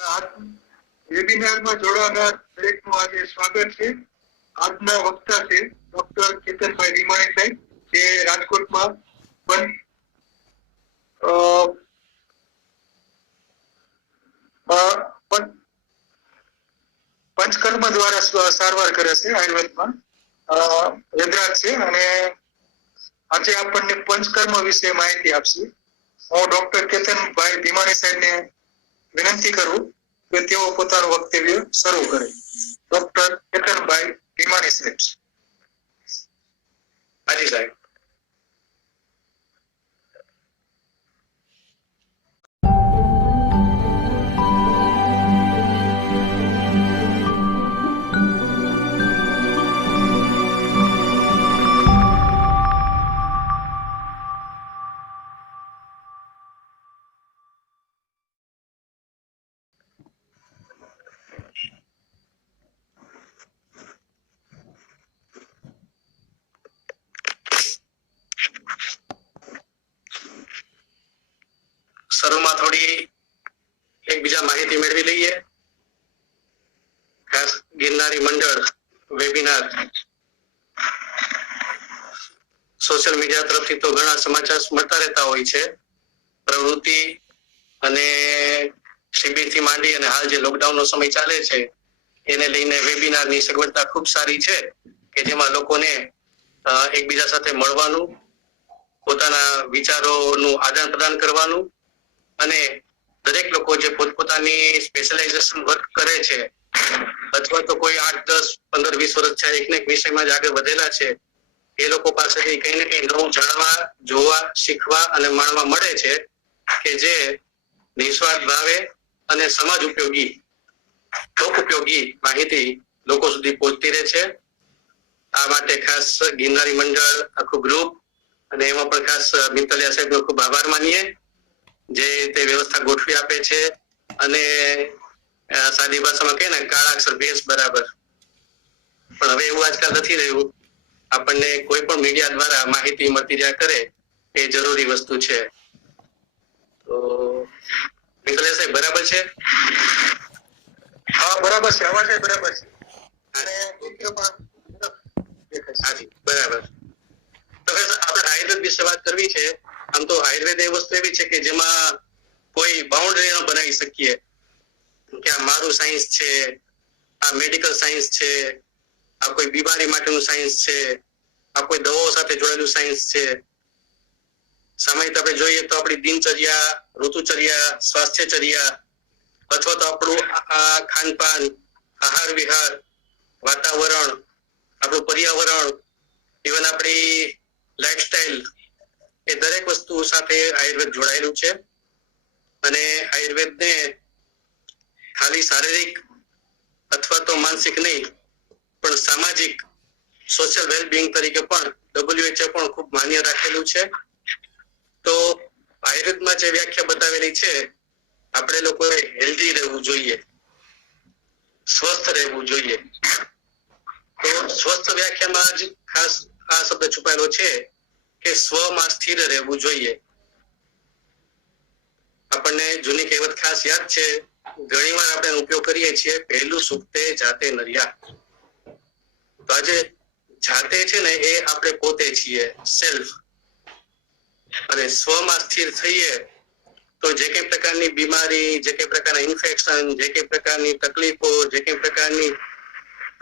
આ વેબિનારમાં જોડાનાર દરેકનું આજે સ્વાગત છે. આજના વક્તા છે ડોક્ટર કેતનભાઈ રીમાણી સાહેબ, જે રાજકોટમાં પંચકર્મ દ્વારા સારવાર કરે છે. આયુર્વેદમાં વેદરાજ છે અને આજે આપણને પંચકર્મ વિશે માહિતી આપશે. હું ડોક્ટર કેતનભાઈ ભીમાણી સાહેબને વિનંતી કરું કે તેઓ પોતાનું વક્તવ્ય શરૂ કરે. ડોક્ટર કેતનભાઈ ભીમાણી સાહેબ. હાજી સાહેબ. શરૂમાં થોડી એકબીજા માહિતી મેળવી લઈએ. ખાસ ગિરનારી મંડળ વેબિનાર સોશિયલ મીડિયા તરફથી તો ઘણા સમાચાર મળતા રહેતા હોય છે. પ્રવૃત્તિ અને શિબિરથી માંડી અને હાલ જે લોકડાઉનનો સમય ચાલે છે એને લઈને વેબિનારની સગવડતા ખૂબ સારી છે કે જેમાં લોકોને એકબીજા સાથે મળવાનું, પોતાના વિચારોનું આદાન પ્રદાન કરવાનું અને દરેક લોકો જે પોતપોતાની સ્પેશિયલાઇઝેશન વર્ક કરે છે અથવા તો કોઈ 8, 10, 15, 20 વર્ષ છે એક વિષયમાં જ આગળ વધેલા છે, એ લોકો પાસેથી કંઈ ને કંઈ નવું જાણવા, જોવા, શીખવા અને માણવા મળે છે કે જે નિસ્વાર્થ ભાવે અને સમાજ ઉપયોગી, લોક ઉપયોગી માહિતી લોકો સુધી પહોંચતી રહે છે. આ માટે ખાસ ગિરનારી મંડળ, આખું ગ્રુપ અને એમાં પણ ખાસ મિત્તલિયા સાહેબનો ખૂબ આભાર માનીએ જે તે વ્યવસ્થા ગોઠવી આપે છે. અને સાદી ભાષામાં કહે ને કાળા અક્ષર ભેસ બરાબર, પણ હવે એવું આજકાલ નથી રહ્યું. આપણને કોઈ પણ મીડિયા દ્વારા માહિતી મળતી રહ્યા કરે એ જરૂરી વસ્તુ છે. તો મિત્તલિયા સાહેબ બરાબર છે? હા બરાબર છે, અવાજ બરાબર છે અને હાજી બરાબર. તો આપણે આયુર્વેદ વિશે વાત કરવી છે. આમ તો આયુર્વેદ એ વસ્તુ એવી છે કે જેમાં કોઈ બાઉન્ડરી ન બનાવી શકીએ કે આ મારું સાયન્સ છે, આ મેડિકલ સાયન્સ છે, આ કોઈ બીમારી માટેનું સાયન્સ છે, આ કોઈ દવાઓ સાથે જોડાયેલું સાયન્સ છે. સામાન્ય આપણે જોઈએ તો આપણી દિનચર્યા, ઋતુચર્યા, સ્વાસ્થ્યચર્યા અથવા તો આપણું આ ખાનપાન, આહાર વિહાર, વાતાવરણ, આપણું પર્યાવરણ, ઇવન આપણી લાઈફસ્ટાઈલ, એ દરેક વસ્તુ સાથે આયુર્વેદ જોડાયેલું છે. અને આયુર્વેદને ખાલી શારીરિક અથવા તો માનસિક નહીં પણ સામાજિક, સોશિયલ વેલબિંગ તરીકે પણ WHO પણ ખૂબ માન્ય રાખેલું છે. તો આયુર્વેદમાં જે વ્યાખ્યા બતાવેલી છે, આપણે લોકોએ હેલ્ધી રહેવું જોઈએ, સ્વસ્થ રહેવું જોઈએ. તો સ્વસ્થ વ્યાખ્યામાં જ ખાસ આ શબ્દ છુપાયેલો છે કે સ્વમાં સ્થિર રહેવું જોઈએ. આપણને જૂની કહેવત ખાસ યાદ છે, ઘણીવાર આપણે ઉપયોગ કરીએ છીએ, પહેલું સુખ તે જાતે નર્યા. તો આજે જાતે છે ને એ આપણે પોતે છીએ, સેલ્ફ. અને સ્વમાં સ્થિર થઈએ તો જે કઈ પ્રકારની બીમારી, જે કઈ પ્રકારના ઇન્ફેક્શન, જે કઈ પ્રકારની તકલીફો, જે કઈ પ્રકારની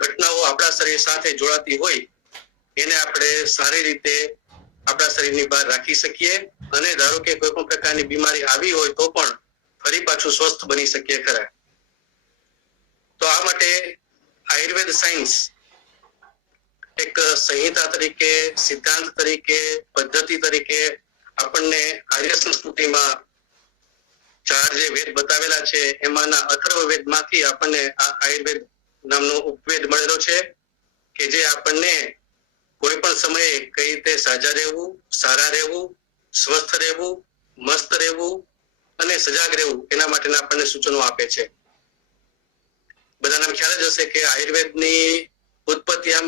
ઘટનાઓ આપણા શરીર સાથે જોડાતી હોય એને આપણે સારી રીતે આપણા શરીરની બહાર રાખી શકીએ અને ધારો કે કોઈ પણ પ્રકારની બીમારી આવી હોય તો પણ ફરી પાછું સ્વસ્થ બની શકીએ ખરા. તો આ માટે આયુર્વેદ સાયન્સ એક સંહિતા તરીકે, સિદ્ધાંત તરીકે, પદ્ધતિ તરીકે આપણને આર્ય સંસ્કૃતિમાં 4 જે વેદ બતાવેલા છે એમાંના અથર્વવેદમાંથી આપણને આ આયુર્વેદ નામનો ઉપવેદ મળેલો છે કે જે આપણને કોઈ પણ સમયે કઈ રીતે સાજા રહેવું, સારા રહેવું, સ્વસ્થ રહેવું, મસ્ત રહેવું અને સજાગ રહેવું એના માટેના આપણને સૂચનો આપે છે. બધાને ખ્યાલ જ હશે કે આયુર્વેદની ઉત્પત્તિ આમ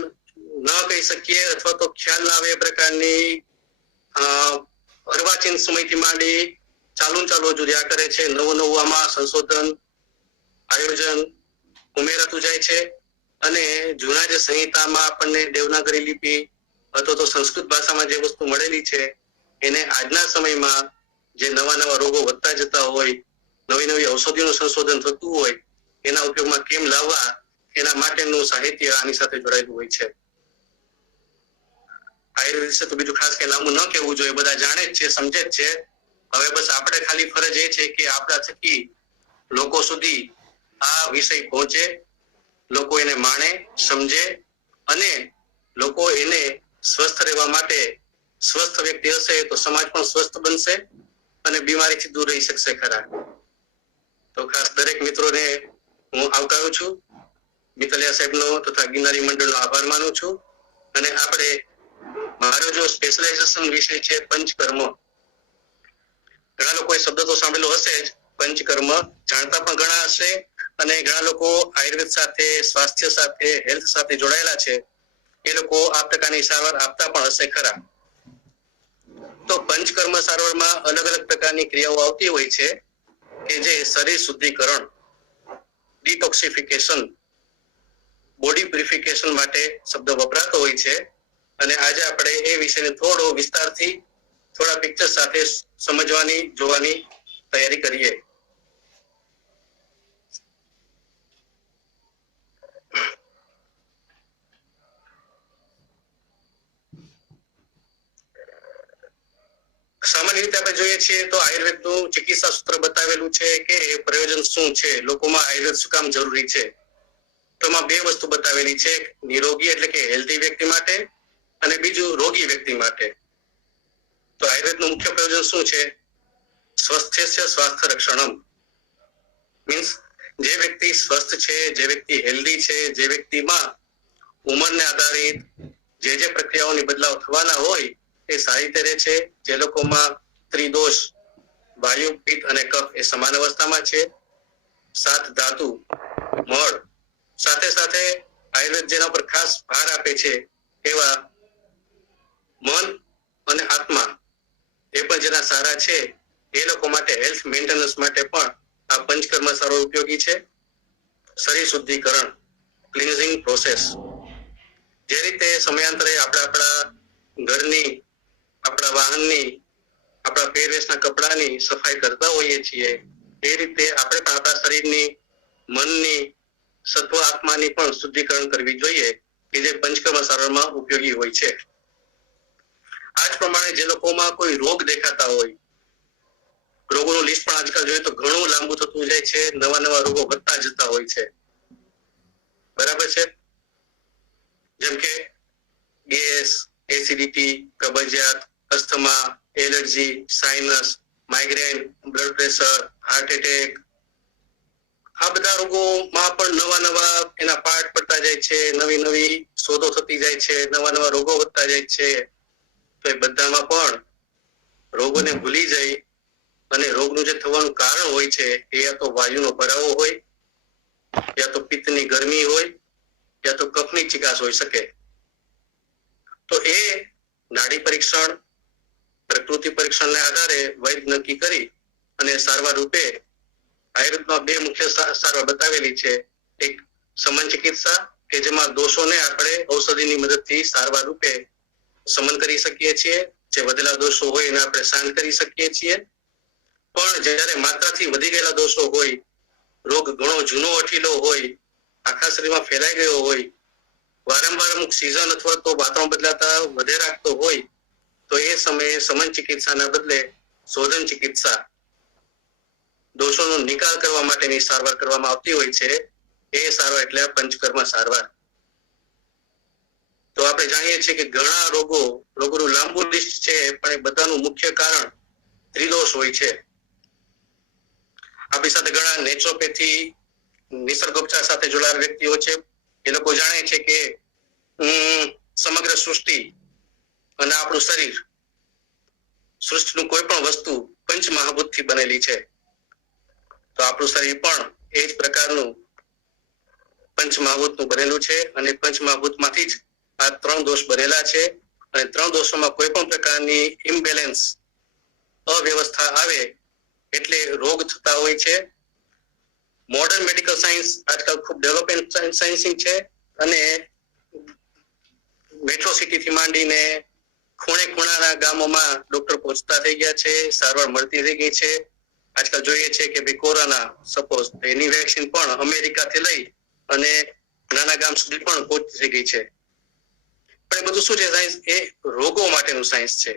ન કહી શકીએ અથવા તો ખ્યાલ ના આવે એ પ્રકારની અર્વાચીન સમયથી માંડી ચાલુ હજુ રહ્યા કરે છે. નવું આમાં સંશોધન ઉમેરાતું જાય છે અને જૂના જે સંહિતામાં આપણને દેવનાગરી લિપિ અથવા તો સંસ્કૃત ભાષામાં જે વસ્તુ મળેલી છે એને આજના સમયમાં જે નવા નવા રોગો વધતા જતા હોય, નવી નવી ઔષધિઓનું સંશોધન થતું હોય, એના ઉપયોગમાં કેમ લાવવા એના માટેનું સાહિત્ય આની સાથે જોડાયેલું હોય છે. આયુર્વેદ વિશે તો બીજું ખાસ કઈ લાંબુ ન કહેવું જોઈએ, બધા જાણે જ છે, સમજે જ છે. હવે બસ આપણે ખાલી ફરજ એ છે કે આપણા થકી લોકો સુધી આ વિષય પહોંચે, લોકો એને માણે, સમજે અને લોકો એને સ્વસ્થ રહેવા માટે, સ્વસ્થ વ્યક્તિ હશે તો સમાજ પણ સ્વસ્થ બનશે અને બીમારીથી દૂર રહી શકશે ખરા. તો ખાસ દરેક મિત્રોને હું આવકારું છું, મિતલિયા સાહેબનો તથા ગિરનારી મંડળનો આભાર માનું છું. અને આપણે મારો જો સ્પેશિયલાઇઝેશન વિષય છે પંચકર્મ. ઘણા લોકોએ શબ્દ તો સાંભળેલો હશે જ, પંચકર્મ જાણતા પણ ઘણા હશે અને ઘણા લોકો આયુર્વેદ સાથે, સ્વાસ્થ્ય સાથે, હેલ્થ સાથે જોડાયેલા છે એ લોકો આ પ્રકારની સારવાર આપતા પણ હશે ખરા. તો પંચકર્મ સારવારમાં અલગ અલગ પ્રકારની ક્રિયાઓ આવતી હોય છે કે જે શરીર શુદ્ધિકરણ, ડિટોક્સિફિકેશન, બોડી પ્યુરિફિકેશન માટે શબ્દ વપરાતો હોય છે. અને આજે આપણે એ વિષયને થોડો વિસ્તારથી થોડા પિક્ચર સાથે સમજવાની, જોવાની તૈયારી કરીએ. સામાન્ય રીતે આપણે જોઈએ છીએ તો આયુર્વેદનું ચિકિત્સા સૂત્ર બતાવેલું છે કે પ્રયોજન શું છે, લોકોમાં આયુર્વેદ શું કામ જરૂરી છે. તો એમાં બે વસ્તુ બતાવેલી છે, નિરોગી એટલે કે હેલ્ધી વ્યક્તિ માટે અને બીજું રોગી વ્યક્તિ માટે. તો આયુર્વેદનું મુખ્ય પ્રયોજન શું છે? સ્વસ્થ્યસ્ય સ્વાસ્થ્ય રક્ષણમ. મીન્સ જે વ્યક્તિ સ્વસ્થ છે, જે વ્યક્તિ હેલ્ધી છે, જે વ્યક્તિમાં ઉંમરને આધારિત જે જે પ્રક્રિયાઓની બદલાવ થવાના હોય એ સારી રીતે રહે છે, જે લોકોમાં ત્રિદોષ, વાયુ, પિત્ત અને કફ એ સમાન અવસ્થામાં છે, 7 ધાતુ, મળ, સાથે સાથે આયુર્વેદ જેના પર ખાસ ભાર આપે છે એવા મન અને આત્મા એ પણ જેના સારા છે એ લોકો માટે હેલ્થ મેન્ટેનન્સ માટે પણ આ પંચકર્મ સારો ઉપયોગી છે. શરીર શુદ્ધિકરણ, ક્લિન્ઝિંગ પ્રોસેસ. જે રીતે સમયાંતરે આપણા ઘરની, આપણા વાહનની, આપણા પહેરવેશના કપડાની સફાઈ કરતા હોઈએ છીએ એ રીતે આપણે પણ આપણા શરીરની, મનની, સત્વ આત્માની પણ શુદ્ધિકરણ કરવી જોઈએ કે જે પંચકર્મ સારવારમાં ઉપયોગી હોય છે. આ જ પ્રમાણે જે લોકોમાં કોઈ રોગ દેખાતા હોય, રોગોનું લિસ્ટ પણ આજકાલ જોઈએ તો ઘણું લાંબુ થતું જાય છે, નવા નવા રોગો વધતા જતા હોય છે, બરાબર છે. જેમ કે ગેસ, એસિડિટી, કબજિયાત, asthma, allergy, sinus, migraine, blood pressure, heart attack, આ બધા રોગોમાં પણ નવા નવા એના પાર્ટ પડતા જાય છે, નવી નવી શોધો થતી જાય છે, નવા નવા રોગો વધતા જાય છે. તો એ બધામાં પણ રોગોને ભૂલી જઈ અને રોગનું જે થવાનું કારણ હોય છે એ યા તો વાયુનો ભરાવો હોય, યા તો પિત્તની ગરમી હોય, યા તો કફની ચિકાસ હોઈ શકે. તો એ નાડી પરીક્ષણ, પ્રકૃતિ પરીક્ષણના આધારે વૈદ્ય નક્કી કરી અને સારવાર રૂપે આયુર્વેદમાં બે મુખ્ય સારવાર બતાવેલી છે. એક શમન ચિકિત્સા કે જેમાં દોષોને આપણે ઔષધિની મદદથી સારવાર રૂપે શમન કરી શકીએ છીએ, જે વધેલા દોષો હોય એને આપણે શાંત કરી શકીએ છીએ. પણ જ્યારે માત્રાથી વધી ગયેલા દોષો હોય, રોગ ઘણો જૂનો અઠીલો હોય, આખા શરીરમાં ફેલાઈ ગયો હોય, વારંવાર અમુક સિઝન અથવા તો વાતાવરણ બદલાતા વધે રાખતો હોય, તો એ સમયે શમન ચિકિત્સાના બદલે શોધન ચિકિત્સા, દોષોનો નિકાલ કરવા માટેની સારવાર કરવામાં આવતી હોય છે. એ સારવાર એટલે પંચકર્મ સારવાર. તો આપણે જાણીએ છીએ કે ઘણા રોગોનું લાંબુ લિસ્ટ છે, પણ એ બધાનું મુખ્ય કારણ ત્રિદોષ હોય છે. આપણી સાથે ઘણા નેચરોપેથી, નિસર્ગોપચાર સાથે જોડાયેલા વ્યક્તિઓ છે. એ લોકો જાણે છે કે સમગ્ર સૃષ્ટિ અને આપણું શરીર, સૃષ્ટિનું કોઈ પણ વસ્તુ પંચમહાભૂતથી બનેલી છે. તો આપણું શરીર પણ એ જ પ્રકારનું પંચમહાભૂતનું બનેલું છે અને પંચમહાભૂતમાંથી જ આ 3 દોષ બનેલા છે. અને 3 દોષોમાં કોઈ પણ પ્રકારની ઇમ્બેલેન્સ, અવ્યવસ્થા આવે એટલે રોગ થતા હોય છે. મોડર્ન મેડિકલ સાયન્સ આજકાલ ખૂબ ડેવલપમેન્ટ સાયન્સિંગ છે અને મેટ્રો સિટીથી માંડીને ખૂણે ખૂણાના ગામોમાં ડોક્ટર પહોંચતા થઈ ગયા છે, સારવાર મળતી થઈ ગઈ છે. આજકાલ જોઈએ છે કે ભાઈ કોરોના સપોઝ એની વેક્સિન પણ અમેરિકાથી લઈ અને નાના ગામ સુધી પણ પહોંચી થઈ ગઈ છે. પણ એ બધું શું છે? સાયન્સ એ રોગો માટેનું સાયન્સ છે.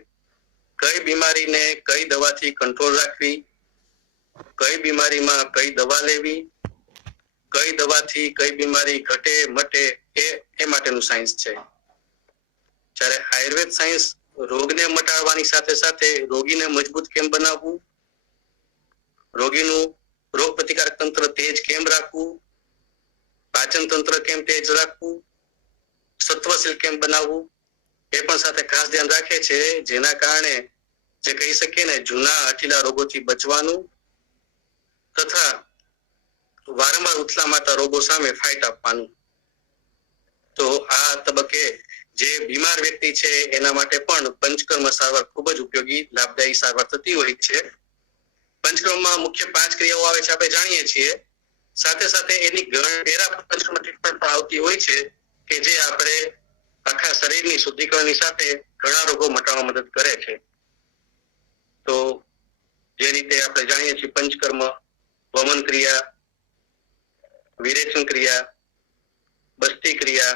કઈ બીમારીને કઈ દવાથી કંટ્રોલ રાખવી, કઈ બીમારીમાં કઈ દવા લેવી, કઈ દવાથી કઈ બીમારી ઘટે મટે એ માટેનું સાયન્સ છે. જ્યારે આયુર્વેદ સાયન્સ રોગને મટાડવાની સાથે સાથે રોગીને મજબૂત કેમ બનાવવું, રોગીનું રોગ પ્રતિકારક તંત્ર તેજ કેમ રાખવું, પાચન તંત્ર કેમ તેજ રાખવું, સત્વશીલ કેમ બનાવવું, એ પણ સાથે ખાસ ધ્યાન રાખે છે. જેના કારણે જે કહી શકીએ ને જૂના હઠીલા રોગોથી બચવાનું તથા વારંવાર ઉથલા મારતા રોગો સામે ફાઇટ આપવાનું. તો આ તબક્કે જે બીમાર વ્યક્તિ છે એના માટે પણ પંચકર્મ સારવાર ખૂબ જ ઉપયોગી લાભદાયી સારવાર થતી હોય છે. પંચકર્મમાં મુખ્ય 5 ક્રિયાઓ આવે છે, આપણે જાણીએ છીએ. સાથે સાથે એની પેરા પંચકર્મ ટ્રીટમેન્ટ પણ આવતી હોય છે કે જે આપણે આખા શરીરની શુદ્ધિકરણની સાથે ઘણા રોગો મટાડવામાં મદદ કરે છે. તો જે રીતે આપણે જાણીએ છીએ પંચકર્મ વમન ક્રિયા, વિરેચન ક્રિયા, બસ્તી ક્રિયા,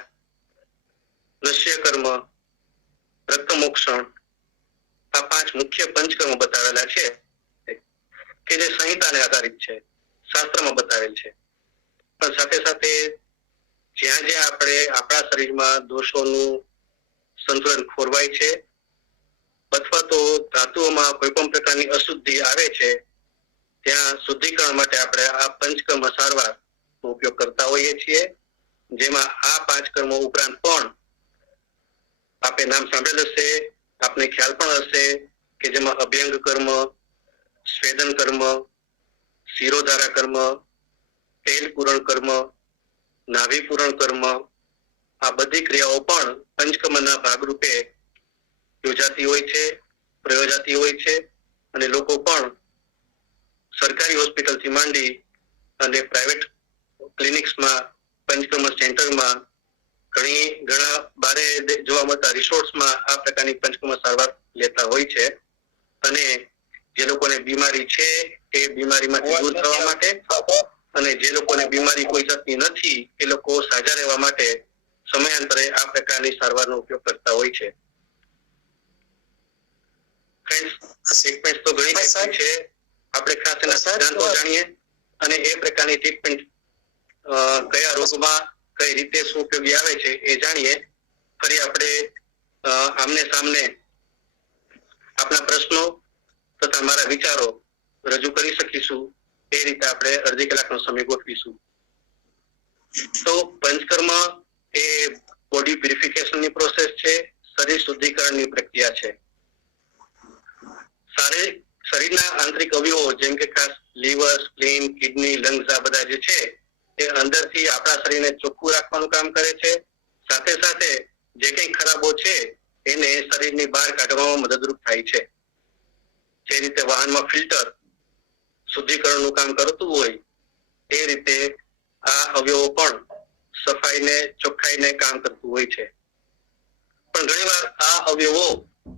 નશ્ય કર્મ, રક્તમોક્ષણ, આ 5 મુખ્ય પંચકર્મ બતાવેલા છે કે જે સંહિતાને આધારિત છે, શાસ્ત્રમાં બતાવેલ છે. પણ સાથે સાથે જ્યાં જ્યાં આપણે આપણા શરીરમાં દોષોનું સંતુલન ખોરવાય છે અથવા તો ધાતુઓમાં કોઈ પણ પ્રકારની અશુદ્ધિ આવે છે ત્યાં શુદ્ધિકરણ માટે આપણે આ પંચકર્મ સારવારનો ઉપયોગ કરતા હોઈએ છીએ. જેમાં આ 5 કર્મો ઉપરાંત પણ આપણે નામ સાંભળેલ હશે, આપને ખ્યાલ પણ હશે કે જેમાં અભ્યંગ કર્મ, સ્વેદન કર્મ, શિરોધારા કર્મ, તેલ પૂરણ કર્મ, નાભી પૂરણ કર્મ, આ બધી ક્રિયાઓ પણ પંચકર્મના ભાગરૂપે યોજાતી હોય છે, પ્રયોજાતી હોય છે. અને લોકો પણ સરકારી હોસ્પિટલથી માંડી અને પ્રાઇવેટ ક્લિનિક્સમાં, પંચકર્મ સેન્ટરમાં, ઘણા બારે જોવા મળતા રિસોર્ટ્સમાં આ પ્રકારની પંચકર્મ સારવાર લેતા હોય છે. અને જે લોકોને બીમારી છે એ બીમારીમાંથી દૂર થવા માટે અને જે લોકોને બીમારી કોઈ જાતની નથી એ લોકો સાજા રહેવા માટે સમયાંતરે આ પ્રકારની સારવારનો ઉપયોગ કરતા હોય છે. ટ્રીટમેન્ટ તો ઘણી બધી છે, આપણે ખાસ એના સિદ્ધાંતો જાણીએ અને એ પ્રકારની ટ્રીટમેન્ટ કયા રોગમાં કઈ રીતે શું ઉપયોગી આવે છે એ જાણીએ. ફરી આપણે આમને સામને આપણા પ્રશ્નો તથા મારા વિચારો રજૂ કરી શકીશું. એ રીતે આપણે અડધી કલાકનો સમય ગોઠવીશું. તો પંચકર્મ એ બોડી પ્યુરિફિકેશનની પ્રોસેસ છે, શરીર શુદ્ધિકરણની પ્રક્રિયા છે. શરીરના આંતરિક અવયવો જેમ કે ખાસ લીવર, સ્પ્લીન, કિડની, લંગ્સ આ બધા જે છે એ અંદરથી આપણા શરીરને ચોખ્ખું રાખવાનું કામ કરે છે. સાથે સાથે જે કંઈ ખરાબો છે એને શરીરની બહાર કાઢવામાં મદદરૂપ થાય છે. જે રીતે વાહનમાં ફિલ્ટર શુદ્ધિકરણનું કામ કરતું હોય એ રીતે આ અવયવો પણ સફાઈને ચોખ્ખાઈને કામ કરતું હોય છે. પણ ઘણીવાર આ અવયવો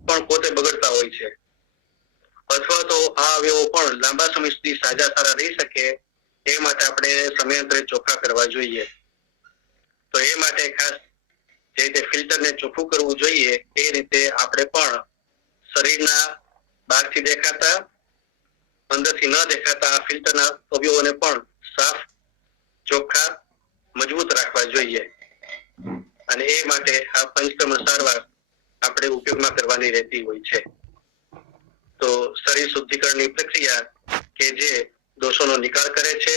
પણ પોતે બગડતા હોય છે અથવા તો આ અવયવો પણ લાંબા સમય સુધી સાજા સારા રહી શકે એ માટે આપણે સમયાંતરે ચોખ્ખા કરવા જોઈએ. તો એ માટે ખાસ જે રીતે ફિલ્ટરને ચોખ્ખું કરવું જોઈએ એ રીતે આપણે પણ શરીરના બહારથી દેખાતા અંદરથી ન દેખાતા આ ફિલ્ટરના અવયવોને પણ સાફ, ચોખ્ખા, મજબૂત રાખવા જોઈએ. અને એ માટે આ પંચકર્મ સારવાર આપણે ઉપયોગમાં કરવાની રહેતી હોય છે. તો શરીર શુદ્ધિકરણની પ્રક્રિયા કે જે દોષોનો નિકાલ કરે છે,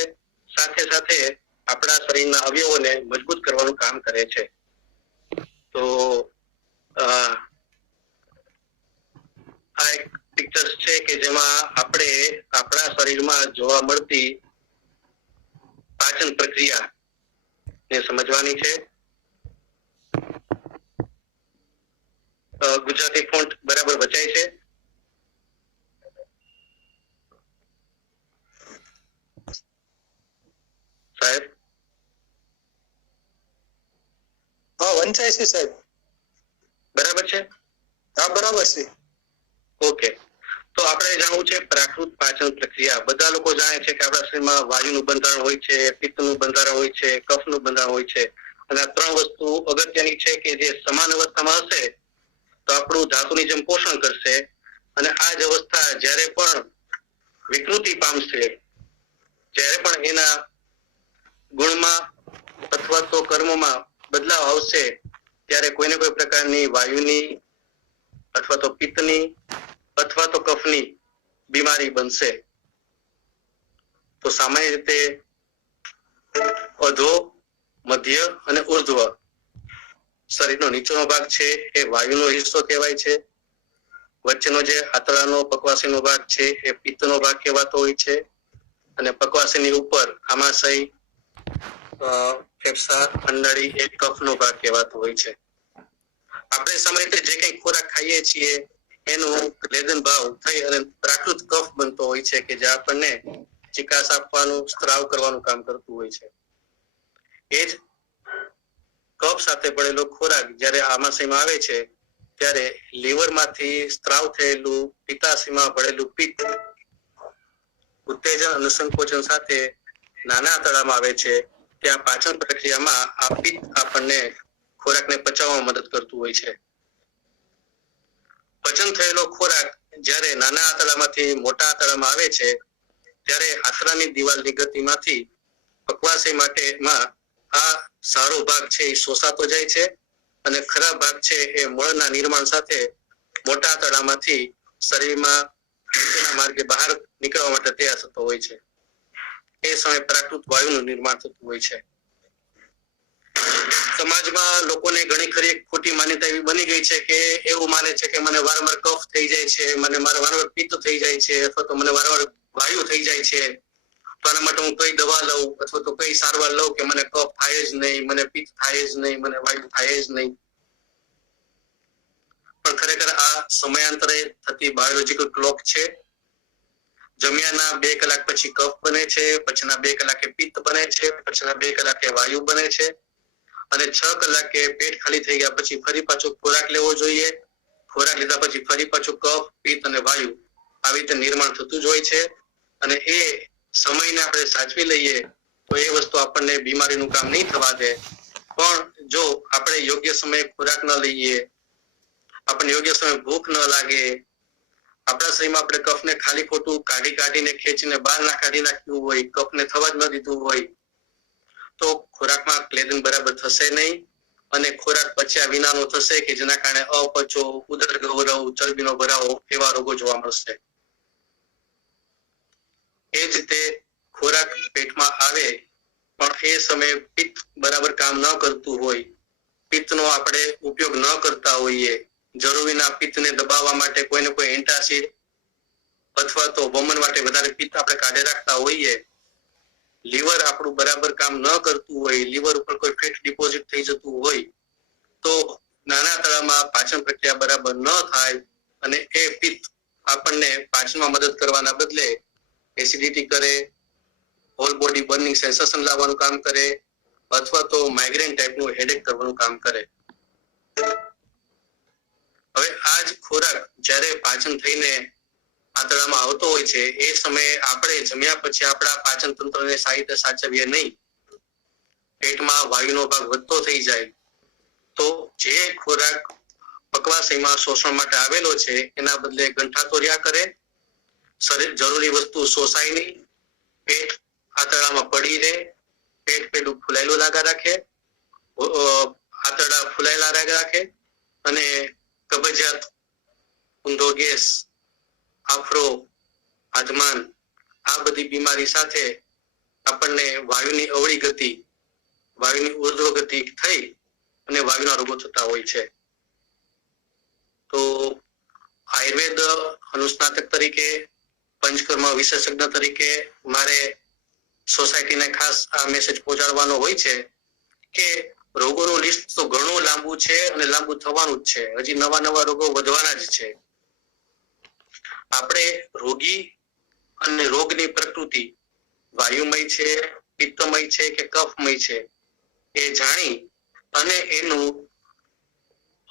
સાથે સાથે આપણા શરીરના અવયવોને મજબૂત કરવાનું કામ કરે છે. તો આ એક પિક્ચર્સ છે કે જેમાં આપણે આપણા શરીરમાં જોવા મળતી પાચન પ્રક્રિયા ને સમજવાની છે. ગુજરાતી ફોન્ટ બરાબર વચાય છે? વંચાય છે સાહેબ. બરાબર છે? હા બરાબર છે. ઓકે. તો આપણે જાણવું છે પ્રાકૃત પાચન પ્રક્રિયા. બધા લોકો જાણે છે કે આપણા શરીરમાં વાયુનું બંધારણ હોય છે, પિત્તનું બંધારણ હોય છે, કફનું બંધારણ હોય છે. અને આ ત્રણ વસ્તુ અગત્યની છે કે જે સમાન અવસ્થામાં હશે તો આપણું ધાતુની જેમ પોષણ કરશે, અને આ જ અવસ્થા જ્યારે પણ વિકૃતિ પામશે, જ્યારે પણ એના ગુણમાં અથવા તો કર્મમાં બદલાવ આવશે, ત્યારે કોઈને કોઈ પ્રકારની વાયુની અથવા તો પિત્તની અથવા તો કફની બીમારી બનશે. તો સામાન્ય રીતે અધો, મધ્ય અને ઉર્ધ્વ શરીરનો નીચેનો ભાગ છે એ વાયુનો હિસ્સો કહેવાય છે. વચ્ચેનો જે આંતરડાનો પકવાસીનો ભાગ છે એ પિત્તનો ભાગ કહેવાતો હોય છે, અને પકવાસીની ઉપર આમાશય, ફેફસા, અંડાળી એ કફનો ભાગ કહેવાતો હોય છે. આપણે સામાન્ય રીતે જે કંઈ ખોરાક ખાઈએ છીએ એનું લેદન ભાવ થઈ અને પ્રાકૃત કફ બનતો હોય છે કે જે આપણને ચિકાસ આપવાનું, સ્ત્રાવ કરવાનું કામ કરતું હોય છે. એ જ કફ સાથે પડેલો ખોરાક જ્યારે આમાશયમાં આવે છે ત્યારે લીવરમાંથી સ્ત્રાવ થયેલું પિત્તાશયમાં ભળેલું પિત્ત ઉત્તેજન અને સંકોચન સાથે નાના આંતરડામાં આવે છે. ત્યાં પાચન પ્રક્રિયામાં આ પિત્ત આપણને ખોરાકને પચાવવામાં મદદ કરતું હોય છે. પચન થયેલો ખોરાક જ્યારે નાના આંતરડામાંથી મોટા આંતરડામાં આવે છે ત્યારે આંતરડાની દિવાલની ગતિમાંથી પકવાશય માટેમાં આ સારો ભાગ છે એ શોષાતો જાય છે, અને ખરાબ ભાગ છે એ મળના નિર્માણ સાથે મોટા આંતરડામાંથી શરીરમાં નીચેના માર્ગે બહાર નીકળવા માટે તૈયાર થતો હોય છે. એ સમયે પ્રાકૃત વાયુનું નિર્માણ થતું હોય છે. સમાજમાં લોકોને ઘણી ખરી ખોટી માન્યતા એવી બની ગઈ છે કે એવું માને છે કે મને વારંવાર કફ થઈ જાય છે, મને વારંવાર પિત્ત થઈ જાય છે, અથવા તો મને વારંવાર વાયુ થઈ જાય છે, તો આના માટે હું કઈ દવા લઉં અથવા તો કઈ સારવાર લઉં કે મને કફ થાય જ નહીં, મને પિત્ત થાય જ નહીં, મને વાયુ થાય જ નહીં. પણ ખરેખર આ સમયાંતરે થતી બાયોલોજીકલ ક્લોક છે. જમ્યાના 2 કલાક પછી કફ બને છે, પછીના 2 કલાકે પિત્ત બને છે, પછીના 2 કલાકે વાયુ બને છે, અને 6 કલાકે પેટ ખાલી થઈ ગયા પછી ફરી પાછો ખોરાક લેવો જોઈએ. ખોરાક લીધા પછી ફરી પાછું કફ, પિત્ત અને વાયુ આવી રીતે નિર્માણ થતું જ હોય છે. અને એ સમયને આપણે સાચવી લઈએ તો એ વસ્તુ આપણને બીમારીનું કામ નહીં થવા દે. પણ જો આપણે યોગ્ય સમયે ખોરાક ન લઈએ, આપણને યોગ્ય સમયે ભૂખ ન લાગે, આપણા શરીરમાં આપણે કફને ખાલી ખોટું કાઢીને ખેંચીને બહાર ના કાઢી નાખ્યું હોય, કફને થવા જ ન દીધું હોય, તો ખોરાકમાં ક્લેદન બરાબર થશે નહીં, અને ખોરાક પચ્યા વિનાનો થશે કે જેના કારણે અપચો, ઉદર ગૌરવ, ચરબીનો ભરાવો એવા રોગો જોવા મળશે. એ જ રીતે ખોરાક પેટમાં આવે પણ એ સમયે પિત્ત બરાબર કામ ન કરતું હોય, પિત્તનો આપણે ઉપયોગ ન કરતા હોઈએ, જરૂરીના પિત્તને દબાવવા માટે કોઈને કોઈ એન્ટાસિડ અથવા તો વમન માટે વધારે પિત્ત આપણે કાઢી રાખતા હોઈએ, લીવર આપણું બરાબર કામ ન કરતું હોય, લીવર ઉપર કોઈ ફેટ ડિપોઝિટ થઈ જતું હોય, તો નાના આંતરડામાં પાચન પ્રક્રિયા બરાબર ન થાય, અને એ પિત્ત આપણને પાચનમાં મદદ કરવાના બદલે એસિડિટી કરે, હોલ બોડી બર્નિંગ સેન્સેશન લાવવાનું કામ કરે, અથવા તો માઇગ્રેન ટાઈપનું હેડેક કરવાનું કામ કરે. હવે આ જ ખોરાક જ્યારે પાચન થઈને આંતરડામાં આવતો હોય છે એ સમયે આપણે જમ્યા પછી આપણા પાચન તંત્રને સારી રીતે સાચવીએ નહીં, પેટમાં વાયુનો ભાગ વધતો થઈ જાય, તો જે ખોરાક પકવાશયમાં શોષણ માટે આવેલો છે એના બદલે ગંઠાતો રહ્યા કરે, શરીર જરૂરી વસ્તુ શોષાય નહીં, પેટ આંતરડામાં પડી રહે, પેટ પેલું ફૂલાયેલું લાગા રાખે, આંતરડા ફૂલાયેલા રાખે, અને કબજિયાત, ઊંધો ગેસ, આફરો, આધમાન આ બધી બીમારી સાથે આપણને વાયુની અવળી ગતિ, વાયુની ઉર્ધ્વ ગતિ થઈ અને વાયુના રોગો થતા હોય છે. તો આયુર્વેદ અનુસ્નાતક તરીકે, પંચકર્મ વિશેષજ્ઞ તરીકે મારે સોસાયટીને ખાસ આ મેસેજ પહોંચાડવાનો હોય છે કે રોગોનું લિસ્ટ તો ઘણું લાંબુ છે અને લાંબુ થવાનું જ છે. હજી નવા રોગો વધવાના જ છે. આપણે રોગી અને રોગની પ્રકૃતિ વાયુમય છે, પિત્તમય છે કે કફમય છે એ જાણી અને એનું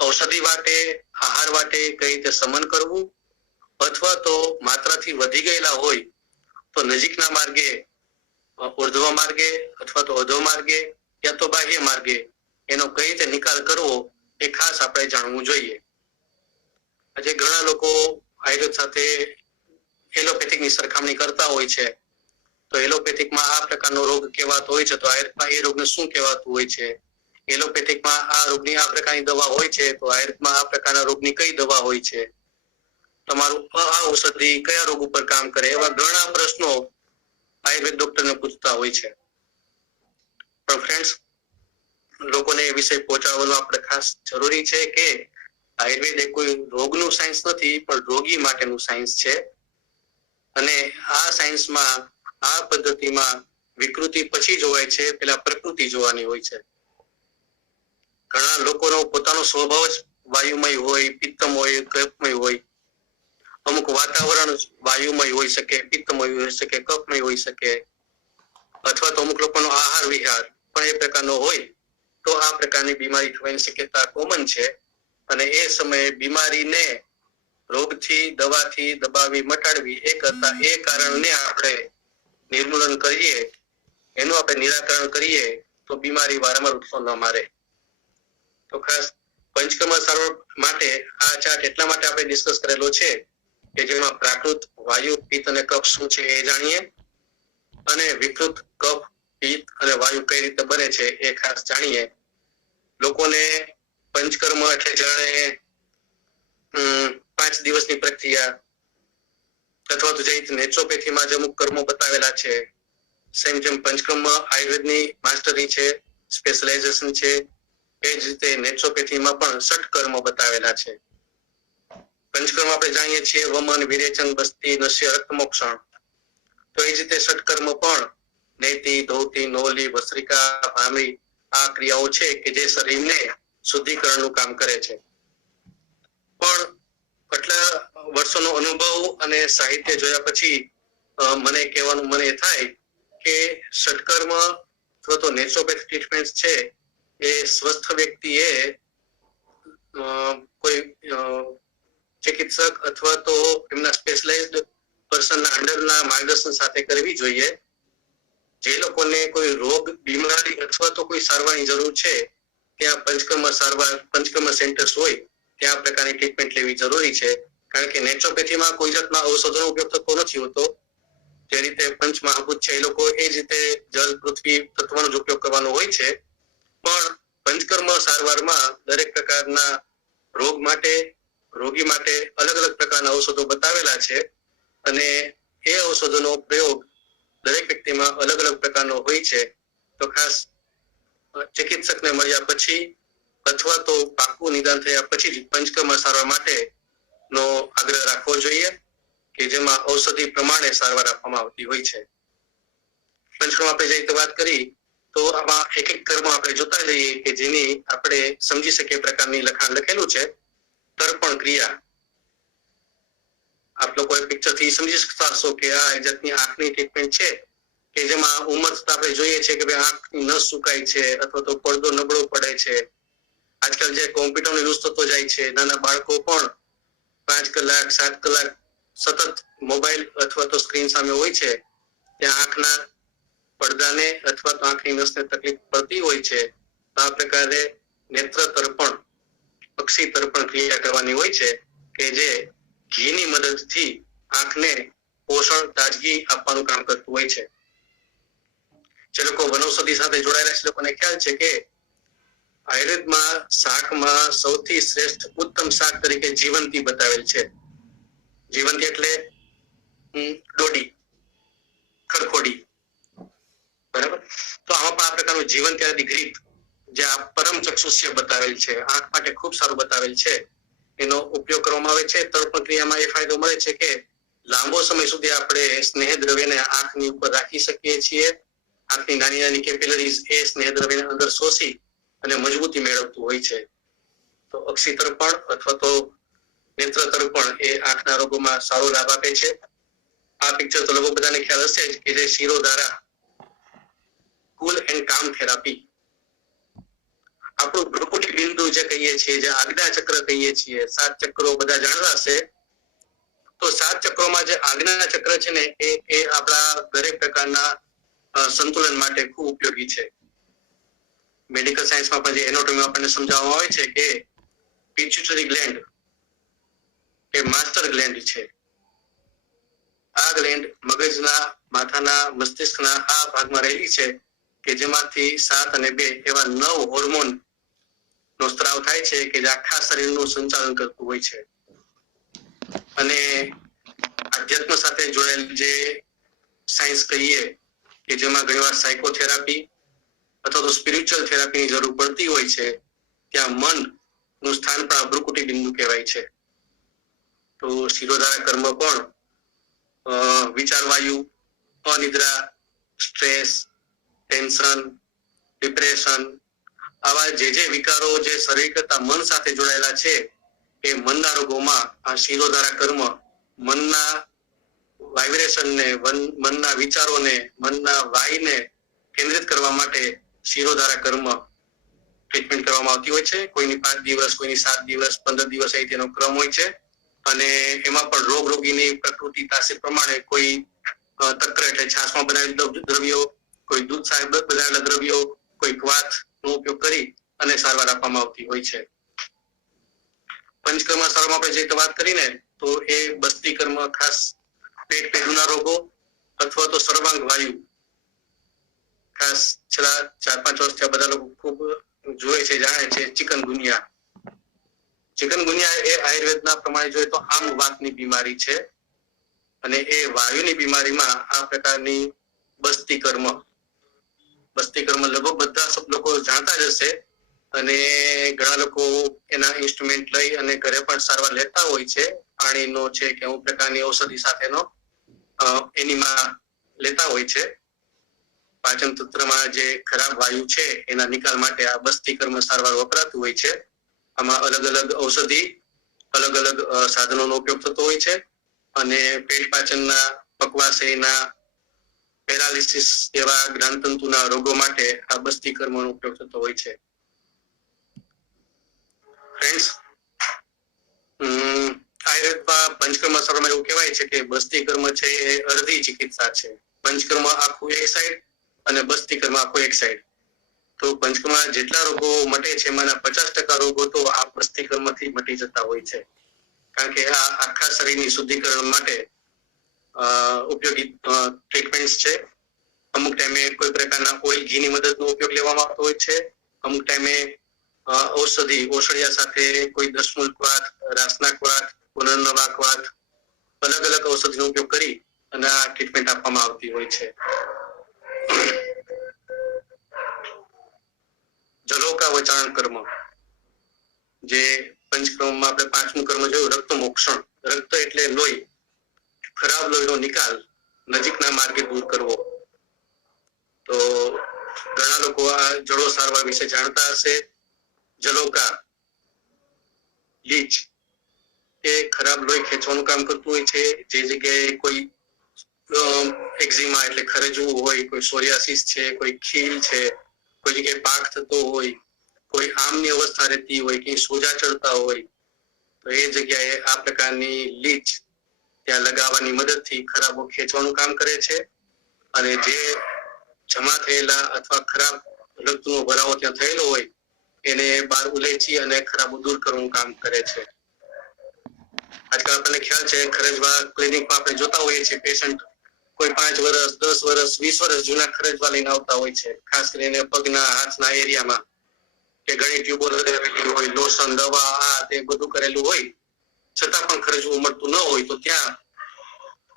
ઔષધિ વાટે, આહાર વાટે કઈ રીતે સમન કરવું, અથવા તો માત્રાથી વધી ગયેલા હોય તો નજીકના માર્ગે, ઉર્ધ્વ માર્ગે અથવા તો અધો માર્ગે યા તો બાહ્ય માર્ગે એનો કઈ રીતે નિકાલ કરવો એ ખાસ આપણે જાણવું જોઈએ. આજે ઘણા લોકો આયુર્વેદ સાથે એલોપેથિકની સરખામણી કરતા હોય છે. તો એલોપેથિકમાં આ પ્રકારનો રોગ કહેવાતો હોય છે, તો આયુર્વેદમાં એ રોગને શું કહેવાતું હોય છે? એલોપેથિકમાં આ રોગની આ પ્રકારની દવા હોય છે, તો આયુર્વેદમાં આ પ્રકારના રોગની કઈ દવા હોય છે? તમારું આ ઔષધિ કયા રોગ ઉપર કામ કરે? એવા ઘણા પ્રશ્નો આયુર્વેદ ડોક્ટરને પૂછતા હોય છે. પણ ફ્રેન્ડ્સ, લોકોને એ વિષય પહોંચાડવાનું આપણે ખાસ જરૂરી છે કે આયુર્વેદ એ કોઈ રોગનું સાયન્સ નથી, પણ રોગી માટેનું સાયન્સ છે. અને આ સાયન્સમાં, આ પદ્ધતિમાં વિકૃતિ પછી જોવાય છે, પેલા પ્રકૃતિ જોવાની હોય છે. ઘણા લોકોનો પોતાનો સ્વભાવ જ વાયુમય હોય, પિત્તમય હોય, કફમય હોય. અમુક વાતાવરણ વાયુમય હોઈ શકે, પિત્તમય હોઈ શકે, કફમય હોઈ શકે, અથવા તો અમુક લોકોનો આહાર વિહાર પણ એ પ્રકારનો હોય તો આ પ્રકારની બીમારી થવાની શક્યતા કોમન છે. અને એ સમયે બીમારીને રોગથી, દવાથી દબાવી મટાડવી એ કરતા એ કારણને આપણે નિર્મૂલન કરીએ, એનું આપણે નિરાકરણ કરીએ તો બીમારી વારંવાર ઉઠો ન મારે. તો ખાસ પંચકર્મ સારવાર માટે આ ચાર્ટ એટલા માટે આપણે ડિસ્કસ કરેલો છે કે જેમાં પ્રાકૃત, વાયુ, પિત્ત અને કફ શું છે એ જાણીએ, અને વિકૃત કફ, પિત્ત અને વાયુ કઈ રીતે બને છે એ ખાસ જાણીએ. લોકોને પંચકર્મ એટલે જાણે 5 દિવસની પ્રક્રિયા, અથવા તો જે રીતે નેચરોપેથીમાં જે અમુક કર્મો બતાવેલા છે, સેમ જેમ પંચકર્મ આયુર્વેદની માસ્ટરી છે, સ્પેશિયલાઇઝેશન છે, એ જ રીતે નેચરોપેથીમાં પણ ષટકર્મો બતાવેલા છે. પંચકર્મ આપણે જાણીએ છીએ વમન, વિરેચન, બસ્તી, નશ્ય, રક્તમોક્ષણ. તો એ જ રીતે ષટકર્મ પણ નેતિ, ધૌતિ, નોલી, ભસ્ત્રિકા, ભામરી આ ક્રિયાઓ છે કે જે શરીરને શુદ્ધિકરણનું કામ કરે છે. પણ આટલા વર્ષોનો અનુભવ અને સાહિત્ય જોયા પછી મને કહેવાનું મને થાય કે ષટકર્મ અથવા તો નેચરોપેથી ટ્રીટમેન્ટ છે એ સ્વસ્થ વ્યક્તિએ કોઈ ચિકિત્સક અથવા તો એમના સ્પેશિયલાઇઝ્ડ પર્સનના અંડરના માર્ગદર્શન સાથે કરવી જોઈએ. જે લોકોને કોઈ રોગ, બીમારી અથવા તો કોઈ સારવારની જરૂર છે ત્યાં પંચકર્મ સારવાર, પંચકર્મ સેન્ટર્સ હોય ત્યાં પ્રકારની ટ્રીટમેન્ટ લેવી જરૂરી છે. કારણ કે નેચરોપેથીમાં કોઈ જાતના ઔષધોનો ઉપયોગ થતો નથી હોતો. જે રીતે પંચ મહાભૂત છે એ લોકો એ જ રીતે જલ, પૃથ્વી તત્વનો જ ઉપયોગ કરવાનો હોય છે. પણ પંચકર્મ સારવારમાં દરેક પ્રકારના રોગ માટે, રોગી માટે અલગ અલગ પ્રકારના ઔષધો બતાવેલા છે. અને એ ઔષધોનો પ્રયોગ દરેક વ્યક્તિમાં અલગ અલગ પ્રકારનો હોય છે. તો ખાસ ચિકિત્સકને મળ્યા પછી અથવા તો પાકું નિદાન થયા પછી જ પંચકર્મ સારવાર માટે નો આગ્રહ રાખવો જોઈએ કે જેમાં ઔષધિ પ્રમાણે સારવાર આપવામાં આવતી હોય છે. પંચકર્મ આપણે જે રીતે વાત કરી તો આમાં એક એક કર્મ આપણે જોતા જઈએ કે જેની આપણે સમજી શકીએ પ્રકારની લખાણ લખેલું છે. તર્પણ ક્રિયા, આપ લોકો પિક્ચર થી સમજી શકતા હશો કે આ એક જાતની આંખની ટ્રીટમેન્ટ છે કે જેમાં ઉંમર આપણે જોઈએ છે કે ભાઈ આંખની નસ સુકાય છે અથવા તો પડદો નબળો પડે છે. આજકાલ જે કોમ્પ્યુટરનો યુઝ થતો જાય છે, નાના બાળકો પણ 5 કલાક 7 કલાક સતત મોબાઈલ અથવા તો સ્ક્રીન સામે હોય છે, ત્યાં આંખના પડદાને અથવા તો આંખની નસને તકલીફ પડતી હોય છે. આ પ્રકારે નેત્ર તર્પણ, અક્ષી તર્પણ ક્રિયા કરવાની હોય છે કે જે ઘીની મદદથી આંખને પોષણ, તાજગી આપવાનું કામ કરતું હોય છે. જે લોકો વનૌષધિ સાથે જોડાયેલા છે લોકોને ખ્યાલ છે કે આયુર્વેદમાં શાકમાં સૌથી શ્રેષ્ઠ ઉત્તમ શાક તરીકે જીવંતી બતાવેલ છે. જીવંતી એટલે ડોડી, ખરખોડી, બરાબર. તો આમાં પણ આ પ્રકારનું જીવંતી આદિ ગ્રીપ જે આ પરમ ચક્ષુષ્ય બતાવેલ છે, આંખ માટે ખૂબ સારું બતાવેલ છે, એનો ઉપયોગ કરવામાં આવે છે. તર્પણ ક્રિયામાં એ ફાયદો મળે છે કે લાંબો સમય સુધી આપણે સ્નેહ દ્રવ્યને આંખની ઉપર રાખી શકીએ છીએ. આંખની નાની નાની કેપિલરીઝ એ સ્નેહ દ્રવ્યને અંદર શોષી અને મજબૂતી મેળવતું હોય છે. તો અક્ષી તર્પણ અથવા તો નેત્ર તર્પણ એ આંખના રોગોમાં સારો લાભ આપે છે. આ પિક્ચર તો લગભગ બધાને ખ્યાલ હશે જ કે જે શિરોધારા, કુલ એન્ડ કામ થેરાપી, આપણું ભ્રુકુટી બિંદુ જે કહીએ છીએ, જે આજ્ઞા ચક્ર કહીએ છીએ, 7 ચક્રો બધા જાણતા હશે. તો 7 ચક્રોમાં જે આજ્ઞા ચક્ર છે ને એ આપણા દરેક પ્રકારના સંતુલન માટે ખૂબ ઉપયોગી છે. મેડિકલ સાયન્સમાં પણ જે એનાટોમી આપણને સમજાવવામાં આવે છે કે પિટ્યુટરી ગ્લેન્ડ એ માસ્ટર ગ્લેન્ડ છે. આ ગ્લેન્ડ મગજના, માથાના, મસ્તિષ્કના આ ભાગમાં રહેલી છે કે જેમાંથી 7 અને 2 એવા 9 હોર્મોન નો સ્ત્રાવ થાય છે કે જે આખા શરીરનું સંચાલન કરતું હોય છે. અને આધ્યાત્મ સાથે જોડેલ જે સાયન્સ કહીએ કે જેમાં ઘણીવાર સાયકોથેરાપી અથવા તો સ્પિરિચ્યુઅલ થેરાપીની જરૂર પડતી હોય છે, ત્યાં મનનું સ્થાન પણ ભ્રુકુટી બિંદુ કહેવાય છે. તો શિરોધારા કર્મ પણ વિચારવાયુ, અનિદ્રા, સ્ટ્રેસ, ટેન્શન, ડિપ્રેશન, આવા જે વિકારો જે શરીર કરતા મન સાથે જોડાયેલા છે એ મનના રોગોમાં આ શિરોધારા કર્મ મનના વાઇબ્રેશનને, મનના વિચારોને, મનના વાયને કેન્દ્રિત કરવા માટે શિરોધારા કર્મ ટ્રીટમેન્ટ કરવામાં આવતી હોય છે. કોઈની 5 દિવસ, કોઈની 7 દિવસ, 15 દિવસ એ તેનો ક્રમ હોય છે. અને એમાં પણ રોગીની પ્રકૃતિ તાસીર પ્રમાણે કોઈ તક્ર એટલે છાશમાં બનાવેલા દ્રવ્યો, કોઈ દૂધ સાથે બનાવેલા દ્રવ્યો, કોઈ ક્વાથનો ઉપયોગ કરી અને સારવાર આપવામાં આવતી હોય છે. પંચકર્મ સારવારમાં આપણે જે વાત કરીને તો એ બસ્તી કર્મ ખાસ પેટ પેઢુના રોગો અથવા તો સર્વાંગ વાયુ, ખાસ છેલ્લા 4-5 વર્ષથી બધા લોકો ખૂબ જોવે છે, જાણે છે. ચિકનગુનિયા એ આયુર્વેદના પ્રમાણે જોઈએ તો આમ વાતની બીમારી છે અને એ વાયુની બીમારીમાં આ પ્રકારની બસ્તી કર્મ લગભગ બધા લોકો જાણતા જ હશે અને ઘણા લોકો એના ઇન્સ્ટ્રુમેન્ટ લઈ અને ઘરે પણ સારવાર લેતા હોય છે. પાણીનો છે કે અમુક પ્રકારની ઔષધિ સાથેનો એનીમાં લેતા હોય છે. પાચન તંત્રમાં જે ખરાબ વાયુ છે એના નિકાલ માટે આ બસ્તી કર્મ સારવાર વપરાતું હોય છે. આમાં અલગ અલગ ઔષધિ, અલગ અલગ સાધનોનો ઉપયોગ થતો હોય છે અને પેટ પાચનના, પકવાશયના, પેરાલિસિસ એવા જ્ઞાનતંતુના રોગો માટે આ બસ્તી કર્મનો ઉપયોગ થતો હોય છે. ફ્રેન્ડ્સ, આયુર્વેદમાં પંચકર્મ સારવારમાં એવું કહેવાય છે કે બસ્તી કર્મ છે એ અડધી ચિકિત્સા છે. પંચકર્મ આખું એક સાઈડ અને બસ્તી કર્મ આખું એક સાઈડ. તો પંચકર્મના જેટલા રોગો મટે છે એમાંના 50% રોગો તો આ બસ્તી કર્મથી મટી જતા હોય છે. કારણ કે આ આખા શરીરની શુદ્ધિકરણ માટે ઉપયોગી ટ્રીટમેન્ટ્સ છે. અમુક ટાઈમે કોઈ પ્રકારના ઓઇલ, ઘીની મદદનો ઉપયોગ લેવામાં આવતો હોય છે. અમુક ટાઈમે ઓષધિયા સાથે કોઈ દશમૂલ ક્વાથ, રાસના ક્વાથ, પુનર્નવા ક્વાથ, અલગ અલગ ઔષધિનો ઉપયોગ કરી અને આ ટ્રીટમેન્ટ આપવામાં આવતી હોય છે. જલોકા વચાણ કર્મ, જે પંચકર્મમાં આપણે 5મું કર્મ જોયું, રક્ત મોક્ષણ. રક્ત એટલે લોહી, ખરાબ લોહીનો નિકાલ નજીકના માર્ગે દૂર કરવો. તો ઘણા લોકો આ જળો સારવાર વિશે જાણતા હશે. જલોકા, લીચ એ ખરાબ લોહી ખેંચવાનું કામ કરતું હોય છે. જે જગ્યાએ કોઈ એક્ઝિમા એટલે ખરેજવું હોય, કોઈ સોરિયાસિસ છે, કોઈ ખીલ છે, કોઈ જગ્યાએ પાક થતો હોય, કોઈ આમની અવસ્થા રહેતી હોય, કે સોજા ચડતા હોય, તો એ જગ્યાએ આ પ્રકારની લીચ ત્યાં લગાવવાની મદદથી ખરાબો ખેંચવાનું કામ કરે છે અને જે જમા થયેલા અથવા ખરાબ રક્તનો ભરાવો ત્યાં થયેલો હોય એને બહાર ઉલેચી અને ખરાબો દૂર કરવાનું કામ કરે છે. આજકાલ આપણને ખ્યાલ છે, ખરેજવા ક્લિનિકમાં આપણે જોતા હોઈએ છીએ પેશન્ટ કોઈ 5 વર્ષ, 10 વર્ષ, 20 વર્ષ જૂના ખરેજવા લઈને આવતા હોય છે. ખાસ કરીને પગના, હાથના એરિયામાં કે ઘણી ટ્યુબો લગાવેલી હોય, લોશન, દવા, આ તે બધું કરેલું હોય, છતાં પણ ખરેજવું મળતું ન હોય, તો ત્યાં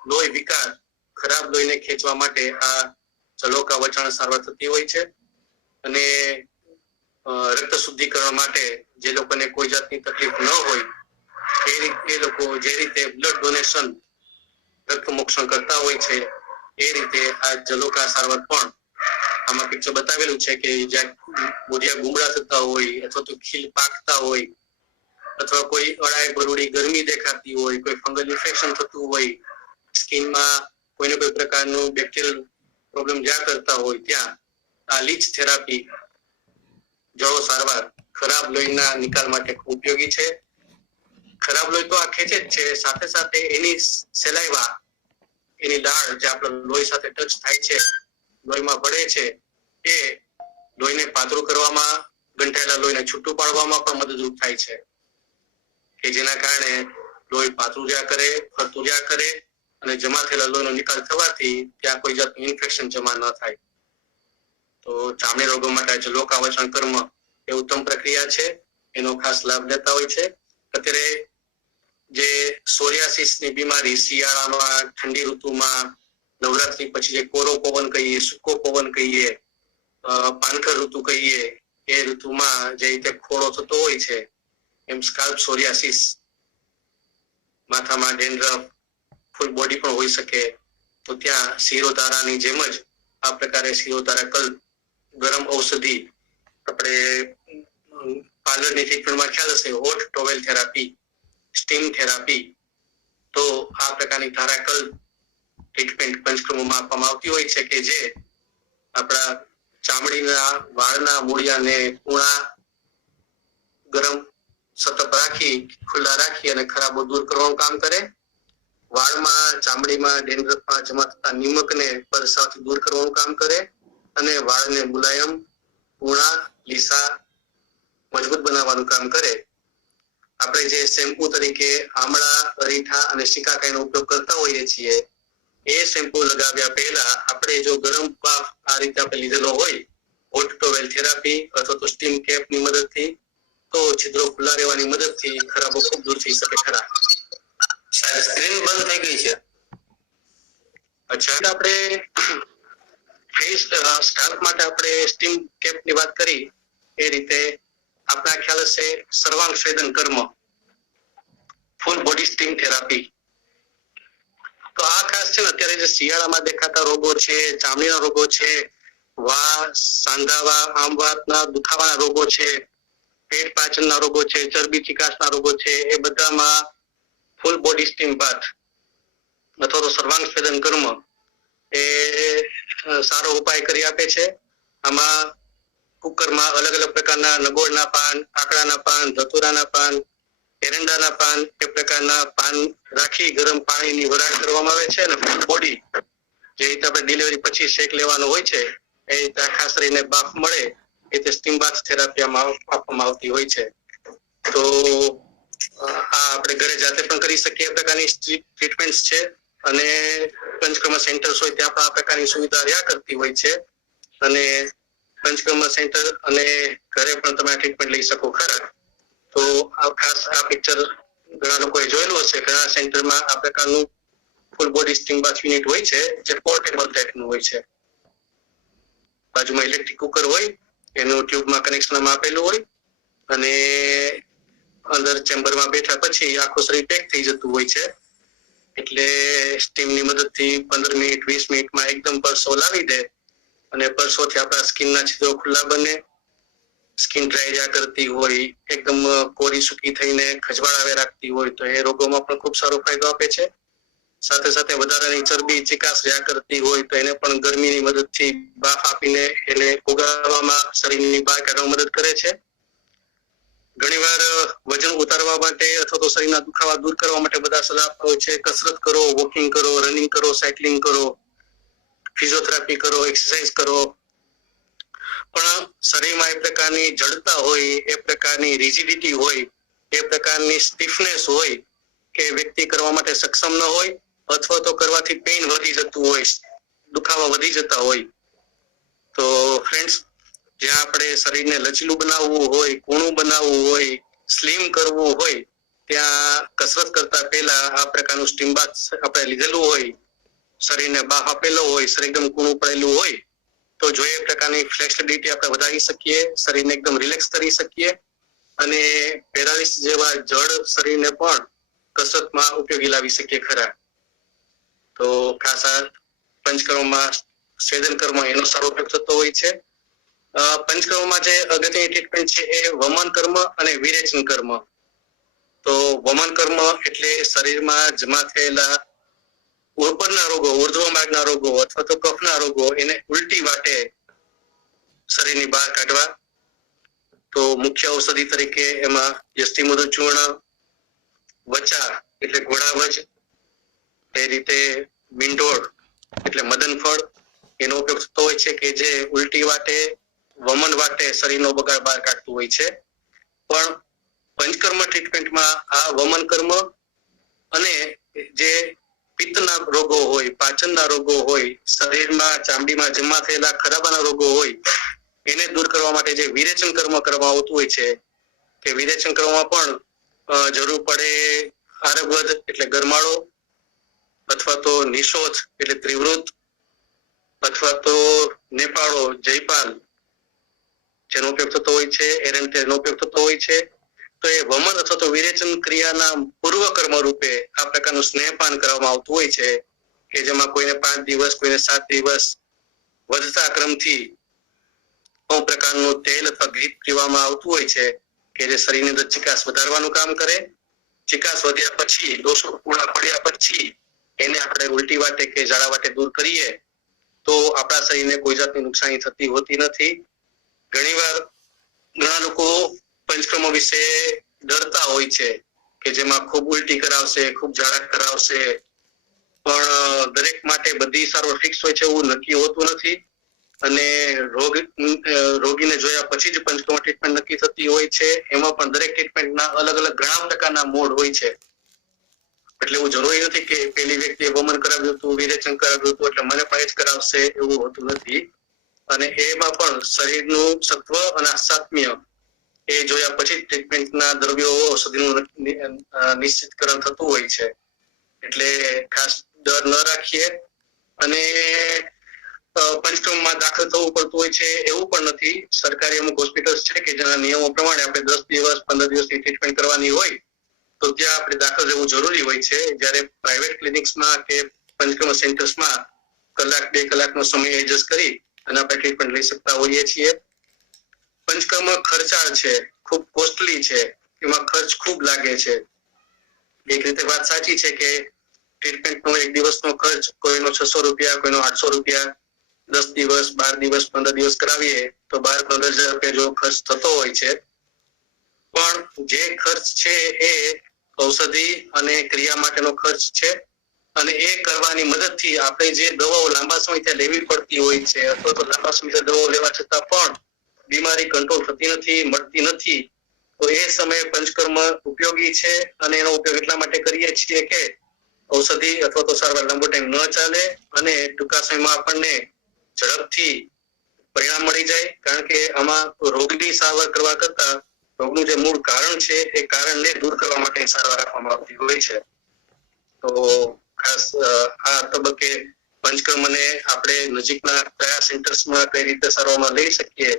લોહી વિકાર, ખરાબ લોહીને ખેંચવા માટે આ જલોકા વચાણ સારવાર થતી હોય છે. અને રક્ત શુદ્ધિકરણ માટે જે લોકોને કોઈ જાતની તકલીફ ન હોય એ લોકો જે રીતે બ્લડ ડોનેશન, રક્ત મોક્ષણ કરતા હોય છે એ રીતે આ જલોકા સારવાર પણ આમાં પિક્ચર બતાવેલું છે કે જ્યાં મોઢિયા ગુમડા થતા હોય અથવા તો ખીલ પાકતા હોય અથવા કોઈ અળાઈ બરોડી ગરમી દેખાતી હોય, કોઈ ફંગલ ઇન્ફેક્શન થતું હોય, સ્કિનમાં કોઈને કોઈ પ્રકારનું બેક્ટેરિયલ પ્રોબ્લેમ જ્યાં કરતા હોય ત્યાં આ લીચ થેરાપી, જળો સારવાર ખરાબ લોહીના નિકાલ માટે ખૂબ ઉપયોગી છે. ખરાબ લોહી તો આ ખેંચે જ છે, સાથે સાથે એની સેલાઈવા, એની લાળ જે આપણા લોહી સાથે ટચ થાય છે, લોહીમાં ભળે છે, એ લોહીને પાતળું કરવામાં, ગંઠાયેલા લોહીને છૂટું પાડવામાં પણ મદદરૂપ થાય છે, કે જેના કારણે લોહી પાતળું રહ્યા કરે, ફરતું રહ્યા કરે અને જમા થયેલા લોહીનો નિકાલ થવાથી ત્યાં કોઈ જાતનું ઇન્ફેક્શન જમા ન થાય. તો ચામડી રોગો માટે જલોકાવચન કર્મ એ ઉત્તમ પ્રક્રિયા છે, એનો ખાસ લાભ લેતા હોય છે. અત્યારે જે સોરિયાસિસની બીમારી શિયાળામાં, ઠંડી ઋતુમાં, નવરાત્રી પછી જે કોરો પવન કહીએ, સૂકો પવન કહીએ, પાનખર ઋતુ કહીએ, એ ઋતુમાં જે રીતે ખોડો થતો હોય છે, એમ સ્કાલ્પ સોરિયાસિસ, માથામાં ડેન્ડ્રફ, ફૂલ બોડી પણ હોઈ શકે. તો ત્યાં શિરોધારાની જેમ જ આ પ્રકારે શિરોધારા કલ્પ, ગરમ ઔષધિ, આપણે પાર્લરની ટ્રીટમેન્ટમાં ખ્યાલ હશે, hot towel therapy, steam therapy, તો આ પ્રકારની ધારાકલ્પ ટ્રીટમેન્ટ પંચકર્મમાં આપવામાં આવતી હોય છે, કે જે આપણા ચામડીના વાળના મૂળિયાને કુણા ગરમ સતત રાખી, ખુલ્લા રાખી અને ખરાબો દૂર કરવાનું કામ કરે. વાળમાં, ચામડીમાં, ડેન્ડ્રફમાં જમા થતા નિમકને પરસાવાથી દૂર કરવાનું કામ કરે અને વાળને મુલાયમ, કુણા, લીસા, મજબૂત બનાવવાનું કામ કરે. આપણે જે શેમ્પુ તરીકે આમળા, અરીઠા અને શિકાકાઈનો ઉપયોગ કરતા હોઈએ છીએ, એ શેમ્પુ લગાવ્યા પહેલા આપણે જો ગરમ બાફ આ રીતે આપણે લીધેલો હોય, હોટ ટોવેલ થેરાપી અથવા તો સ્ટીમ કેપની મદદથી, તો છિદ્રો ખુલ્લા રહેવાની મદદથી ખરાબો ખૂબ દૂર થઈ શકે ખરા. સ્ક્રીન બંધ થઈ ગઈ છે. અચ્છા, આપણે ફેસ સ્કાલ્પ માટે આપણે સ્ટીમ કેપની વાત કરી, એ રીતે આપણા ખ્યાલ હશે સર્વાંગ સ્વેદન કર્મ, ફૂલ બોડી સ્ટીમ થેરાપી. તો આ ખાસ છે ને અત્યારે જે શિયાળામાં દેખાતા રોગો છે, ચામડીના રોગો છે, સાંધાવા, આમવાતના દુખાવાના રોગો છે, પેટ પાચનના રોગો છે, ચરબી ચિકાસના રોગો છે, એ બધામાં ફૂલ બોડી સ્ટીમ બાથ અથવા તો સર્વાંગ સ્વેદન કર્મ એ સારો ઉપાય કરી આપે છે. આમાં કુકરમાં અલગ અલગ પ્રકારના નગોળના પાન, આકડાના પાન, ધતુરાના પાન, એરંડાના પાન, એ પ્રકારના પાન રાખી ગરમ પાણીની વરાળ કરવામાં આવે છે અને ફૂલ બોડી જે રીતે આપણે ડિલિવરી પછી શેક લેવાનો હોય છે, એ રીતે આખા શરીરને બાફ મળે એ રીતે સ્ટીમ બાથ થેરાપી આપવામાં આવતી હોય છે. તો આ આપણે ઘરે જાતે પણ કરી શકીએ એ પ્રકારની ટ્રીટમેન્ટ છે, અને પંચકર્મ સેન્ટર્સ હોય ત્યાં પણ આ પ્રકારની સુવિધા રહ્યા કરતી હોય છે, અને પંચકર્મ સેન્ટર અને ઘરે પણ તમે આ ટ્રીટમેન્ટ લઈ શકો ખરા. તો આ ખાસ આ પિક્ચર ઘણા લોકોએ જોયેલું હશે, ઘણા સેન્ટરમાં આ પ્રકારનું ફૂલ બોડી સ્ટીમ બાથ યુનિટ હોય છે, જે પોર્ટેબલ ટાઈપનું હોય છે. બાજુમાં ઇલેક્ટ્રિક કુકર હોય, એનું ટ્યુબમાં કનેક્શન આપેલું હોય, અને અંદર ચેમ્બરમાં બેઠા પછી આખું શરીર પેક થઈ જતું હોય છે. એટલે સ્ટીમની મદદથી 15 મિનિટ 20 મિનિટમાં એકદમ પરસો લાવી દે અને પરસોથી આપણા સ્કિનના છિદ્રો ખુલ્લા બને. સ્કિન ડ્રાય રહ્યા કરતી હોય, એકદમ કોરી સૂકી થઈને ખજવાળાવે રાખતી હોય, તો એ રોગોમાં પણ ખૂબ સારો ફાયદો આપે છે. સાથે સાથે વધારાની ચરબી ચિકાસ રહ્યા કરતી હોય તો એને પણ ગરમીની મદદથી બાફ આપીને એને ઓગાળવામાં, શરીરની બહાર કાઢવામાં મદદ કરે છે. ઘણીવાર વજન ઉતારવા માટે અથવા તો શરીરના દુખાવા દૂર કરવા માટે બધા સલાહ આપતા હોય છે, કસરત કરો, વોકિંગ કરો, રનિંગ કરો, સાયકલિંગ કરો, ફિઝિયોથેરાપી કરો, એક્સરસાઇઝ કરો. પણ શરીરમાં એ પ્રકારની જડતા હોય, એ પ્રકારની રિજિડિટી હોય, એ પ્રકારની સ્ટીફનેસ હોય કે વ્યક્તિ કરવા માટે સક્ષમ ન હોય, અથવા તો કરવાથી પેઇન વધી જતું હોય, દુખાવા વધી જતા હોય. તો ફ્રેન્ડ્સ, જ્યાં આપણે શરીરને લચીલું બનાવવું હોય, કૂણું બનાવવું હોય, સ્લિમ કરવું હોય, ત્યાં કસરત કરતા પહેલા આ પ્રકારનું સ્ટીમ બાથ આપણે લીધેલું હોય, શરીરને બાફ આપેલો હોય, શરીર એકદમ કૂણું પડેલું હોય, તો જો એ પ્રકારની ફ્લેક્સિબિલિટી આપણે વધારી શકીએ, શરીરને એકદમ રિલેક્સ કરી શકીએ, અને પેરાલિસિસ જેવા જડ શરીરને પણ કસરતમાં ઉપયોગી લાવી શકીએ ખરા. તો ખાસ આ પંચકર્મમાં સ્વેદન કર્મ એનો સારો ઉપયોગ થતો હોય છે. પંચકર્મમાં જે અગત્યની ટ્રીટમેન્ટ છે એ વમન કર્મ અને વિરેચન કર્મ. તો વમન કર્મ એટલે શરીરમાં જમા થયેલા ઉપરના રોગો, ઉર્ધ્વ માર્ગના રોગો અથવા તો કફના રોગો એને ઉલટી વાટે શરીરની બહાર કાઢવા. તો મુખ્ય ઔષધિ તરીકે એમાં યષ્ટિમધુ ચૂર્ણ, વચા એટલે ઘોડાવજ, એ રીતે મીંઢોળ એટલે મદનફળ એનો ઉપયોગ થતો હોય છે કે જે ઉલટી વાટે, વમન વાટે શરીરનો બગાડ બહાર કાઢતું હોય છે. પણ પંચકર્મ ટ્રીટમેન્ટમાં આ વમન કર્મ અને જે પિત્તના રોગો હોય, પાચનના રોગો હોય, શરીરમાં ચામડીમાં જમા થયેલા ખરાબાના રોગો હોય એને દૂર કરવા માટે જે વિરેચન કર્મ કરવામાં આવતું હોય છે કે વિરેચન કર્મમાં પણ જરૂર પડે આરગવદ એટલે ગરમાળો, અથવા તો નિશોથ એટલે ત્રિવૃત, અથવા તો નેપાળો, જયપાલ જેનો ઉપયોગ થતો હોય છે, એરંટેનો ઉપયોગ થતો હોય છે. તો એ વમન અથવા તો વિરેચન ક્રિયાના પૂર્વ કર્મ રૂપે આ પ્રકારનું સ્નેહપાન કરવામાં આવતું હોય છે કે જેમાં કોઈને 5 દિવસ, કોઈને 7 દિવસ વધતા ક્રમથી અમુક પ્રકારનું તેલ અથવા ઘી પીવામાં આવતું હોય છે કે જે શરીરની અંદર ચિકાસ વધારવાનું કામ કરે. ચિકાસ વધ્યા પછી, દોષો પૂર્ણ પડ્યા પછી એને આપણે ઉલટી વાટે કે ઝાડા વાટે દૂર કરીએ તો આપણા શરીરને કોઈ જાતની નુકસાની થતી હોતી નથી. ઘણીવાર ઘણા લોકો પંચકર્મ વિશે ડરતા હોય છે કે જેમાં ખૂબ ઉલટી કરાવશે, ખૂબ ઝાડા કરાવશે, પણ દરેક માટે બધી સારવાર ફિક્સ હોય છે એવું નક્કી હોતું નથી. અને રોગીને જોયા પછી જ પંચકર્મ ટ્રીટમેન્ટ નક્કી થતી હોય છે. એમાં પણ દરેક ટ્રીટમેન્ટના અલગ અલગ ઘણા પ્રકારના મોડ હોય છે. એટલે એવું જરૂરી નથી કે પેલી વ્યક્તિએ વમન કરાવ્યું હતું, વિરેચન કરાવ્યું હતું એટલે મને પણ એ જ કરાવશે, એવું હોતું નથી. અને એમાં પણ શરીરનું સત્વ અને અસાત્મ્ય એ જોયા પછી ટ્રીટમેન્ટના દ્રવ્યો ઔષધિનું નિશ્ચિતકરણ થતું હોય છે. એટલે ખાસ ડર ન રાખીએ. અને પંચકર્મમાં દાખલ થવું પડતું હોય છે એવું પણ નથી. સરકારી અમુક હોસ્પિટલ્સ છે કે જેના નિયમો પ્રમાણે આપણે 10 દિવસ 15 દિવસની ટ્રીટમેન્ટ કરવાની હોય તો ત્યાં આપણે દાખલ રહેવું જરૂરી હોય છે. જ્યારે પ્રાઇવેટ ક્લિનિક્સમાં કે પંચકર્મ સેન્ટર્સમાં કલાક 2 કલાકનો સમય એડજસ્ટ કરી અને આપણે ટ્રીટમેન્ટ લઈ શકતા હોઈએ છીએ. પંચકર્મ ખર્ચાળ છે, ખૂબ કોસ્ટલી છે, એમાં ખર્ચ ખૂબ લાગે છે. એક રીતે વાત સાચી છે કે ટ્રીટમેન્ટનો એક દિવસનો ખર્ચ કોઈનો 600 રૂપિયા, કોઈનો 800 રૂપિયા, 10 દિવસ, 12 દિવસ, 15 દિવસ કરાવીએ તો 12-15 હજાર રૂપિયા જેવો ખર્ચ થતો હોય છે. પણ જે ખર્ચ છે એ ઔષધિ અને ક્રિયા માટેનો ખર્ચ છે. અને એ કરવાની મદદથી આપણે જે દવાઓ લાંબા સમયથી લેવી પડતી હોય છે અથવા તો લાંબા સમયથી દવાઓ લેવા છતાં પણ બીમારી કંટ્રોલ થતી નથી, મળતી નથી, તો એ સમયે પંચકર્મ ઉપયોગી છે. અને એનો ઉપયોગ એટલા માટે કરીએ છીએ કે ઔષધિ અથવા તો સારવાર લાંબો ટાઈમ ન ચાલે અને ટૂંકા સમયમાં આપણને ઝડપથી પરિણામ મળી જાય. કારણ કે આમાં રોગની સારવાર કરવા કરતા રોગનું જે મૂળ કારણ છે એ કારણને દૂર કરવા માટે સારવાર આપવામાં આવતી હોય છે. તો ખાસ આ તબક્કે પંચકર્મને આપણે નજીકના કયા સેન્ટર્સમાં કઈ રીતે સારવારમાં લઈ શકીએ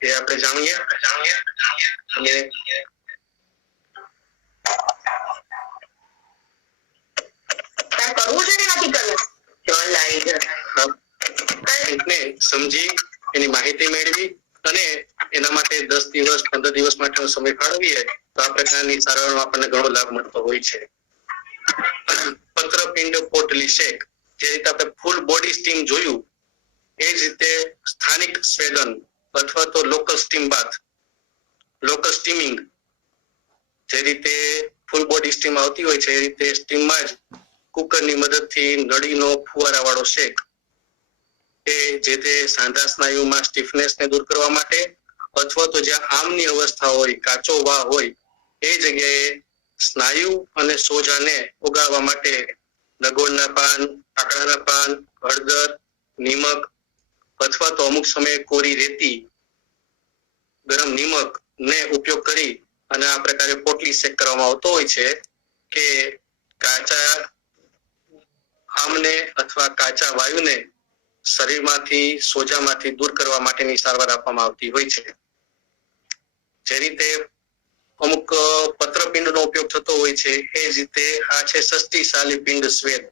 એ આપણે જાણીએ. અને કરવું છે કે નથી કરવું સમજી એની માહિતી મેળવી અને એના માટે 10 દિવસ 15 દિવસ માટેનો સમય ફાળવીએ તો આ પ્રકારની સારવારનો આપણને ઘણો લાભ મળતો હોય છે. પત્રપિંડ પોટલી શેક, જે રીતે આપણે ફૂલ બોડી સ્ટીમ જોયું એ જ રીતે સ્થાનિક સ્વેદન અથવા તો લોકલ સ્ટીમ બાથ, લોકલ સ્ટીમિંગ, જે રીતે ફૂલ બોડી સ્ટીમ આવતી હોય છે એ રીતે સ્ટીમમાં જ કુકરની મદદથી નળીનો ફુવારા વાળો શેક, એ જે તે સાંધા સ્નાયુમાં સ્ટીફનેસને દૂર કરવા માટે અથવા તો જ્યાં આમની અવસ્થા હોય, કાચો વા હોય એ જગ્યાએ સ્નાયુ અને સોજાને ઉગાડવા માટે લગોડના પાન, આકડાના પાન, હળદર, નિમક અથવા તો અમુક સમયે કોરી રેતી, ગરમ નિમક ને ઉપયોગ કરી અને આ પ્રકારે પોટલી શેક કરવામાં આવતો હોય છે કે કાચા આમને અથવા કાચા વાયુને શરીરમાંથી, સોજામાંથી દૂર કરવા માટેની સારવાર આપવામાં આવતી હોય છે. જે રીતે અમુક પત્રપિંડનો ઉપયોગ થતો હોય છે એ જ રીતે આ છે ષષ્ઠિશાલી પિંડ સ્વેદ.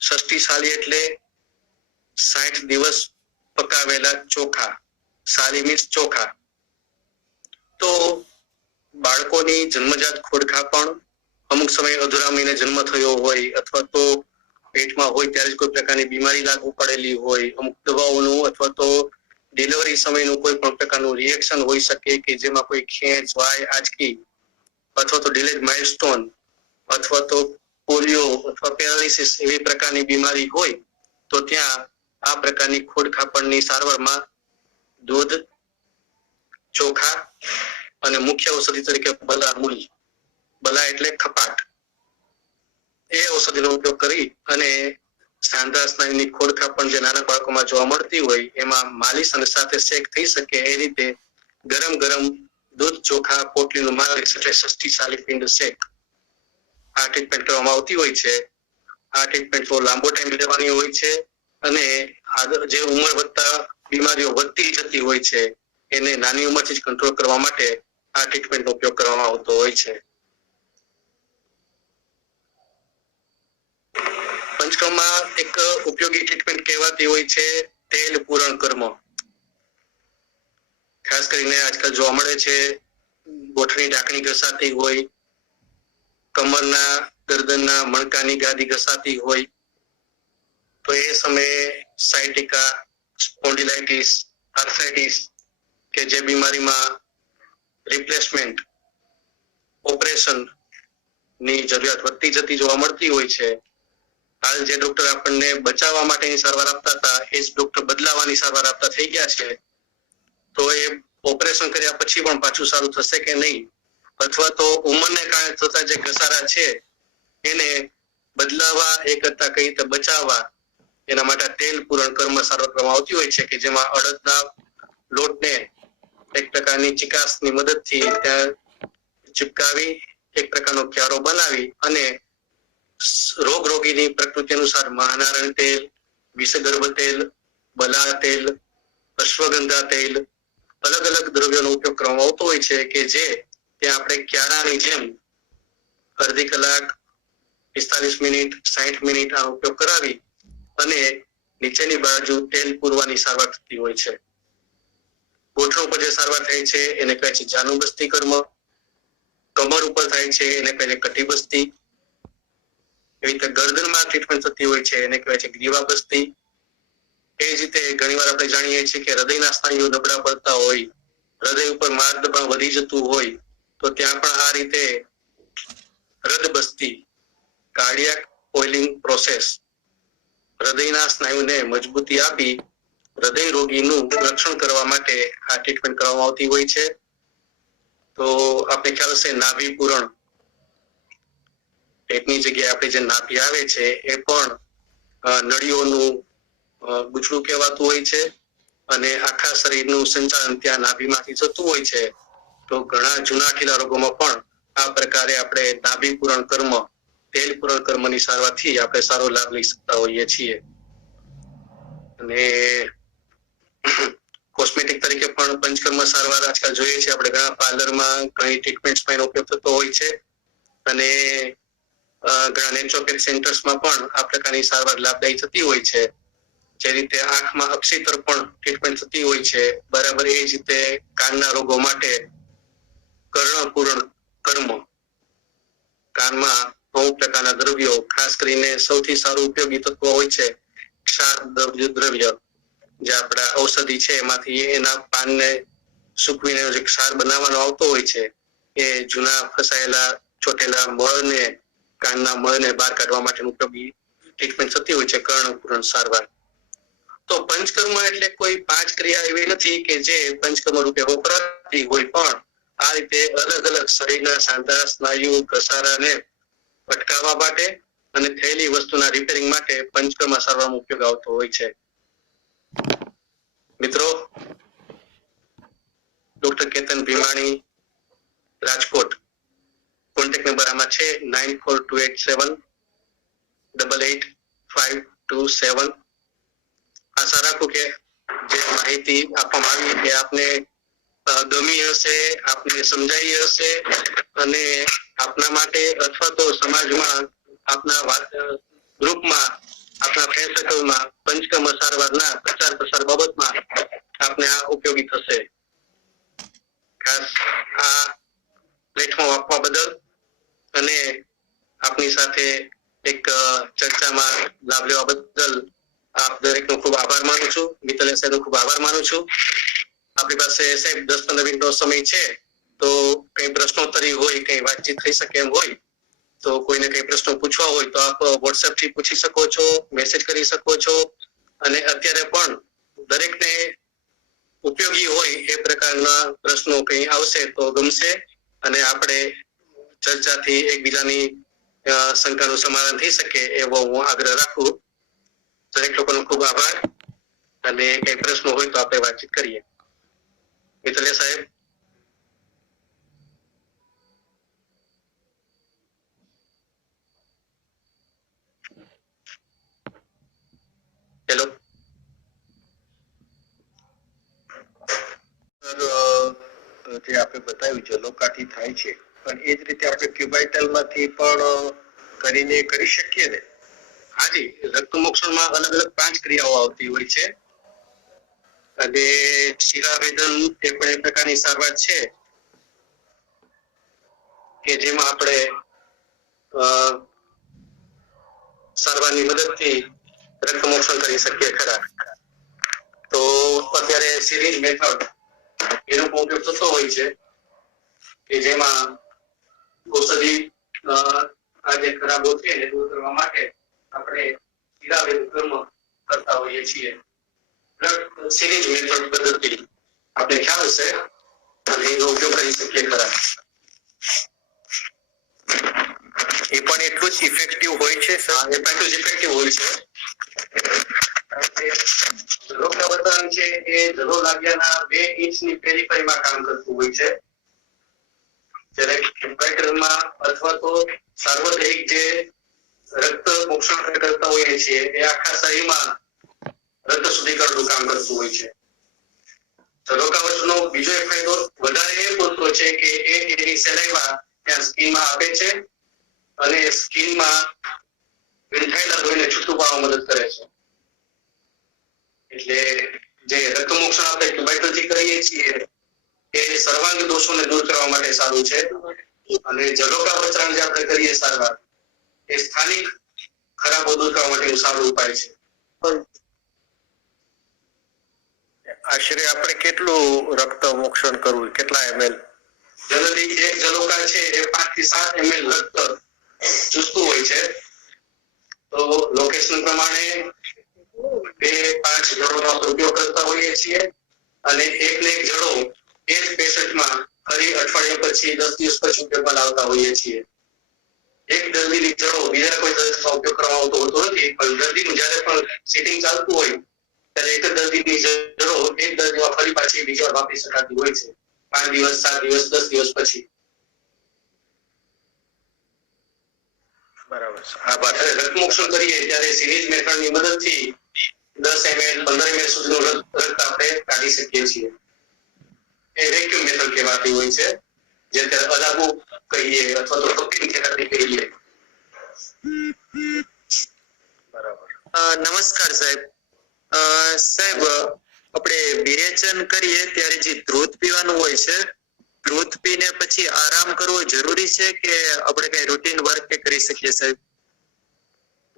ષષ્ઠિશાલી એટલે 60 દિવસ પકાવેલા ચોખા, સાલી મીન્સ ચોખા. તો બાળકોની જન્મજાત ખોડખા પણ અમુક સમયે અધૂરા મહિને જન્મ થયો હોય અથવા તો પેટમાં હોય ત્યારે જ કોઈ પ્રકારની બીમારી લાગુ પડેલી હોય, અમુક દવાઓનું અથવા તો ડિલિવરી સમયનું કોઈ પણ પ્રકારનું રિએક્શન હોઈ શકે કે જેમાં કોઈ ખેંચ, વાય, આંચકી અથવા તો ડિલેડ માઇલસ્ટોન અથવા તો પોલિયો અથવા પેરાલિસિસ એવી પ્રકારની બીમારી હોય તો ત્યાં આ પ્રકારની ખોડખાપણની સારવારમાં દૂધ, ચોખા અને મુખ્ય ઔષધિ તરીકે બલા મૂળી, બલા એટલે ખપાટ, એ ઔષધિનો ઉપયોગ કરી અને સાંધા સ્નાયુની ખોડખાપણ જે નાના બાળકોમાં જોવા મળતી હોય એમાં માલિશ અને સાથે શેક થઈ શકે એ રીતે ગરમ ગરમ દૂધ, ચોખા, પોટલીનું માલિશ એટલે ષષ્ઠી પિંડ શેક આ ટ્રીટમેન્ટ કરવામાં આવતી હોય છે. આ ટ્રીટમેન્ટ બહુ લાંબો ટાઈમ લેવાની હોય છે અને આગળ જે ઉંમર વધતા બીમારીઓ વધતી જતી હોય છે એને નાની ઉંમરથી જ કંટ્રોલ કરવા માટે આ ટ્રીટમેન્ટનો ઉપયોગ કરવામાં આવતો હોય છે. પંચકર્મમાં એક ઉપયોગી ટ્રીટમેન્ટ કહેવાતી હોય છે તેલ પૂરણ કર્મ. ખાસ કરીને આજકાલ જોવા મળે છે ગોઠની ઢાંકણી ઘસાતી હોય, કમરના, ગરદનના, મણકાની ગાદી ઘસાતી હોય તો એ સમયે સાયટિકા, સ્પોન્ડિલાઇટિસ, આર્થરાઇટિસ કે જે બીમારીમાં રિપ્લેસમેન્ટ ઓપરેશન ની જરૂરિયાત વધતી જતી જોવા મળતી હોય છે. હાલ જે ડોક્ટર આપણને બચાવવા માટેની સારવાર આપતા હતા એ જ ડોક્ટર બદલાવાની સારવાર આપતા થઈ ગયા છે. તો એ ઓપરેશન કર્યા પછી પણ પાછું સારું થશે કે નહીં, અથવા તો ઉંમરને કારણે થતા જે ઘસારા છે એને બદલાવા એ કરતા કઈ રીતે બચાવવા એના માટે તેલ પૂરણ કર્મ સારવાર કરવામાં આવતી હોય છે કે જેમાં અડદના લોટને એક પ્રકારની ચિકાસની મદદથી ત્યાં ચિપકાવી એક પ્રકારનો ક્યારો બનાવી અને રોગીની પ્રકૃતિ અનુસાર મહાનારાયણ તેલ, વિષગર્ભ તેલ, બલા તેલ, અશ્વગંધા તેલ, અલગ અલગ દ્રવ્યોનો ઉપયોગ કરવામાં આવતો હોય છે કે જે ત્યાં આપણે ક્યારાની જેમ અડધી કલાક, 45 મિનિટ, 60 મિનિટ આ ઉપયોગ કરાવી અને નીચેની બાજુ તેલ પૂરવાની સારવાર થતી હોય છે. ગોઠણ ઉપર જે સારવાર થાય છે એને કહે છે જાનુબસ્તી કર્મ. કમર ઉપર થાય છે એને કહે છે કટિબસ્તી. એવી રીતે ગરદનમાં ટ્રીટમેન્ટ થતી હોય છે એને કહેવાય છે ગ્રીવાબસ્તી. એ જ રીતે ઘણીવાર આપણે જાણીએ છીએ કે હૃદયના સ્નાયુઓ નબળા પડતા હોય, હૃદય ઉપર મારદબાણ વધી જતું હોય તો ત્યાં પણ આ રીતે હૃદબસ્તી, કાર્ડિયાક ઓઇલિંગ પ્રોસેસ, હૃદયના સ્નાયુને મજબૂતી આપી હૃદય રોગીનું રક્ષણ કરવા માટે આ ટ્રીટમેન્ટ કરવામાં આવતી હોય છે. તો આપણે ખ્યાલ હશે નાભી પૂરણ, પેટની જગ્યાએ આપણે જે નાભી આવે છે એ પણ નળીઓનું ગૂંચળું કહેવાતું હોય છે અને આખા શરીરનું સંચાલન ત્યાં નાભીમાંથી થતું હોય છે. તો ઘણા જૂના રોગોમાં પણ આ પ્રકારે આપણે નાભી પૂરણ કર્મ, તેલ પૂરણ કર્મની સારવારથી આપણે સારો લાભ લઈ શકતા હોઈએ છીએ. અને કોસ્મેટિક તરીકે પણ પંચકર્મ સારવાર આજકાલ જોઈએ છે આપણે ઘણા પાર્લરમાં ઘણી ટ્રીટમેન્ટ્સમાં એનો ઉપયોગ થતો હોય છે અને ઘણા નેચરોપેથી સેન્ટર્સમાં પણ આ પ્રકારની સારવાર લાભદાયી થતી હોય છે. જે રીતે આંખમાં અક્ષિતર પણ ટ્રીટમેન્ટ થતી હોય છે બરાબર એ જ રીતે કાનના રોગો માટે કર્ણપૂરણ કર્મ, કાનમાં અમુક પ્રકારના દ્રવ્યો, ખાસ કરીને સૌથી સારું ઉપયોગી તત્વ હોય છે ક્ષાર દ્રવ્ય, જે આપણા ઔષધિ છે એમાંથી એના પાનને સૂકવીને જે ક્ષાર બનાવવાનો આવતો હોય છે એ જૂના ફસાયેલા ચોટેલા મળને, કાનના મળને બહાર કાઢવા માટેનું ઉપયોગી ટ્રીટમેન્ટ થતી હોય છે કર્ણપૂરણ સારવાર. તો પંચકર્મ એટલે કોઈ 5 ક્રિયા એવી નથી કે જે પંચકર્મ રૂપે વપરાતી હોય, પણ આ રીતે અલગ અલગ શરીરના સાંધા, સ્નાયુ, ઘસારાને અટકાવવા માટે અને થયેલી વસ્તુના રિપેરિંગ માટે પંચકર્મ સારવારનો ઉપયોગ આવતો હોય છે. મિત્રો, doctor Ketan Bhimani, Rajkot. Contact number આમાં છે 9428788527. આશા રાખું કે જે માહિતી આપવામાં આવી એ આપને ગમી હશે, આપને સમજાઈ હશે અને આપના માટે અથવા તો સમાજમાં, આપના ગ્રુપમાં, આપના ફ્રેન્ડ સર્કલમાં પંચકર્મ સારવારના પ્રચાર પ્રસાર બાબતમાં આપને આ ઉપયોગી થશે. ખાસ આ પ્લેટફોર્મ આપવા બદલ અને આપની સાથે એક ચર્ચામાં લાભ લેવા બદલ આપ દરેકનો ખૂબ આભાર માનું છું. મિત્તલ સાહેબનો ખૂબ આભાર માનું છું. આપણી પાસે સાહેબ 10-15 મિનિટનો સમય છે, તો કઈ પ્રશ્નોત્તરી હોય, કઈ વાતચીત થઈ શકે એમ હોય તો કોઈને કઈ પ્રશ્નો પૂછવા હોય તો આપ WhatsApp થી પૂછી શકો છો, મેસેજ કરી શકો છો. અને અત્યારે પણ દરેકને ઉપયોગી હોય એ પ્રકારના પ્રશ્નો કઈ આવશે તો ગમશે અને આપણે ચર્ચાથી એકબીજાની શંકાનું સમાધાન થઈ શકે એવો હું આગ્રહ રાખું. દરેક લોકોનો ખૂબ આભાર અને કઈ પ્રશ્નો હોય તો આપણે વાતચીત કરીએ. મિત્તલ સાહેબ. હેલો. જે આપણે બતાવ્યું જલોકાથી થાય છે, પણ એ જ રીતે આપણે ક્યુબાઇટલમાંથી પણ કરીને કરી શકીએ ને? હાજી, રક્તમોક્ષણમાં અલગ અલગ 5 ક્રિયાઓ આવતી હોય છે અને શિરાવેદન એ પણ એક પ્રકારની સારવાર છે કે જેમાં આપણે સારવારની મદદથી રક્તમોક્ષણ કરી શકીએ ખરા. તો અત્યારે સિરીંજ મેથડ એનો ઉપયોગ થતો હોય છે કે જેમાં ઔષધિ આ જે ખરાબો છે એને દૂર કરવા માટે આપણે શિરાવેદન કર્મ કરતા હોઈએ છીએ. સિરીંજ મેથડ પદ્ધતિ આપણે ખ્યાલ છે અને એનો ઉપયોગ કરી શકીએ ખરા. એ પણ એટલું જ ઇફેક્ટિવ હોય છે સર? એ પણ એટલું જ ઇફેક્ટિવ હોય છે. જલોકા બતરણ છે એ જલો લાગ્યાના 2 ઇંચની પેરીફરીમાં કામ કરતું હોય છે. જ્યારે ક્યુબાઇટલમાં અથવા તો સાર્વત્રિક જે રક્ત મોક્ષણ કરતા હોઈએ છીએ એ આખા શરીરમાં રક્ત શુદ્ધિકરણનું કામ કરતું હોય છે. જલોકાવચનો બીજો એક ફાયદો વધારે એ પૂરતો છે કે એ એની સેલાઈવા ત્યાં સ્કિનમાં આપે છે અને સ્કિનમાં ગંઠાયેલા લોહીને છૂટું પાડવામાં મદદ કરે છે. એટલે જે રક્તમોક્ષણ આપણે ક્યુબાઇટલથી કરીએ છીએ એ સર્વાંગ દોષોને દૂર કરવા માટે સારું છે અને જલોકાવચરણ જે આપણે કરીએ સારવાર એ સ્થાનિક ખરાબો દૂર કરવા માટેનું સારું ઉપાય છે. આશરે આપણે કેટલું રક્ત મોક્ષણ કરવું, કેટલા ml? જનરલી એક જલોકા છે એ 5 થી 7 ml રક્ત ચૂસતું હોય છે. તો લોકેશન પ્રમાણે 2-5 જળોનો ઉપયોગ કરતા હોઈએ છીએ અને એકને એક જળો એ જ પેશન્ટમાં ફરી અઠવાડિયા પછી 10 દિવસ પછી ઉપયોગમાં લાવતા હોઈએ છીએ. એક દર્દીની જળો બીજા કોઈ દર્દીમાં ઉપયોગ કરવામાં આવતો હોતો નથી, પણ દર્દીનું જ્યારે પણ સિટિંગ ચાલતું હોય ત્યારે એક જ દર્દીની જળો એક દર્દીમાં ફરી પાછી બીજી વાર વાપરી શકાતી હોય છે 5 દિવસ, 7 દિવસ, 10 દિવસ પછી. બરાબર. આભાર. રક્તમોક્ષણ કરીએ ત્યારે સિરીંજ મેથડની મદદથી 10 ml 15 ml સુધીનું રક્ત આપણે કાઢી શકીએ છીએ. એ વેક્યુમ મેથડ કહેવાતી હોય છે, જે અત્યારે અલાગુ કહીએ અથવા તો ટોપિંગ થેરાપી કહીએ. બરાબર. નમસ્કાર સાહેબ. સાહેબ આપણે વિરેચન કરીએ ત્યારે જે દૂધ પીવાનું હોય છે, દૂધ પીને પછી આરામ કરવો જરૂરી છે કે આપણે કઈ રૂટીન વર્ક કે કરી શકીએ સાહેબ?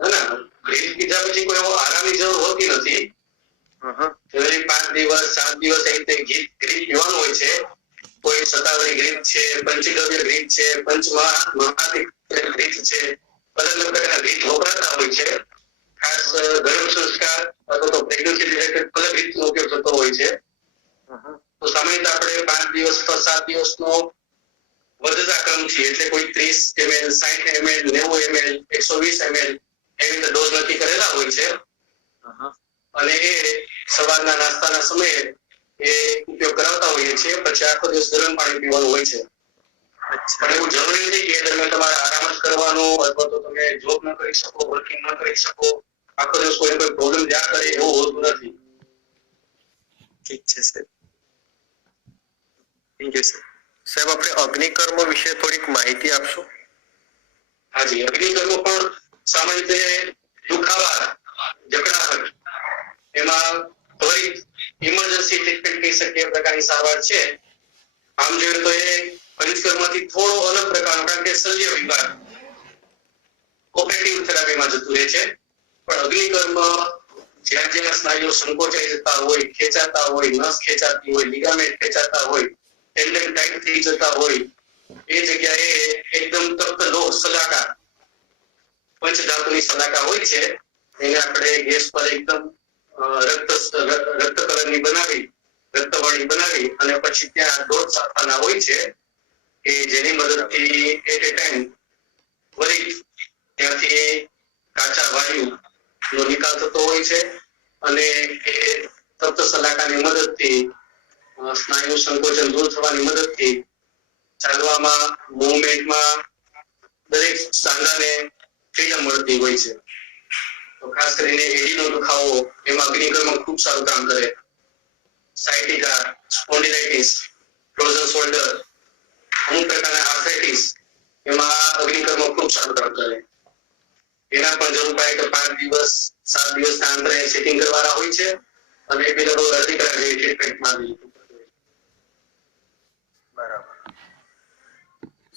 ના, ગ્રીસ પીધા પછી કોઈ એવો આરામની જરૂર હોતી નથી. generally 5 દિવસ 7 દિવસ એ રીતે ગ્રીસ પીવાનું હોય છે. કોઈ શતાવરી ગ્રીસ છે, પંચગવ્ય ગ્રીસ છે, પંચમહાત્મિક ગ્રીસ છે, અલગ અલગ પ્રકારના ગ્રીસ વપરાતા હોય છે. ખાસ ગર્ભ સંસ્કાર અથવા તો પ્રેગ્નન્સી રિલેટેડ અલગ રીતનો ઉપયોગ થતો હોય છે. તો સામાન્યતઃ આપણે 5 દિવસ અથવા 7 દિવસનો વધતા ક્રમથી એટલે કોઈ 30 ml 60 ml 90 ml 120 ml એવી રીતે ડોઝ નક્કી કરેલા હોય છે અને એ સવારના નાસ્તાના સમયે એ ઉપયોગ કરાવતા હોઈએ છીએ. પછી આખો દિવસ ગરમ પાણી પીવાનું હોય છે. પણ એવું જરૂરી નથી કે એ દરમિયાન તમારે આરામ જ કરવાનો અથવા તો તમે જોબ ન કરી શકો, વર્કિંગ ન કરી શકો, આખો દિવસ કોઈ પ્રોબ્લેમ જ્યાં કરે એવું હોતું નથી. ઠીક છે સાહેબ. Thank you sir. સાહેબ આપણે અગ્નિકર્મ વિશે થોડીક માહિતી આપશો? હાજી, અગ્નિકર્મ પણ સામાન્ય રીતે દુખાવા, જકડાહટ એમાં ત્વરિત ઇમરજન્સી ટ્રીટમેન્ટ કહી શકીએ એ પ્રકારની સારવાર છે. આમ જોઈએ તો એ પંચકર્મથી થોડો અલગ પ્રકારનો, કારણ કે શલ્ય વિભાગ ઓપરેટિવ થેરાપીમાં જતું રહે છે. પણ અગ્નિકર્મ જ્યાં જ્યાં સ્નાયુઓ સંકોચાઈ જતા હોય, ખેંચાતા હોય, નસ ખેંચાતી હોય, લિગામેન્ટ ખેંચાતા હોય, ટેન્ડન ટાઈટ થઈ જતા હોય, એ જગ્યાએ એકદમ તપ્ત લોહ સલાકા, પંચધાતુની સલાકા હોય છે, એને આપણે ગેસ પર એકદમ રક્તકરણની બનાવી, રક્તવાળી બનાવી અને પછી ત્યાં ડોટ આપવાના હોય છે કે જેની મદદથી એટ એ ટાઈમ ત્વરિત ત્યાંથી કાચા વાયુ નો નિકાલ થતો હોય છે અને એ તપ્ત સલાકાની મદદથી સ્નાયુ સંકોચન દૂર થવાની મદદથી ચાલવામાં, મૂવમેન્ટમાં દરેક સાંધાને ફ્રીડમ મળતી હોય છે. તો ખાસ કરીને એડીનો દુખાવો એમાં અગ્નિકર્મ ખૂબ સારું કામ કરે. સાયટિકા, સ્પોન્ડિલાઇટિસ, ફ્રોઝન શોલ્ડર, અમુક પ્રકારના આર્થરાઇટિસ એમાં અગ્નિકર્મ ખૂબ સારું કામ કરે. એના પણ જરૂર પડે તો 5 દિવસ 7 દિવસના અંતરે સેટિંગ કરવાના હોય છે અને એ બી લગભગ અડધી કલાક જેવી ટ્રીટમેન્ટમાં બરાબર.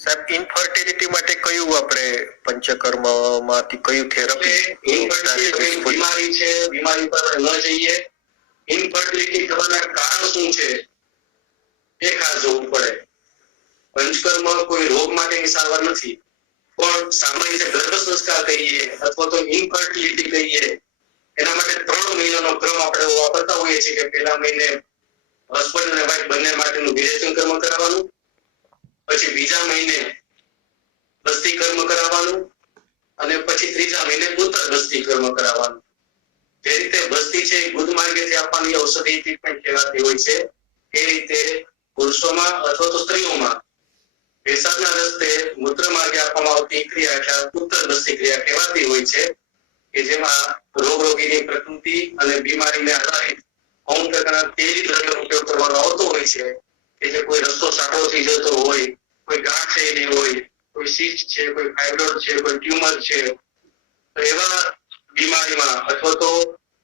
સાહેબ, ઇન્ફર્ટિલિટી માટે કયું આપણે પંચકર્મ માંથી કયું થેરપી? બીમારી છે, બીમારી પર ન જઈએ. ઇન્ફર્ટિલિટી થવાના કારણ શું છે એ ખાસ જોવું પડે. પંચકર્મ કોઈ રોગ માટેની સારવાર નથી, પણ સામાન્ય રીતે ગર્ભ સંસ્કાર કહીએ અથવા તો ઇન્ફર્ટિલિટી કહીએ એના માટે 3 મહિનાનો ક્રમ આપણે વાપરતા હોઈએ છીએ કે પહેલા મહિને હસબન્ડ અને વાઇફ બંને માટેનું વિરેચન કર્મ કરાવવાનું, પછી બીજા મહિને બસ્તી કર્મ કરાવવાનું અને પછી ત્રીજા મહિને ઉત્તર બસ્તી કર્મ કરાવવાનું. જે રીતે બસ્તી છે ગુદ માર્ગેથી આપવાની ઔષધિ ટ્રીટમેન્ટ કહેવાતી હોય છે, એ રીતે પુરુષોમાં અથવા તો સ્ત્રીઓમાં પેશાબના રસ્તે મૂત્ર માર્ગે આપવામાં આવતી ક્રિયા એટલે ઉત્તર બસ્તી ક્રિયા કહેવાતી હોય છે કે જેમાં રોગીની પ્રકૃતિ અને બીમારીને આધારિત અમુક પ્રકારના તેજી દ્રવ્યનો ઉપયોગ કરવાનો આવતો હોય છે કે જે કોઈ રસ્તો સાંકડો થઈ જતો હોય, કોઈ ગાંઠ થયેલી હોય, કોઈ સિસ્ટ છે, કોઈ ફાઇબ્રોઇડ છે, કોઈ ટ્યુમર છે, તો એવા બીમારીમાં અથવા તો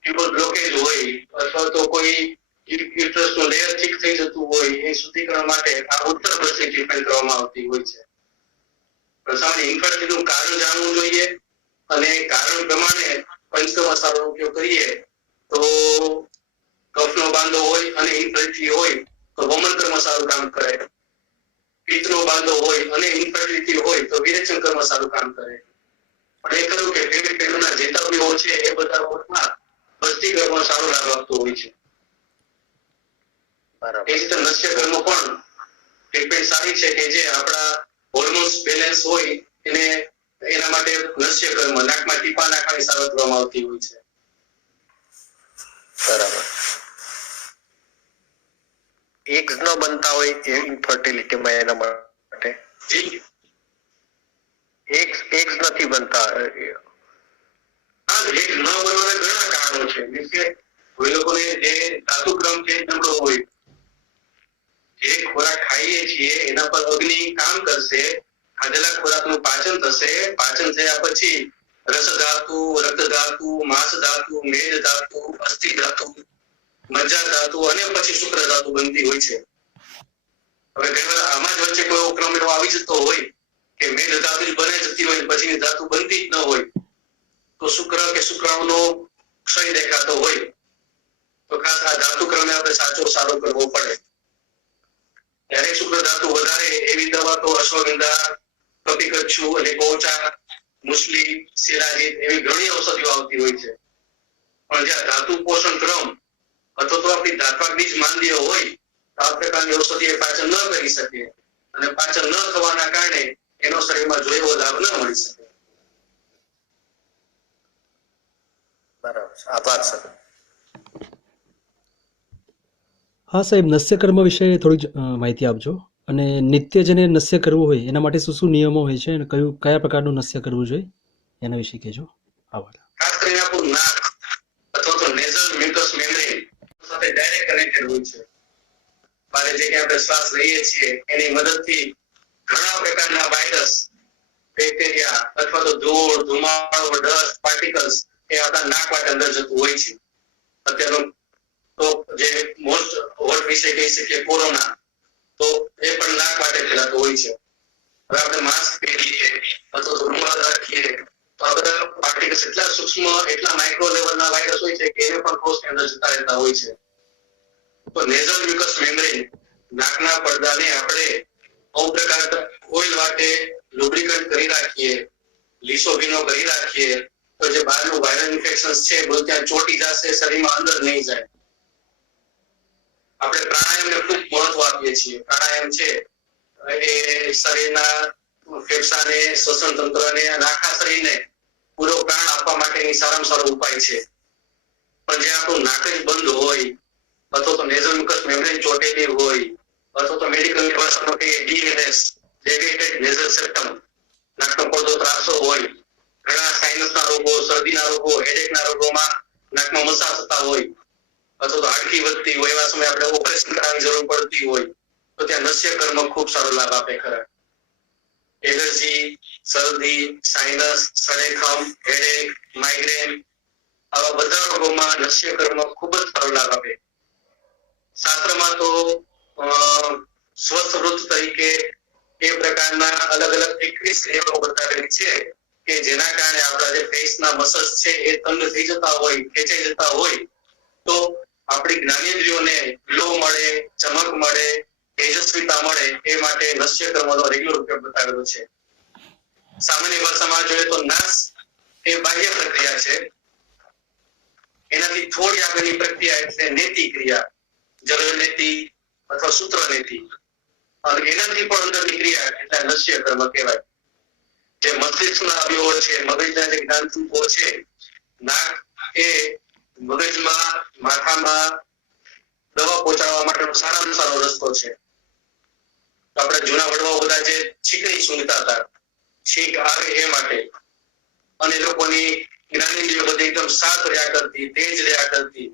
ટ્યુબર બ્લોકેજ હોય અથવા તો કોઈ યુટ્રસનું લેયર થીક થઈ જતું હોય એ શુદ્ધિકરણ માટે આ ઉત્તર બસ્તી ટ્રીટમેન્ટ કરવામાં આવતી હોય છે. પ્રસાવની ઇન્ફર્ટિલિટીનું કારણ જાણવું જોઈએ અને કારણ પ્રમાણે પંચકર્મ સારનો ઉપયોગ કરીએ તો કફનો બાંધો હોય અને ઇન્ફર્ટિલિટી હોય તો વમન કર્મ સારું કામ કરે. પિત્તનો બાંધો હોય અને ઇન્ફર્ટિલિટી હોય તો વિરેચન કર્મ સારું કામ કરે. પણ એ ખરું કે પેટના જે તબીઓ છે એ બધા રોગમાં બસ્તી કર્મ સારો લાભ આપતો હોય છે. એ રીતે નસ્ય કર્મ પણ ટ્રીટમેન્ટ સારી છે કે જે આપણા હોર્મોન્સ બેલેન્સ હોય એને એના માટે નસ્ય કર્મ નાકમાં ટીપા નાખવાની સારવાર કરવામાં આવતી હોય છે. બરાબર. એગ્સ ન બનતા હોય એ ઇન્ફર્ટિલિટીમાં એના માટે એગ્સ નથી બનતા. હા, એક ન બનવાના ઘણા કારણો છે. મીન્સ કે કોઈ લોકોને જે ધાતુક્રમ છે નબળો હોય, જે ખોરાક ખાઈએ છીએ એના પર અગ્નિ કામ કરશે, ખાધેલા ખોરાકનું પાચન થશે, પાચન થયા પછી રસ ધાતુ, રક્ત ધાતુ, માંસ ધાતુ, મેદ ધાતુ, અસ્થિ ધાતુ, મજ્જા ધાતુ અને પછી શુક્ર ધાતુ બનતી હોય છે. હવે ઘણી આમાં જ વચ્ચે કોઈ ક્રમ એવો આવી જતો હોય કે મેદ ધાતુ જ બને જતી હોય પછીની ધાતુ બનતી જ ન હોય તો શુક્ર કે શુક્રાણુનો ક્ષય દેખાતો હોય તો ખાસ આ ધાતુ ક્રમે આપણે સારો કરવો પડે. ત્યારે શુક્ર ધાતુ વધારે એવી દવા તો અશ્વગંધા, કપિકચ્છુ અને કોચા, મુસ્લી, શિલાજીત એવી ઘણી ઔષધિઓ આવતી હોય છે. પણ જ્યાં ધાતુ પોષણ ક્રમ અથવા તો આપણી ધાત્વાગ્નિ જ માંદ્ય હોય તો આ પ્રકારની ઔષધિ પાચન ન કરી શકે અને પાચન ન થવાના કારણે એનો શરીરમાં જોયેલો લાભ ન મળી શકે. બરાબર. આભાર સર. હા સાહેબ, નસ્યકર્મ વિશે થોડી માહિતી આપજો અને નિત્ય જેને નસ્ય કરવું હોય એના માટે શું નિયમો હોય છે અને કયા પ્રકારનું નસ્ય કરવું જોઈએ એના વિશે કહેજો. આભાર. ખાસ કરીને આપણું નાક અથવા તો નેઝલ મ્યુકસ મેમ્બ્રેન સાથે ડાયરેક્ટ કનેક્ટેડ હોય છે. બારે જે કે આપણે શ્વાસ લઈએ છીએ એની મદદથી ઘણા પ્રકારના વાયરસ, બેક્ટેરિયા અથવા તો ધૂળ, ધુમાડો, ડસ્ટ, પાર્ટિકલ્સ એ આપણા નાક વાટે અંદર જતું હોય છે. અત્યારનો તો જે મોસ્ટ હોટ વિષય કહી શકીએ કોરોના, તો એ પણ નાક વાટે ફેલાતો હોય છે. હવે આપણે માસ્ક પહેરીએ અથવા તો રૂમાલ રાખીએ તો આ બધા પાર્ટિકલ્સ એટલા સૂક્ષ્મ એટલા માઇક્રો લેવલના વાયરસ હોય છે કે એને પણ કોષની અંદર જતા રહેતા હોય છે. તો નેઝલ મ્યુકસ મેમ્બ્રેન નાકના પડદાને આપણે અમુક પ્રકાર ઓઇલ વાટે લુબ્રિકન્ટ કરી રાખીએ, લીસો ભીનો કરી રાખીએ, તો જે બહારનું વાયરલ ઇન્ફેક્શન્સ છે બધું ત્યાં ચોટી જશે, શરીરમાં અંદર નહીં જાય. આપણે પ્રાણાયામને ખૂબ મહત્વ આપીએ છીએ. પ્રાણાયામ છે એ શરીરના ફેફસાને, શ્વસન તંત્રને અને આખા શરીરને પૂરો પ્રાણ આપવા માટેની સારામાં સારો ઉપાય છે. પણ જે આપણું નાક જ બંધ હોય અથવા તો નેઝલ મ્યુકસ મેમ્બ્રેન ચોટેલી હોય અથવા તો મેડિકલ ભાષામાં કહીએ DNS ડેવિએટેડ નેઝલ સેપ્ટમ, નાકનો પડદો ત્રાસો હોય, ઘણા સાઇનસના રોગો, શરદીના રોગો, હેડેકના રોગોમાં નાકમાં મસા થતા હોય અથવા તો હાડકી વધતી હોય, એવા સમયે આપણે ઓપરેશન કરાવવાની જરૂર પડતી હોય તો ત્યાં નસ્ય કર્મ ખૂબ સારો લાભ આપે ખરા. એલર્જી, શરદી, સાઇનસ, સળેખમ, હેડેક, માઇગ્રેન આવા બધા રોગોમાં નસ્ય કર્મ ખૂબ જ સારો લાભ આપે. શાસ્ત્રમાં તો સ્વસ્થ વૃત્ત તરીકે એ પ્રકારના અલગ અલગ 21 ક્રિયાઓ બતાવેલી છે કે જેના કારણે આપણા જે ફેસના મસલ્સ છે એ તંગ થઈ જતા હોય, ખેંચાઈ જતા હોય તો આપણી જ્ઞાનેન્દ્રિયોને ગ્લો મળે, ચમક મળે, તેજસ્વીતા મળે એ માટે નસ્ય કર્મનો રેગ્યુલર ઉપયોગ બતાવેલો છે. સામાન્ય ભાષામાં જોઈએ તો નાસ એ બાહ્ય પ્રક્રિયા છે. એનાથી થોડી આગળની પ્રક્રિયા એટલે નેતિ ક્રિયા, જલ નેતિ અથવા સૂત્ર નેતિ, અને એનાથી પણ અંદરની ક્રિયા એટલે નસ્ય કર્મ કહેવાય. જે મસ્તિષ્કના અવયવો છે, મગજના જે જ્ઞાનતંતુઓ છે, નાક એ મગજમાં, માથામાં દવા પહોંચાડવા માટેનો સારામાં સારો રસ્તો છે. આપણા જૂના વડવાઓ બધા જે છીકણી સૂંઘતા હતા, છીંક આવે એ માટે, અને લોકોની જ્ઞાનેન્દ્રિયો બધી એકદમ શાંત રહ્યા કરતી, તેજ રહ્યા કરતી,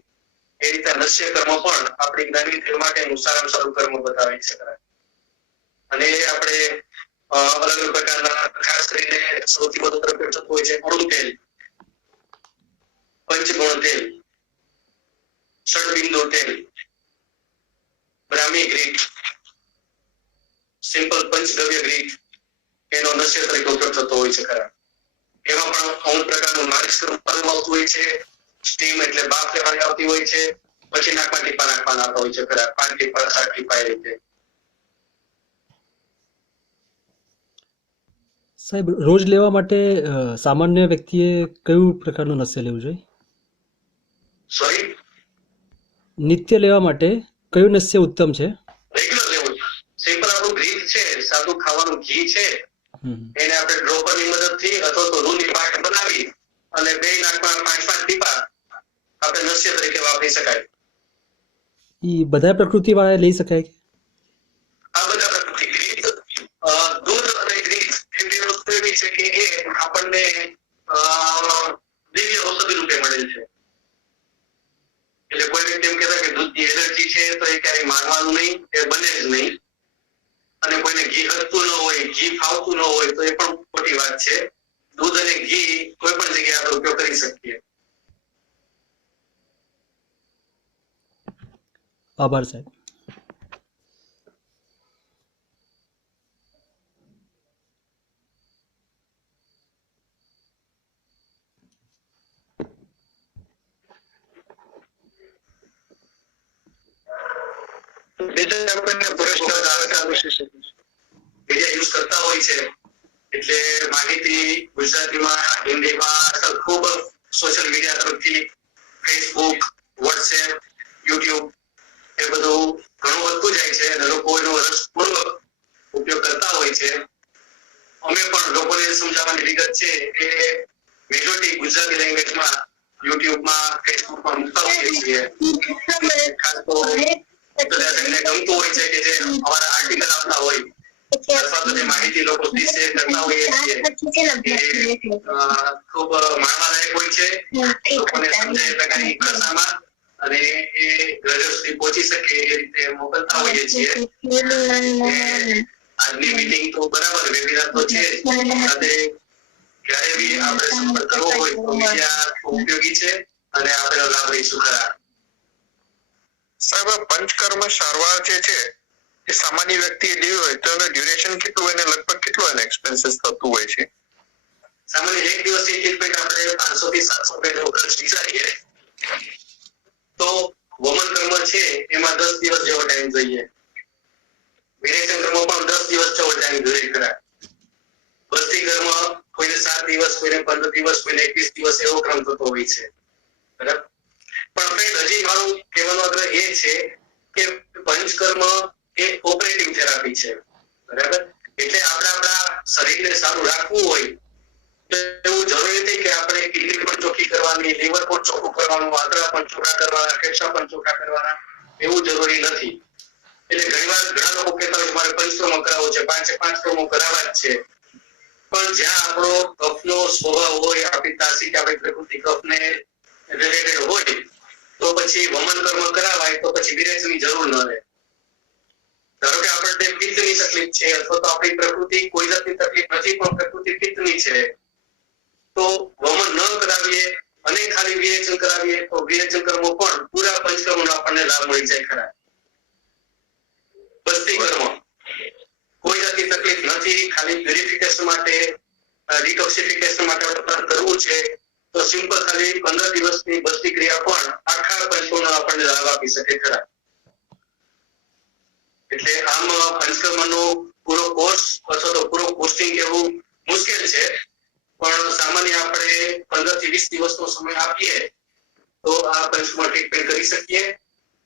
એ રીતે નસ્ય કર્મ પણ આપણી જ્ઞાનેન્દ્રિયો માટેનું સારામાં સારું કર્મ બતાવી શકાય. અને એ આપણે અલગ અલગ પ્રકારના, ખાસ કરીને સૌથી વધુ ઉપયોગ થતો હોય છે અળુ તેલ, પંચગુણ તેલ, ષડબિંદુ તેલ, બ્રાહ્મી ગ્રીક, સિમ્પલ પંચગવ્ય ગ્રીક, એનો નસ્ય તરીકે ઉપયોગ થતો હોય છે ખરા. એમાં પણ અમુક પ્રકારનું માલિશ કરવાનું આવતું હોય છે, સ્ટીમ એટલે બાફ લેવાની આવતી હોય છે, પછી નાકમાં ટીપા નાખવાના આવતા હોય છે ખરા, 5 ટીપા 7 ટીપા એ રીતે. સાહેબ, રોજ લેવા માટે સામાન્ય વ્યક્તિએ કયું પ્રકારનું નસ્ય લેવું જોઈએ? સોરી, નિત્ય લેવા માટે કયું નસ્ય ઉત્તમ છે? રેગ્યુલર લેવું. સિમ્પલ આપણું ઘી છે, સાદું ખાવાનું ઘી છે, એને આપણે ડ્રોપરની મદદથી અથવા તો રૂની પાટ બનાવી અને બે નાકમાં 5-5 ટીપા આપણે નસ્ય તરીકે વાપરી શકાય. એ બધા પ્રકૃતિ વાળા લઈ શકાય કે? આ બધા પ્રકૃતિ ગ્રીક, દૂધ અને ગ્રીક એ બે વસ્તુ એવી છે કે એ આપણને દિવ્ય ઔષધિ રૂપે મળેલ છે. એટલે કોઈ વ્યક્તિ એમ કહેતા કે દૂધની એલર્જી છે તો એ ક્યારેય માનવાનું નહીં, એ બને જ નહીં. અને કોઈને ઘી હલતું ન હોય, ઘી ફાવતું ન હોય તો એ પણ ખોટી વાત છે. દૂધ અને ઘી કોઈ પણ જગ્યાએ આપણે ઉપયોગ કરી શકીએ. આભાર સાહેબ. બીજા આપણને પ્રશ્ન બીજા યુઝ કરતા હોય છે એટલે માહિતી ગુજરાતીમાં, હિન્દીમાં ખૂબ સોશિયલ મીડિયા તરફથી ફેસબુક, વોટ્સએપ, યુટ્યુબ એ બધું ઘણું વધતું જાય છે અને લોકો એનો રસપૂર્વક ઉપયોગ કરતા હોય છે. અમે પણ લોકોને સમજાવવાની વિગત છે એ મેજોરિટી ગુજરાતી લેંગ્વેજમાં યુટ્યુબમાં, ફેસબુકમાં મૂકતા હોઈએ છીએ. ખાસ તો એમને ગમતું હોય છે કે જે અમારા આર્ટિકલ આવતા હોય અથવા તો જે માહિતી લોકો શેર કરતા હોઈએ છીએ એ ખૂબ માણવાલાયક હોય છે, લોકોને સમજાય એ પ્રકારની ભાષામાં અને એ ઘરે સુધી પહોંચી શકે એ રીતે મોકલતા હોઈએ છીએ. આજની મીટિંગ તો બરાબર, વેબિનાર તો છે જ, સાથે ક્યારે બી આપણે સંપર્ક કરવો હોય તો મીડિયા ઉપયોગી છે અને આપણે લાભ લઈશું ખરા. સાહેબ, પંચકર્મ સારવાર જે છે એ સામાન્ય વ્યક્તિએ લેવી હોય તો એનું ડ્યુરેશન કેટલું, એને લગભગ કેટલું એને એક્સપેન્સીસ થતું હોય છે? સામાન્ય એક દિવસની ટ્રીટમેન્ટ આપણે 500 થી 700 રૂપિયા જેવો ખર્ચ વિચારીએ તો વમન કર્મ છે એમાં 10 દિવસ જેવો ટાઈમ જોઈએ. વિરેચન કર્મ પણ 10 દિવસ જેવો ટાઈમ જોઈએ ખરા. બસ્તી કર્મ કોઈને 7 દિવસ, કોઈને 15 દિવસ, કોઈને 21 દિવસ એવો ક્રમ થતો હોય છે. બરાબર. પણ ફ્રેન્ડ હજી મારું કહેવાનો આગ્રહ એ છે કે પંચકર્મ એ ઓપરેટિવ થેરાપી છે. બરાબર. એટલે આપણે આપણા શરીરને સારું રાખવું હોય તો એવું જરૂરી નથી કે આપણે કિડની પણ ચોખ્ખી કરવાની, લીવર પણ ચોખ્ખું કરવાનું, આંતરડા પણ ચોખ્ખા કરવાના, ફેફસા પણ ચોખ્ખા કરવાના, એવું જરૂરી નથી. એટલે ઘણા લોકો કહેતા હોય મારે પંચકર્મ કરાવવો છે, 5 કર્મો કરાવવા જ છે. પણ જ્યાં આપણો કફનો સ્વભાવ હોય, આપણી તાસિક, આપણી પ્રકૃતિ કફને રિલેટેડ હોય તો પછી વમન કર્મ કરાવાય તો પછી વિરેચનની જરૂર ન રહે. ધારો કે આપણને પિત્તની તકલીફ છે અથવા તો આપણી પ્રકૃતિ કોઈ જાતની તકલીફ નથી પણ પ્રકૃતિ પિત્તની છે તો વમન ન કરાવીએ અને ખાલી વિરેચન કરાવીએ તો વિરેચન કર્મો પણ પૂરા પંચકર્મનો આપણને લાભ મળી જાય ખરા. બસ્તી કર્મ કોઈ જાતની તકલીફ નથી, ખાલી પ્યુરિફિકેશન માટે, ડિટોક્સિફિકેશન માટે આપણે કરવું છે તો સિમ્પલ ખાલી 15 દિવસની બસ્તી ક્રિયા પણ આખા પંચકર્મનો આપણને લાભ આપી શકે ખરા. એટલે આમ પંચકર્મનો પૂરો કોર્સ અથવા તો પૂરો પોસ્ટિંગ એવું મુશ્કેલ છે પણ સામાન્ય આપણે 15 થી 20 દિવસનો સમય આપીએ તો આ પંચકર્મ ટ્રીટમેન્ટ કરી શકીએ.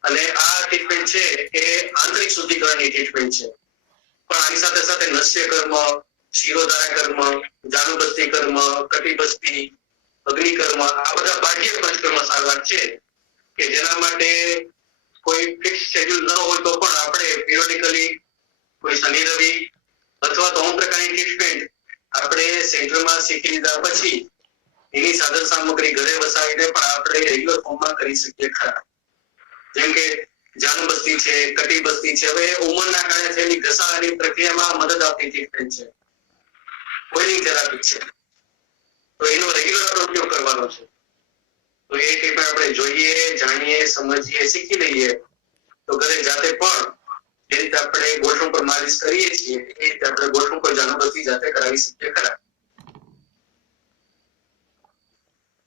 અને આ ટ્રીટમેન્ટ છે એ આંતરિક શુદ્ધિકરણની ટ્રીટમેન્ટ છે. પણ આની સાથે સાથે નસ્ય કર્મ, શિરોધારા કર્મ, જાનુબસ્તી કર્મ, કટિબસ્તી, અગ્નિ કર્મ આ બધા બાહ્ય પંચકર્મ સારવાર છે કે જેના માટે કોઈ ફિક્સ શેડ્યુલ ન હોય તો પણ આપણે પિરિયોડિકલી કોઈ શનિ રવિ અથવા તો અમુક પ્રકારની ટ્રીટમેન્ટ આપણે સેન્ટરમાં શીખી લીધા પછી એની સાધન સામગ્રી ઘરે વસાવીને પણ આપણે રેગ્યુલર ફોર્મમાં કરી શકીએ ખરા. જેમ કે જાનુબસ્તી છે, કટિબસ્તી છે, હવે ઉંમરના કારણે થયેલી ઘસારાની પ્રક્રિયામાં મદદ આપતી ટ્રીટમેન્ટ છે. ઓઇલિંગ થેરાપી છે તો એનો રેગ્યુલર ઉપયોગ કરવાનો છે. તો એ ટ્રીટમેન્ટ આપણે જોઈએ, જાણીએ, સમજીએ, શીખી લઈએ તો ઘરે જાતે પણ જે રીતે આપણે ગોઠણ પર માલિશ કરીએ છીએ એ રીતે આપણે ગોઠણ પર જાનુબસ્તી જાતે કરાવી શકીએ ખરા.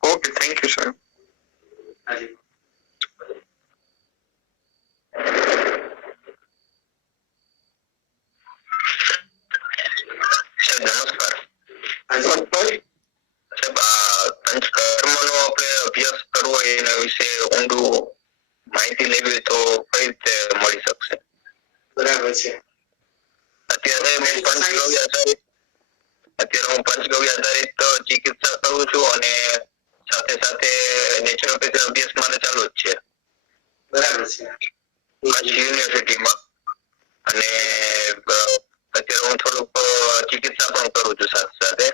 Okay, thank you sir. હાજી. નમસ્કાર. હાજી. સાહેબ, પંચકર્મનો આપણે અભ્યાસ કરવો હોય એના વિશે ઊંડું માહિતી લેવી તો કઈ રીતે મળી શકશે? બરાબર છે. અત્યારે હું પંચગવ્ય આધારિત ચિકિત્સા કરું છું અને સાથે સાથે નેચરોપેથી અભ્યાસ મારે ચાલુ જ છે. બરાબર છે. કચ્છ યુનિવર્સિટીમાં. અને અત્યારે હું થોડુંક ચિકિત્સા પણ કરું છું સાથે સાથે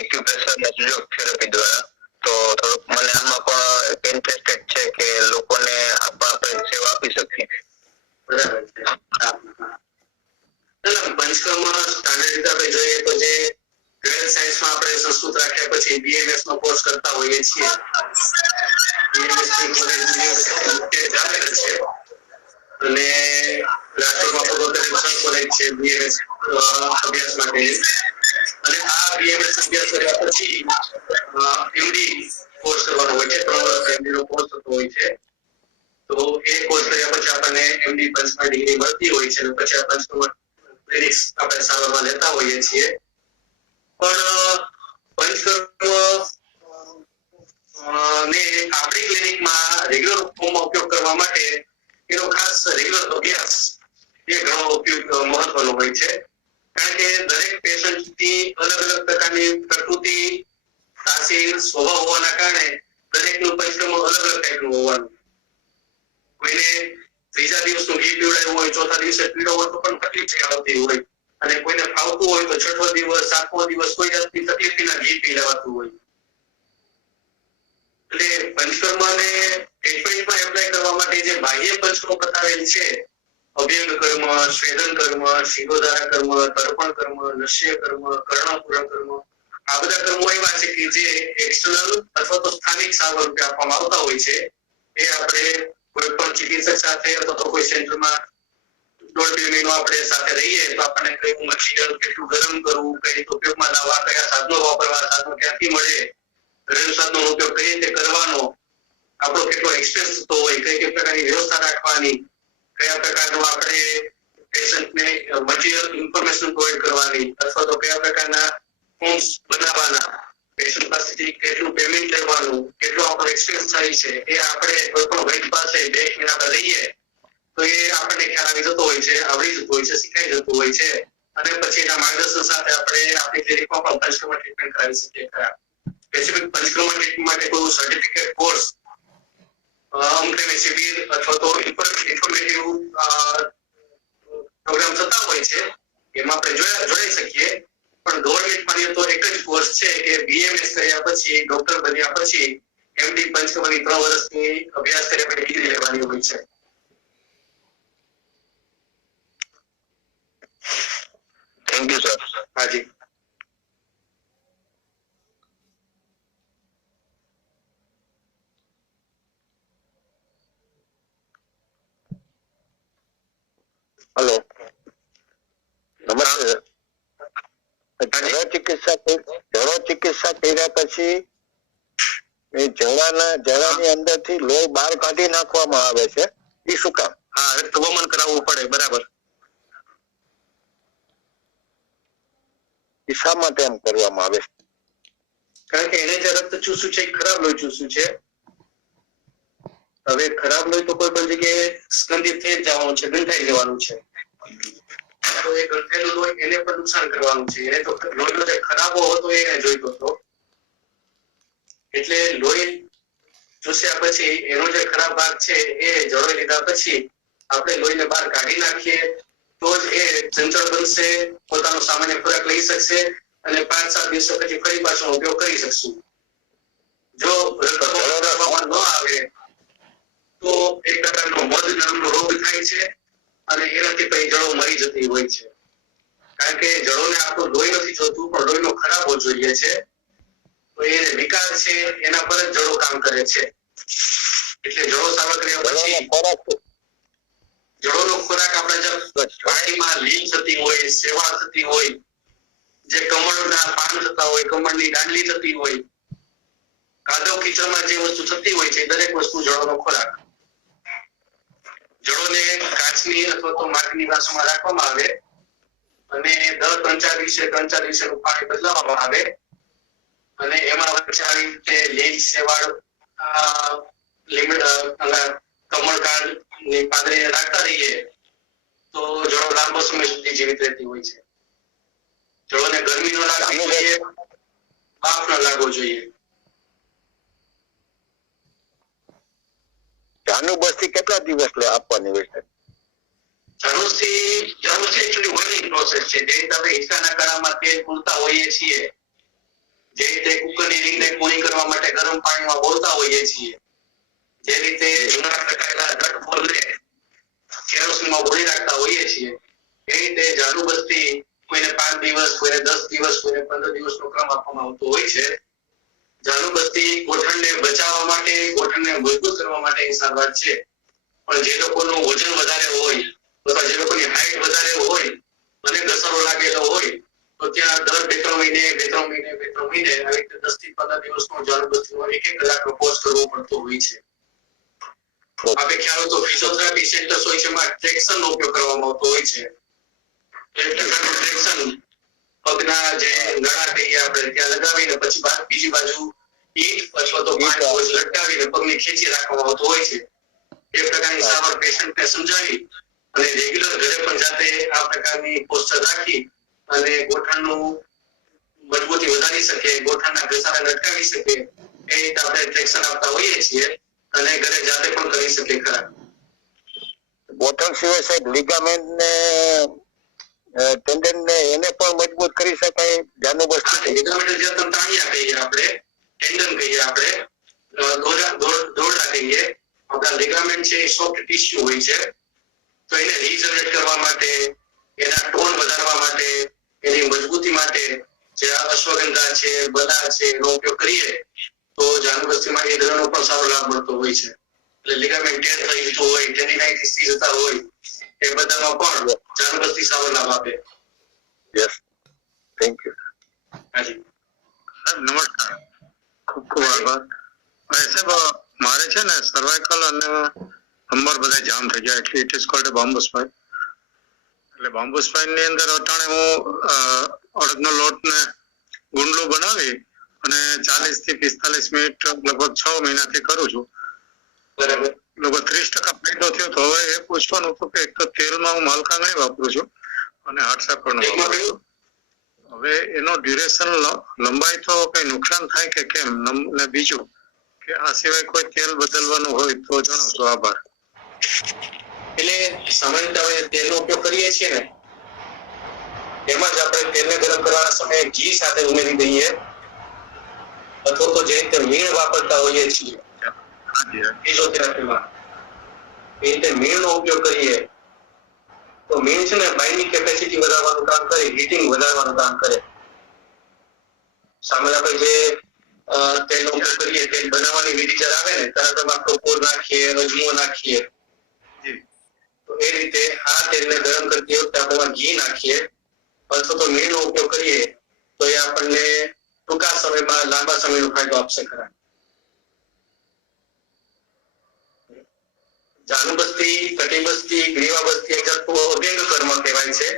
એક્યુપ્રેશર અને ફિઝિયોથેરાપી દ્વારા. તો થોડુંક મને આમાં પણ ઇન્ટરેસ્ટેડ છે કે લોકોને આપણે સેવા આપી શકીએ. બરાબર છે. પંચકર્મ સ્ટાન્ડર્ડ રીતે આપણે જોઈએ તો જે 12th સાયન્સમાં આપણે સંસ્કૃત રાખ્યા પછી બીએમએસ નો કોર્સ કરતા હોઈએ છીએ. બીએમએસ ની કોલેજ જાહેર છે અને રાજકોટમાં પોતાની કોલેજ છે બીએમએસ અભ્યાસ માટે. અને આ બીએમએસ અભ્યાસ કર્યા પછી એમડી કોર્સ કરવાનો હોય છે. 3 વર્ષ એમડી નો કોર્સ થતો હોય છે. તો એ કોર્સ કર્યા પછી આપણને એમડી પંચમાં ડિગ્રી મળતી હોય છે અને પછી આ પંચકર્મ ક્લિનિક્સ આપણે સારવારમાં લેતા હોઈએ છીએ. પણ પંચકર્મ ને આપણી ક્લિનિકમાં રેગ્યુલર ફોર્મમાં ઉપયોગ કરવા માટે એનો ખાસ રેગ્યુલર અભ્યાસ એ ઘણો મહત્વનો હોય છે. કારણ કે દરેક પેશન્ટની અલગ અલગ પ્રકારની પ્રકૃતિ, તાસીર, સ્વભાવ હોવાના કારણે દરેકનું પંચકર્મ અલગ અલગ ટાઈપનું હોવાનું. કોઈને ત્રીજા દિવસનું ઘી પીવડાવ્યું હોય, ચોથા દિવસે પીળો હોય તો પણ તકલીફ આવતી હોય અને કોઈને ફાવતું હોય તો 6મો દિવસ, 7મો દિવસ કોઈ જાતની તકલીફ વિના ઘી પી લેવાતું હોય. એટલે પંચકર્મને ટ્રીટમેન્ટમાં એપ્લાય કરવા માટે જે બાહ્ય પંચકર્મ બતાવેલ છે અભ્યંગ કર્મ, સ્વેદન કર્મ, શિરોધારા કર્મ, તર્પણ કર્મ, નશ્ય કર્મ, કર્ણપૂરણ કર્મ આ બધા કર્મો એવા છે કે જે એક્સટર્નલ અથવા તો સ્થાનિક સારવાર રૂપે આપવામાં આવતા હોય છે. એ આપણે કોઈ પણ ચિકિત્સક સાથે અથવા તો કોઈ સેન્ટરમાં દોઢ બે મહિનો આપણે સાથે રહીએ તો આપણને કયું મટીરિયલ કેટલું ગરમ કરવું, કઈ રીતે ઉપયોગમાં લાવવા, કયા સાધનો વાપરવા, સાધનો ક્યાંથી મળે, ઘરેલું સાધનોનો ઉપયોગ કઈ રીતે કરવાનો, આપણો કેટલો એક્સપેન્સ થતો હોય, કઈ પ્રકારની વ્યવસ્થા રાખવાની, કયા પ્રકારનું આપણે પેશન્ટને મટીરિયલ ઇન્ફોર્મેશન પ્રોવાઈડ કરવાની, અથવા તો કયા પ્રકારના ફોર્મ્સ બનાવવાના, પેશન્ટ પાસેથી કેટલું પેમેન્ટ લેવાનું, કેટલો આપણો એક્સપેન્સ થાય છે, એ આપણે કોઈ પણ વૈદ પાસે 2 મહિના આપણે રહીએ તો એ આપણને ખ્યાલ આવી જતો હોય છે, આવડી જતો હોય છે, શીખાઈ જતું હોય છે, અને પછી એના માર્ગદર્શન સાથે આપણે આપણી ક્લિનિકમાં પણ પંચકર્મ ટ્રીટમેન્ટ કરાવી શકીએ ખરા. સ્પેસિફિક પંચકર્મ ટ્રીટમેન્ટ માટે કોઈ સર્ટિફિકેટ કોર્સ અમુક શિબિર અથવા તો ઇન્ફોર્મેટિવ પ્રોગ્રામ થતા હોય છે, એમાં આપણે જોડાઈ શકીએ. પણ ગવર્મેન્ટ માન્ય તો એક જ કોર્સ છે કે બીએમએસ કર્યા પછી, ડોક્ટર બન્યા પછી એમડી પંચકર્મની 3 વર્ષની અભ્યાસ કર્યા પછી ડિગ્રી લેવાની હોય છે. Thank you sir. હાજી. હેલો, નમસ્તે. જળો ચિકિત્સા કર્યા પછી એ જળાની અંદરથી લોહી બહાર કાઢી નાખવામાં આવે છે, એ શું કામ? હા, રક્તવમન કરાવવું પડે. બરાબર. એ શા માટે એમ કરવામાં આવે છે? કારણ કે એને જે રક્ત ચૂસ્યું છે એ ખરાબ લોહી ચૂસ્યું છે. હવે ખરાબ લોહી તો કોઈ પણ જગ્યાએ સ્કંદિત થઈ જવાનું છે, ગંઠાઈ જવાનું છે. તો એ ગંઠેલું લોહી એને પણ નુકસાન કરવાનું છે. એને તો લોહીનો જે ખરાબો હતો એને જોઈતો હતો. એટલે લોહી ચૂસ્યા પછી એનો જે ખરાબ ભાગ છે એ જળોઈ લીધા પછી આપણે લોહીને બહાર કાઢી નાખીએ તો જ એ ચંચળ બનશે, પોતાનો સામાન્ય ખોરાક લઈ શકશે અને 5-7 દિવસો પછી ફરી પાછો ઉપયોગ કરી શકશું. જો રક્તમાં ન આવે તો એક પ્રકારનો મધ નામનો રોગ થાય છે અને એનાથી પછી જળો મરી જતી હોય છે. કારણ કે જળોને આપણું લોહી નથી જોતું, પણ લોહીનો ખરાબો જોઈએ છે. તો એ વિકાર છે એના પર જ જળો કામ કરે છે. એટલે જળો સારવાર કર્યા પછી જળોનો ખોરાક આપણે જે પાણીમાં લીલ થતી હોય, સેવાળ થતી હોય, જે કમળના પાન થતા હોય, કમળની દાંડલી થતી હોય, કાદવ કીચડમાં જે વસ્તુ થતી હોય છે દરેક વસ્તુ જળોનો ખોરાક. જળોને કાચની અથવા તો માટીની વાસણમાં રાખવામાં આવે અને દર 3-4 દિવસે પાણી બદલાવવામાં આવે અને એમાં વચ્ચે આવી રીતે લીલ, સેવાળ, કમળકાંડ ની પાંદડીને રાખતા રહીએ તો જળો લાંબો સમય સુધી જીવિત રહેતી હોય છે. જળોને ગરમી ન લાગવી જોઈએ, બાફ ન લાગવો જોઈએ. જાનુબસ્તી કેટલા દિવસ આપવાની હોય છે? જાનુસી એકચ્યુઅલી બોઇલિંગ પ્રોસેસ છે. જે રીતે આપણે હિંચકાના કડામાં તેલ પૂરતા હોઈએ છીએ, જે રીતે કુકરની રીંગને કૂણી કરવા માટે ગરમ પાણીમાં બોળતા હોઈએ છીએ, જે રીતે જૂના ટકાયેલા ડટ બોલને કેરોસીનમાં બોળી રાખતા હોઈએ છીએ, એ રીતે જાનુબસ્તી કોઈને 5 દિવસ, કોઈને 10 દિવસ, કોઈને 15 દિવસનો ક્રમ આપવામાં આવતો હોય છે. જાનુબસ્તી ગોઠણને બચાવવા માટે, ગોઠણને મજબૂત કરવા માટેની સારવાર છે. પણ જે લોકોનું વજન વધારે હોય અથવા જે લોકોની હાઈટ વધારે હોય અને ઘસારો લાગેલો હોય તો ત્યાં દર 2-3 મહિને આવી રીતે 10 થી 15 દિવસનો જાનુબસ્તીનો 1 કલાકનો કોર્સ કરવો પડતો હોય છે. આપણે ખ્યાલ હોય તો ફિઝિયોથેરાપી સેન્ટર્સ હોય છે, એમાં ટ્રેક્શનનો ઉપયોગ કરવામાં આવતો હોય છે. ટ્રેક્શન પગના જે નળા કહીએ આપણે ત્યાં લગાવીને પછી બીજી બાજુ ઈંટ અથવા તો પાણી લટકાવીને પગને ખેંચી રાખવામાં આવતો હોય છે. એ પ્રકારની સારવાર પેશન્ટને સમજાવી અને રેગ્યુલર ઘરે પણ જાતે આ પ્રકારની પોસ્ચર રાખી અને ગોઠણનું મજબૂતી વધારી શકે, ગોઠણના ઘસારાને અટકાવી શકે, એ રીતે આપણે ટ્રેક્શન આપતા હોઈએ છીએ અને ઘરે જાતે પણ કરી શકે ખરા. ગોઠણ સિવાય સાહેબ લિગામેન્ટ ને ટેન્ડન ને એને પણ મજબૂત કરી શકાય જાનુબસ્તી? લિગામેન્ટ જે તાણિયા કહીએ આપણે, ટેન્ડન કહીએ આપણે, દોરડા કહીએ. આપણા લિગામેન્ટ છે એ સોફ્ટ ટિશ્યુ હોય છે, તો એને રીજનરેટ કરવા માટે, એના ટોન વધારવા માટે, એની મજબૂતી માટે જે અશ્વગંધા છે, બદામ છે એનો ઉપયોગ કરીએ તો જાનુબસ્તીમાં એ દ્રવનો પણ સારો લાભ મળતો હોય છે. એટલે લિગામેન્ટ ટેર થઈ જતું હોય, ટેન્ડિનાઇટિસ થી જતા હોય, એ બધામાં પણ જાનબસ્તી સારો લાભ આપે. Yes, thank you. હાજી. સાહેબ નમસ્કાર, ખૂબ ખૂબ આભાર. સાહેબ મારે છે ને સર્વાઇકલ અને નંબર બધા જામ થઈ ગયા એટલે it is called bamboo spine. એટલે બામ્બુ સ્પાઇન ની અંદર અટાણે હું અડદનો લોટ ને ગુંડલું બનાવી અને 40 થી 45 મિનિટ લગભગ 6 મહિનાથી કરું છું. બરાબર. લગભગ 30% ફાયદો થયો. તો હવે એ પૂછવાનું હતું કે એક તો તેલમાં હું માલકાંગણી વાપરું છું અને હાટ સાકરનો વાપરું છું. હવે એનો ડ્યુરેશન લંબાઈ તો કઈ નુકસાન થાય કે કેમ, ને બીજું કે આ સિવાય કોઈ તેલ બદલવાનું હોય તો જણાવશો. આભાર. એટલે સામાન્યતઃ હવે તેલનો ઉપયોગ કરીએ છીએ ને એમાં જ આપણે તેલને ગરમ કરવાના સમયે ઘી સાથે ઉમેરી દઈએ અથવા તો જે રીતે મીણ વાપરતા હોઈએ છીએ ફિઝિયોથેરાપીમાં એ રીતે મીણનો ઉપયોગ કરીએ તો મીણ છે ને બાઇન્ડિંગ કેપેસિટી વધારવાનું કામ કરે, હીટિંગ વધારવાનું કામ કરે. સામે આપણે જે તેલનો ઉપયોગ કરીએ, તેલ બનાવવાની વિધિ જ્યારે આવે ને ત્યારે આપણે કપૂર નાખીએ, અજમો નાખીએ, તો એ રીતે આ તેલને ગરમ કરતી વખતે આપણે ઘી નાખીએ અથવા તો મીણનો ઉપયોગ કરીએ તો એ આપણને ટૂંકા સમયમાં લાંબા સમયનો ફાયદો આપશે ખરા. જાનુબસ્તી, કટિબસ્તી, ગ્રીવાબસ્તી એક જાતનું અભ્યંગ કર્મ કહેવાય છે.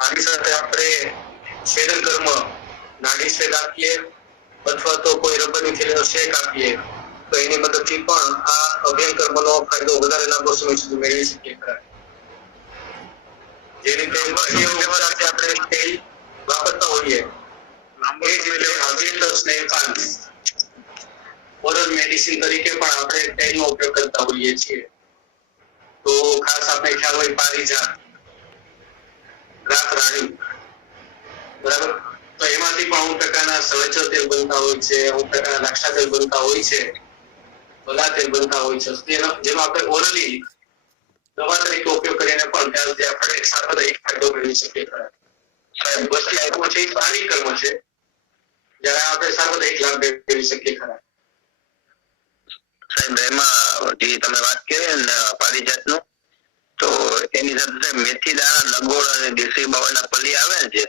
આની સાથે આપણે છેદન કર્મ, નાડી છેદ આપીએ અથવા તો કોઈ રબરની થેલીનો શેક આપીએ તો એની મદદથી પણ આ અભ્યંગ કર્મનો ફાયદો વધારે લાંબો સમય સુધી મેળવી શકીએ ખરા. જે રીતે આપણે તેલ વાપરતા હોઈએ એ જ રીતે હાઇડ્રસ ને પાન ઓરલ મેડિસિન તરીકે પણ આપણે તેલનો ઉપયોગ કરતા હોઈએ છીએ. તો ખાસ આપણે ખ્યાલ હોય પારિજાત, રાતરાણી, બરાબર, તો એમાંથી પણ અમુક પ્રકારના સંવચર તેલ બનતા હોય છે, અમુક પ્રકારના લાક્ષા તેલ બનતા હોય છે, ભલા તેલ બનતા હોય છે, જેનો આપણે ઓરલી દવા તરીકે ઉપયોગ કરીને પણ ત્યારથી આપણે એક સાર્વત્રિક ફાયદો મેળવી શકીએ ખરા. વસ્તી કર્મ છે એ સ્થાનિક કર્મ છે, જ્યારે આપણે સાર્વત્રિક લાભ મેળવી શકીએ ખરા. સાહેબ એમાં જે તમે વાત કરી ને પારિજાતનું, તો એની સાથે મેથી દાણા, નગોળ અને દેશી બાવળના પલ્લી આવે ને છે,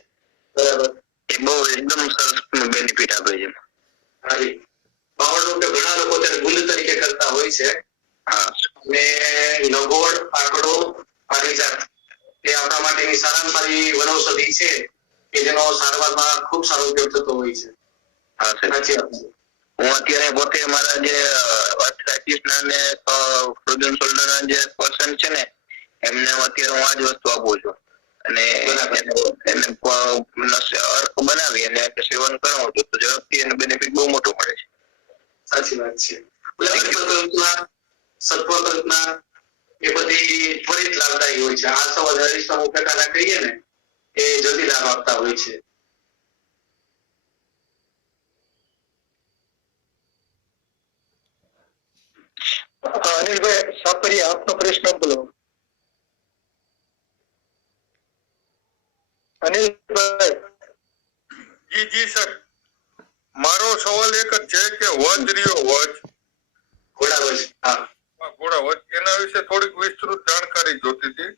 બરાબર, એ બહુ એકદમ સરસ બેનિફિટ આપે છે. હાજી. બાવળનો ઉપયોગ ઘણા લોકો તેને ગુંદ તરીકે કરતા હોય છે. હા. અને નગોળ, આકડો, પારિજાત એ આપણા માટેની સારામાં સારી વનૌષધિ છે કે જેનો સારવારમાં ખૂબ સારો ઉપયોગ થતો હોય છે. હા સાચી વાત છે. હું અત્યારે પોતે મારા જે આર્થરાઇટિસના ને ફ્રોઝન શોલ્ડરના જે પર્સન છે ને એમને અત્યારે હું આ જ વસ્તુ આપું છું અને એને અર્ક બનાવી અને સેવન કરાવું છું તો ઝડપથી એનું બેનિફિટ બહુ મોટું મળે છે. સાચી વાત છે. સત્વકલ્પના એ બધી ત્વરિત લાભદાયી હોય છે. આ સવા અમુક પ્રકારના કહીએ ને એ જલ્દી લાભ આપતા હોય છે. અનિલભાઈ સાપરિયા, આપનો પ્રશ્ન બોલો. અનિલભાઈ. જી જી સર, મારો સવાલ એક જ છે કે વજ રહ્યો વજ ઘોડાવજ, હા, ઘોડા વજ એના વિશે થોડીક વિસ્તૃત જાણકારી જોતી હતી.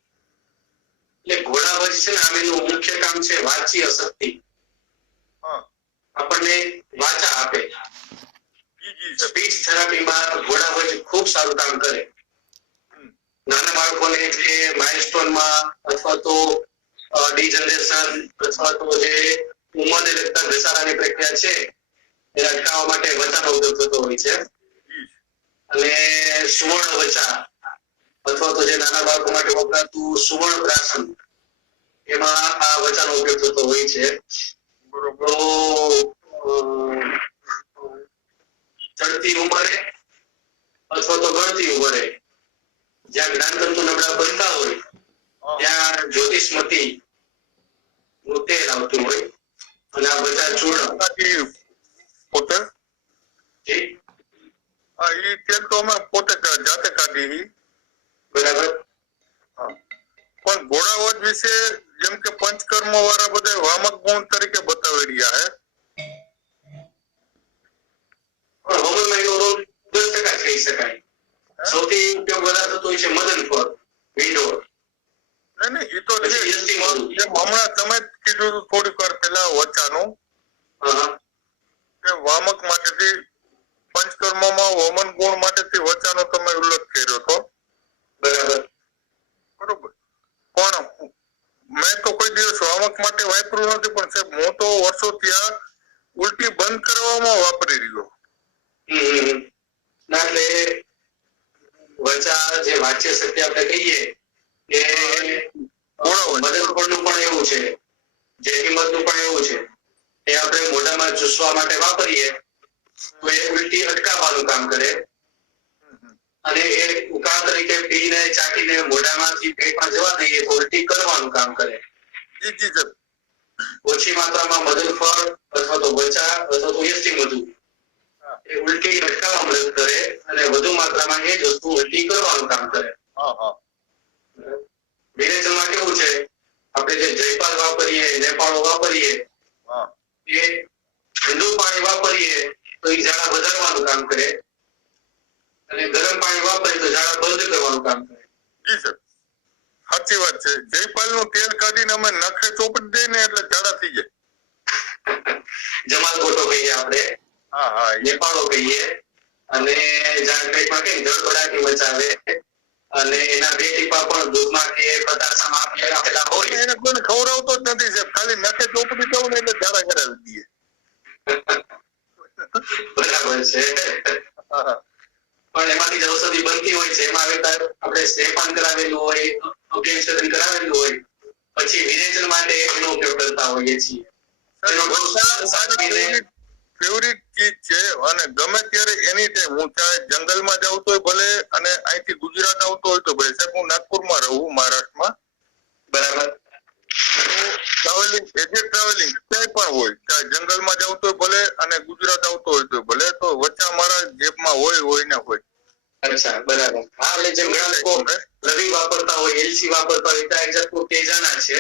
એટલે ઘોડાવજ છે ને આમેનું મુખ્ય કામ છે વાચીય શક્તિ. આપણને વાચા આપે. સ્પીચ થેરાપીમાં ઘોડાવજ ખૂબ સારું કામ કરે. નાના બાળકોને જે માઇલસ્ટોનમાં અથવા તો ડીજનરેશન અથવા તો જે ઉંમરને લગતા ઘસારાની પ્રક્રિયા છે એ અટકાવવા માટે વચાનો ઉપયોગ થતો હોય છે. અને સુવર્ણ વચા અથવા તો જે નાના બાળકો માટે વપરાતું સુવર્ણ પ્રાશન એમાં આ વચાનો ઉપયોગ થતો હોય છે. તો ચડતી ઉંમરે અથવા તો ગળતી ઉંમરે જ્યાં જ્ઞાનતંતુ નબળા બનતા હોય ત્યાં જ્યોતિષમતી નું તેલ આવતું હોય અને આ બધા ચૂર્ણ પોતે એ તેલ તો અમે પોતે જાતે કાઢી. બરાબર. પણ ઘોડાવજ વિશે જેમ કે પંચકર્મ વાળા બધા વામક ગુણ તરીકે બતાવી રહ્યા હે પણ હોમનમાં એનો રોલ 10% કહી શકાય. સૌથી ઉપયોગ વધારે થતો હોય છે મદન ફળ વિંડો નહીં એ તો છે પછી યષ્ટિ મધુ. જેમ હમણાં તમે જ કીધું હતું થોડીક વાર પહેલા વચાનું હા કે વામક માટેથી પંચકર્મમાં વમન ગુણ માટેથી વચાનો તમે ઉલ્લેખ કર્યો હતો બરાબર બરોબર પણ મેં તો કોઈ દિવસ વામક માટે વાપર્યું નથી પણ સાહેબ હું તો વર્ષોથી આ ઉલટી બંધ કરવામાં વાપરી રહ્યો. હમ. ના એટલે વચા જે વાચ્ય શક્તિ આપણે કહીએ કે મદન ફળનું પણ એવું છે જેઠીમધનું પણ એવું છે એ આપણે મોઢામાં ચૂસવા માટે વાપરીએ તો એ ઉલટી અટકાવવાનું કામ કરે અને એ ઉકાળ તરીકે પીને ચાટીને મોઢામાંથી પેટમાં જવા દઈએ તો ઉલટી કરવાનું કામ કરે. જી જી સાહેબ ઓછી માત્રામાં મદન ફળ અથવા તો વચા અથવા તો યષ્ટિમધુ એ ઉલટી અટકાવવા મદદ કરે અને વધુ માત્રામાં એ જ વસ્તુ ઉલટી કરવાનું કામ કરે. હા હા વિરેચનમાં કેવું છે આપણે જે જયપાલ વાપરીએ નેપાળો વાપરીએ હા એ ઠંડુ પાણી વાપરીએ તો એ ઝાડા વધારવાનું કામ કરે અને ગરમ પાણી વાપરીએ તો ઝાડા બંધ કરવાનું કામ કરે. જી સાહેબ સાચી વાત છે. જયપાલનું તેલ કાઢીને અમે નખે ચોપડી દઈએ ને એટલે ઝાડા થઈ જાય. જમાલ ગોટો કહીએ આપણે હા હા નેપાળો કહીએ અને જાણ પેટમાં કઈ જળબડાટી મચાવે અને એના 2 ટીપા પણ દૂધમાં કે પતાસામાં આપણે આપેલા હોય એને કોઈને ખવડાવતો જ નથી સાહેબ ખાલી નખે ચોપડી દઉં ને એટલે ઝાડા કરાવી દઈએ. બરાબર છે હા હા પણ એમાંથી જ ઔષધિ બનતી હોય છે એમાં આપણે સ્ટેપાન કરાવેલું હોય અભ્યંગશોધન કરાવેલું હોય પછી વિરેચન માટે એનો ઉપયોગ કરતા હોઈએ છીએ. એનો બહુ સાચવીને ફેવરિટ ચીજ છે અને ગમે ત્યારે એની ટાઈમ હું ચાહે જંગલમાં જાઉં તોય ભલે અને અહીંથી ગુજરાત આવતો હોય તો ભલે સાહેબ હું નાગપુરમાં રહું મહારાષ્ટ્રમાં બરાબર ટ્રાવેલિંગ ટ્રાવેલિંગ ક્યાંય પણ હોય ચાહે જંગલમાં જાઉં તોય ભલે અને ગુજરાત આવતો હોય તો ભલે તો વચ્ચા મારા જેબમાં હોય ને હોય. અચ્છા બરાબર હા એટલે જેમ ઘણા લોકો લવિંગ વાપરતા હોય એલચી વાપરતા હોય ત્યાં એક જાતનું તેજાના છે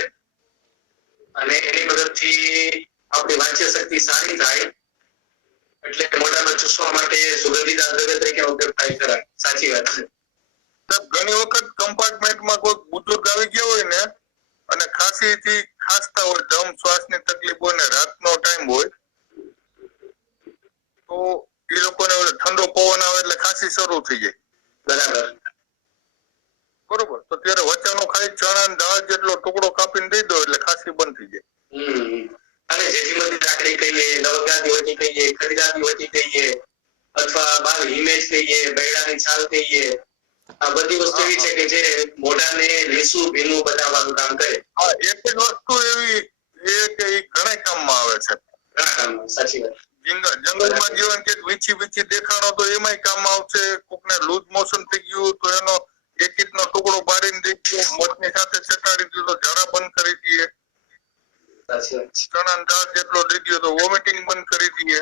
અને એની મદદથી આપણી વાંચ્ય શક્તિ સારી થાય એટલે મોઢામાં ચૂસવા માટે સુગંધિત દ્રવ્ય તરીકે ઉપયોગ થાય ખરા. સાચી વાત છે. સાહેબ ઘણી વખત કમ્પાર્ટમેન્ટમાં કોઈ બુજુર્ગ આવી ગયા હોય ને અને ખાંસીથી ખાંસતા હોય દમ શ્વાસની તકલીફ હોય ને રાતનો ટાઈમ હોય તો એ લોકોને ઠંડો પવન આવે એટલે ખાંસી શરૂ થઈ જાય. બરાબર બરોબર તો ત્યારે વચ્ચાનો ખાલી ચણા ને દાળ જેટલો ટુકડો કાપીને દઈ દો એટલે ખાંસી બંધ થઈ જાય. અને જેઠીમધી લાકડી કહીએ નવકાની વટી કહીએ ખડીરાની વટી કહીએ અથવા બાર હિમેજ કહીએ બૈડાની છાલ કહીએ આ બધી વસ્તુ એવી છે કે જે મોઢાને લીસું ભીનું બનાવવાનું કામ કરે. હા એક જ વસ્તુ એવી એ કે એ ઘણા કામમાં આવે છે. ઘણા કામમાં સાચી વાત. જંગલમાં જીવન કે વીછી દેખાણો તો એમાંય કામમાં આવશે. કોકને લૂઝ મોશન થઈ ગયું તો એનો એક ઇંચનો ટુકડો બારીને દઈ દો મધની સાથે ચટાડી દો તો ઝાડા બંધ કરી દઈએ. સાચી વાત છે. ચણા દાળ જેટલો દઈ દો તો વોમિટિંગ બંધ કરી દઈએ.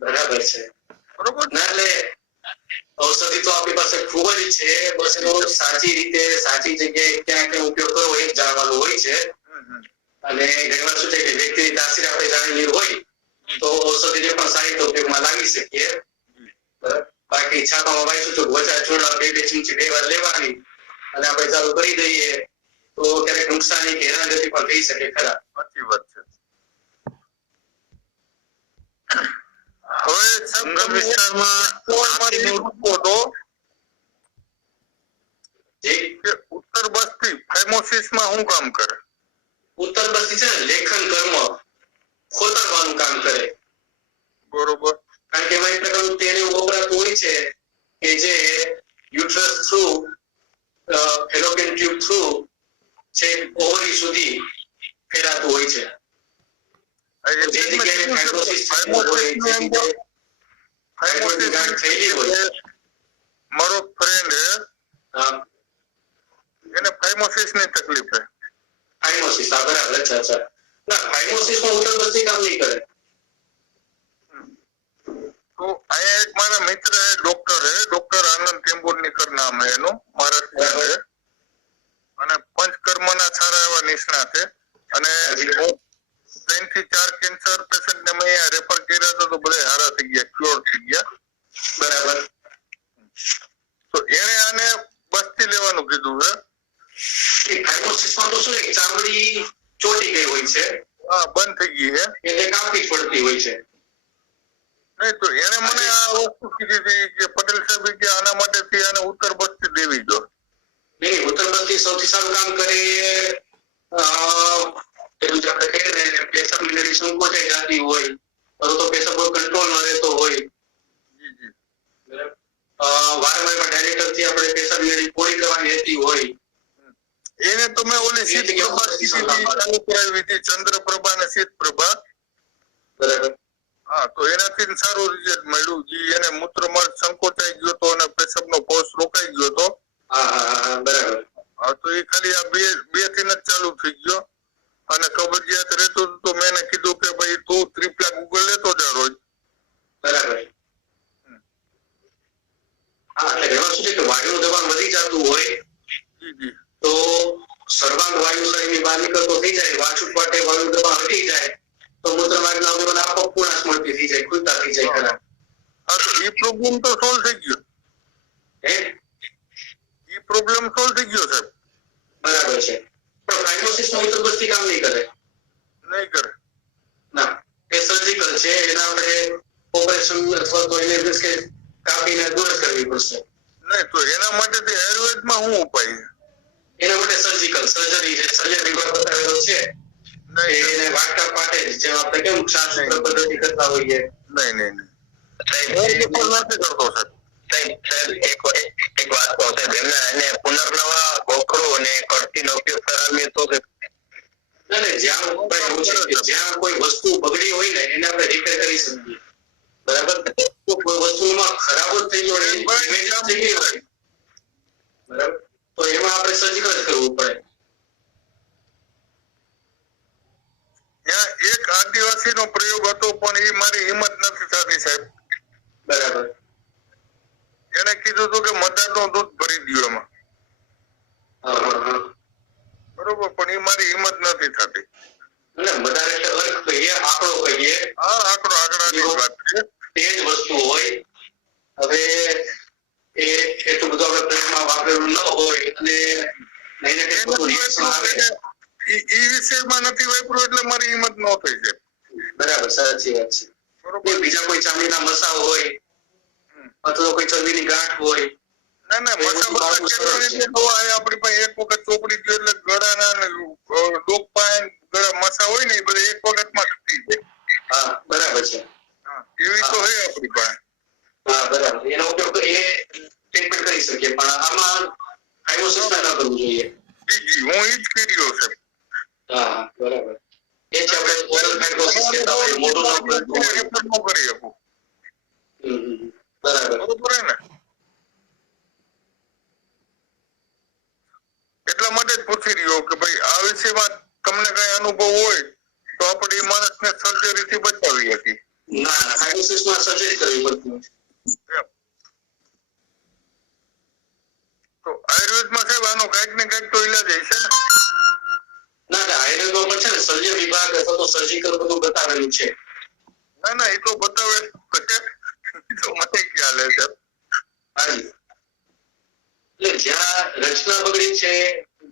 બરાબર છે. બરોબર ના એટલે ઔષધિ તો આપણી પાસે ખૂબ જ છે બસ એનો સાચી રીતે સાચી જગ્યાએ ક્યાં ક્યાં ઉપયોગ કરવો એ જાણવાનું હોય છે અને ઘણી વાર શું છે કે વ્યક્તિની તાસીર આપણે જાણેલી હોય તો ઔષધિને પણ સારી રીતે ઉપયોગમાં લાવી શકીએ. બાકી છાપામાં વાંચ્યું તો વચા ચૂર્ણ 2 ચમચી 2 વાર લેવાની અને આપણે ચાલુ કરી દઈએ તો ક્યારેક નુકસાની કે હેરાનગતિ પણ થઈ શકે ખરા. સાચી વાત છે. હવે જંગલ વિસ્તારમાં ઉત્તર બસ્તી ફાઇમોસિસમાં શું કામ કરે? ઉત્તર બસ્તી છે ને લેખન કર્મ ખોતરવાનું કામ કરે. બરોબર કારણ કે એમાં એક પ્રકારનું તેલ એવું વપરાતું હોય છે કે જે uterus through Fallopian tube through છે ઓવરી સુધી ફેરાતું હોય છે. જે જગ્યાએ ફાઇબ્રોસિસ થયેલી હોય મારો ફ્રેન્ડ હા એને ફાઇમોસિસ ની તકલીફ છે. ફાઇમોસિસ આ બરાબર. અચ્છા ના ફાઇમોસિસ માં ઉત્તર બસ્તી કામ નહીં કરે. તો અહીંયા એક મારા મિત્ર है डॉक्टर आनंद टेम्बुरनीकर नाम है એનું મહારાષ્ટ્ર છે અને પંચકર્મના સારા એવા નિષ્ણાત છે અને 3 થી 4 કેન્સર પેશન્ટ ને મેં રેફર કર્યા તો બધા સારા થઈ ગયા ક્યોર થઈ ગયા. બરાબર તો એને આને બસ્તી લેવાનું કીધું છે. ફાઇબ્રોસિસમાં તો શું છે, ચામડી ચોટી ગઈ હોય છે, હા, બંધ થઈ ગઈ છે. એટલે કાપવી પડતી હોય છે. નહીં તો એને મને આ વસ્તુ કીધી હતી કે પટેલ સાહેબ કે આના માટેથી આને ઉત્તર બસ્તી દેવી જો. નહીં, ઉત્તરબસ્તી સૌથી સારું કામ કરે એ, પેલું જે આપણે કહીએ ને, પેશાબ મિનરી સંકોચાઈ જતી હોય, અથવા તો પેશાબ કંટ્રોલ ન રહેતો હોય, જી જી. વારંવાર ડાયરેક્ટર થી આપણે પેશાબ મિનરી પૂરી કરવાની રહેતી હોય, એને તો મેં ઓલી શીત પ્રભા ચાલુ કરાવી હતી, ચંદ્રપ્રભા અને શીત પ્રભા. બરાબર. હા, તો એનાથી સારું રિઝલ્ટ મળ્યું. જી એને મૂત્રમાર્ગ સંકોચાઈ ગયો હતો અને પેશાબનો કોષ રોકાઈ ગયો હતો. હા, બરાબર. હા, તો એ ખાલી આ બે થી જ ચાલુ થઈ ગયો. અને કબજિયાત રહેતું હતું તો મેં એને કીધું કે ભાઈ તું ત્રિપ્લા ગૂગલ લેતો જા રોજ. બરાબર. હા, એટલે એમાં શું છે કે વાયુનું દબાણ વધી જતું હોય જી જી. તો સર્વાંગ વાયુ શરીરની બહાર નીકળતો થઈ જાય, વાછુટ માટે વાયુનું દબાણ હટી જાય, તો મૂત્રમાર્ગના અવયવોને આપોઆપ પૂર્ણાશ મળતી થઈ જાય, ખુલતા થઈ જાય ખરા. હા, તો એ પ્રોબ્લેમ તો સોલ્વ થઈ ગયો. હે? એ પ્રોબ્લેમ સોલ્વ થઈ ગયો સાહેબ. બરાબર છે. પણ ફાઇબ્રોસિસમાં ઉત્તરબસ્તી કામ નહીં કરે. નહીં કરે. ના, એ સર્જિકલ છે, એના આપણે ઓપરેશન અથવા તો એને means કે કાપીને દૂર જ કરવી પડશે. નહીં તો એના માટેથી આયુર્વેદમાં શું ઉપાય છે? એના માટે સર્જિકલ સર્જરી છે, સર્જરી વિભાગ બતાવેલો છે, નહીં એને વાટકા પાટે જ, જેમ આપણે કેમ શ્વાસોચ્છ્વાસ પદ્ધતિ કરતા હોઈએ. નહીં નહીં નહીં. સાહેબ હું પણ નથી કરતો સાહેબ. સાહેબ એક વાત કહું સાહેબ, એમને એને પુનર્નવા ગોખરો અને કળતીનો ઉપયોગ કરાવીએ તો અને જ્યાં ભાઈ એવું છે કે જ્યાં કોઈ વસ્તુ બગડી હોય ને એને આપણે રિપેર કરી શકીએ. બરાબર. તો કોઈ વસ્તુમાં ખરાબ જ થઈ ગયો હોય, damage જ થઈ ગઈ હોય, બરાબર, તો એમાં આપણે સર્જિકલ જ કરવું પડે. ત્યાં એક આદિવાસીનો પ્રયોગ હતો પણ એ મારી હિંમત નથી થતી સાહેબ. બરાબર. એને કીધું હતું કે મદારનું દૂધ ભરી દો એમાં. હા. બરોબર, પણ એ મારી હિંમત નથી થતી. અને મદાર એટલે અર્ક કહીએ, આંકડો કહીએ, હા, આંકડાની વાત છે. તે જ વસ્તુ હોય. હવે એ એટલું બધું આપણે પ્રયોગમાં વાપરેલું ન હોય અને એને કંઈક બધું reaction આવે. એ વિષયમાં નથી વાપર્યું એટલે મારી હિંમત ન થઈ છે. બરાબર, સાચી વાત છે. બરોબર. બીજા કોઈ ચામડીના મસા હોય અથવા તો કોઈ ચરબીની ગાંઠ હોય. ના ના, મસા આપણી પાસે એક વખત ચોપડી ગયો એટલે ગળાના ને ડોકપાન ગળા મસા હોય ને એ બધા એક વખતમાં તૂટી જાય. હા, બરાબર છે. હા, એવી તો હોય આપણી પાસે. હા, બરાબર. એનો ઉપયોગ તો એ ટ્રીટમેન્ટ કરી શકીએ, પણ આમાં ફાઇબ્રોસિસ ન કરવું જોઈએ. જી જી, હું ઈ જ કર્યો છે. હા, બરાબર. એ છે આપણે ઓરલ ફાઇબ્રોસિસ કહેતા હોય, મોઢું ન ખુલતું હોય. રેફર ન કરી શકું. બરાબર. બરોબર હે ને? એટલા માટે જ પૂછી રહ્યો કે ભાઈ આ વિષયમાં તમને કઈ અનુભવ હોય તો આપણે એ માણસને સર્જરીથી બચાવી શકીએ. ના, ફાઇબ્રોસિસમાં સર્જરી કરવી પડતી હોય. એમ. તો આયુર્વેદમાં સાહેબ આનો કાંઈક ને કાંઈક તો ઈલાજ હશે ને? ના, આયુર્વેદમાં પણ છે ને સર્જરી વિભાગ અથવા તો સર્જિકલ બધું બતાવેલું છે. ના ના, એ તો બતાવે એ તો મને ખ્યાલ છે. હાજી. એટલે જ્યાં રચના બગડી છે,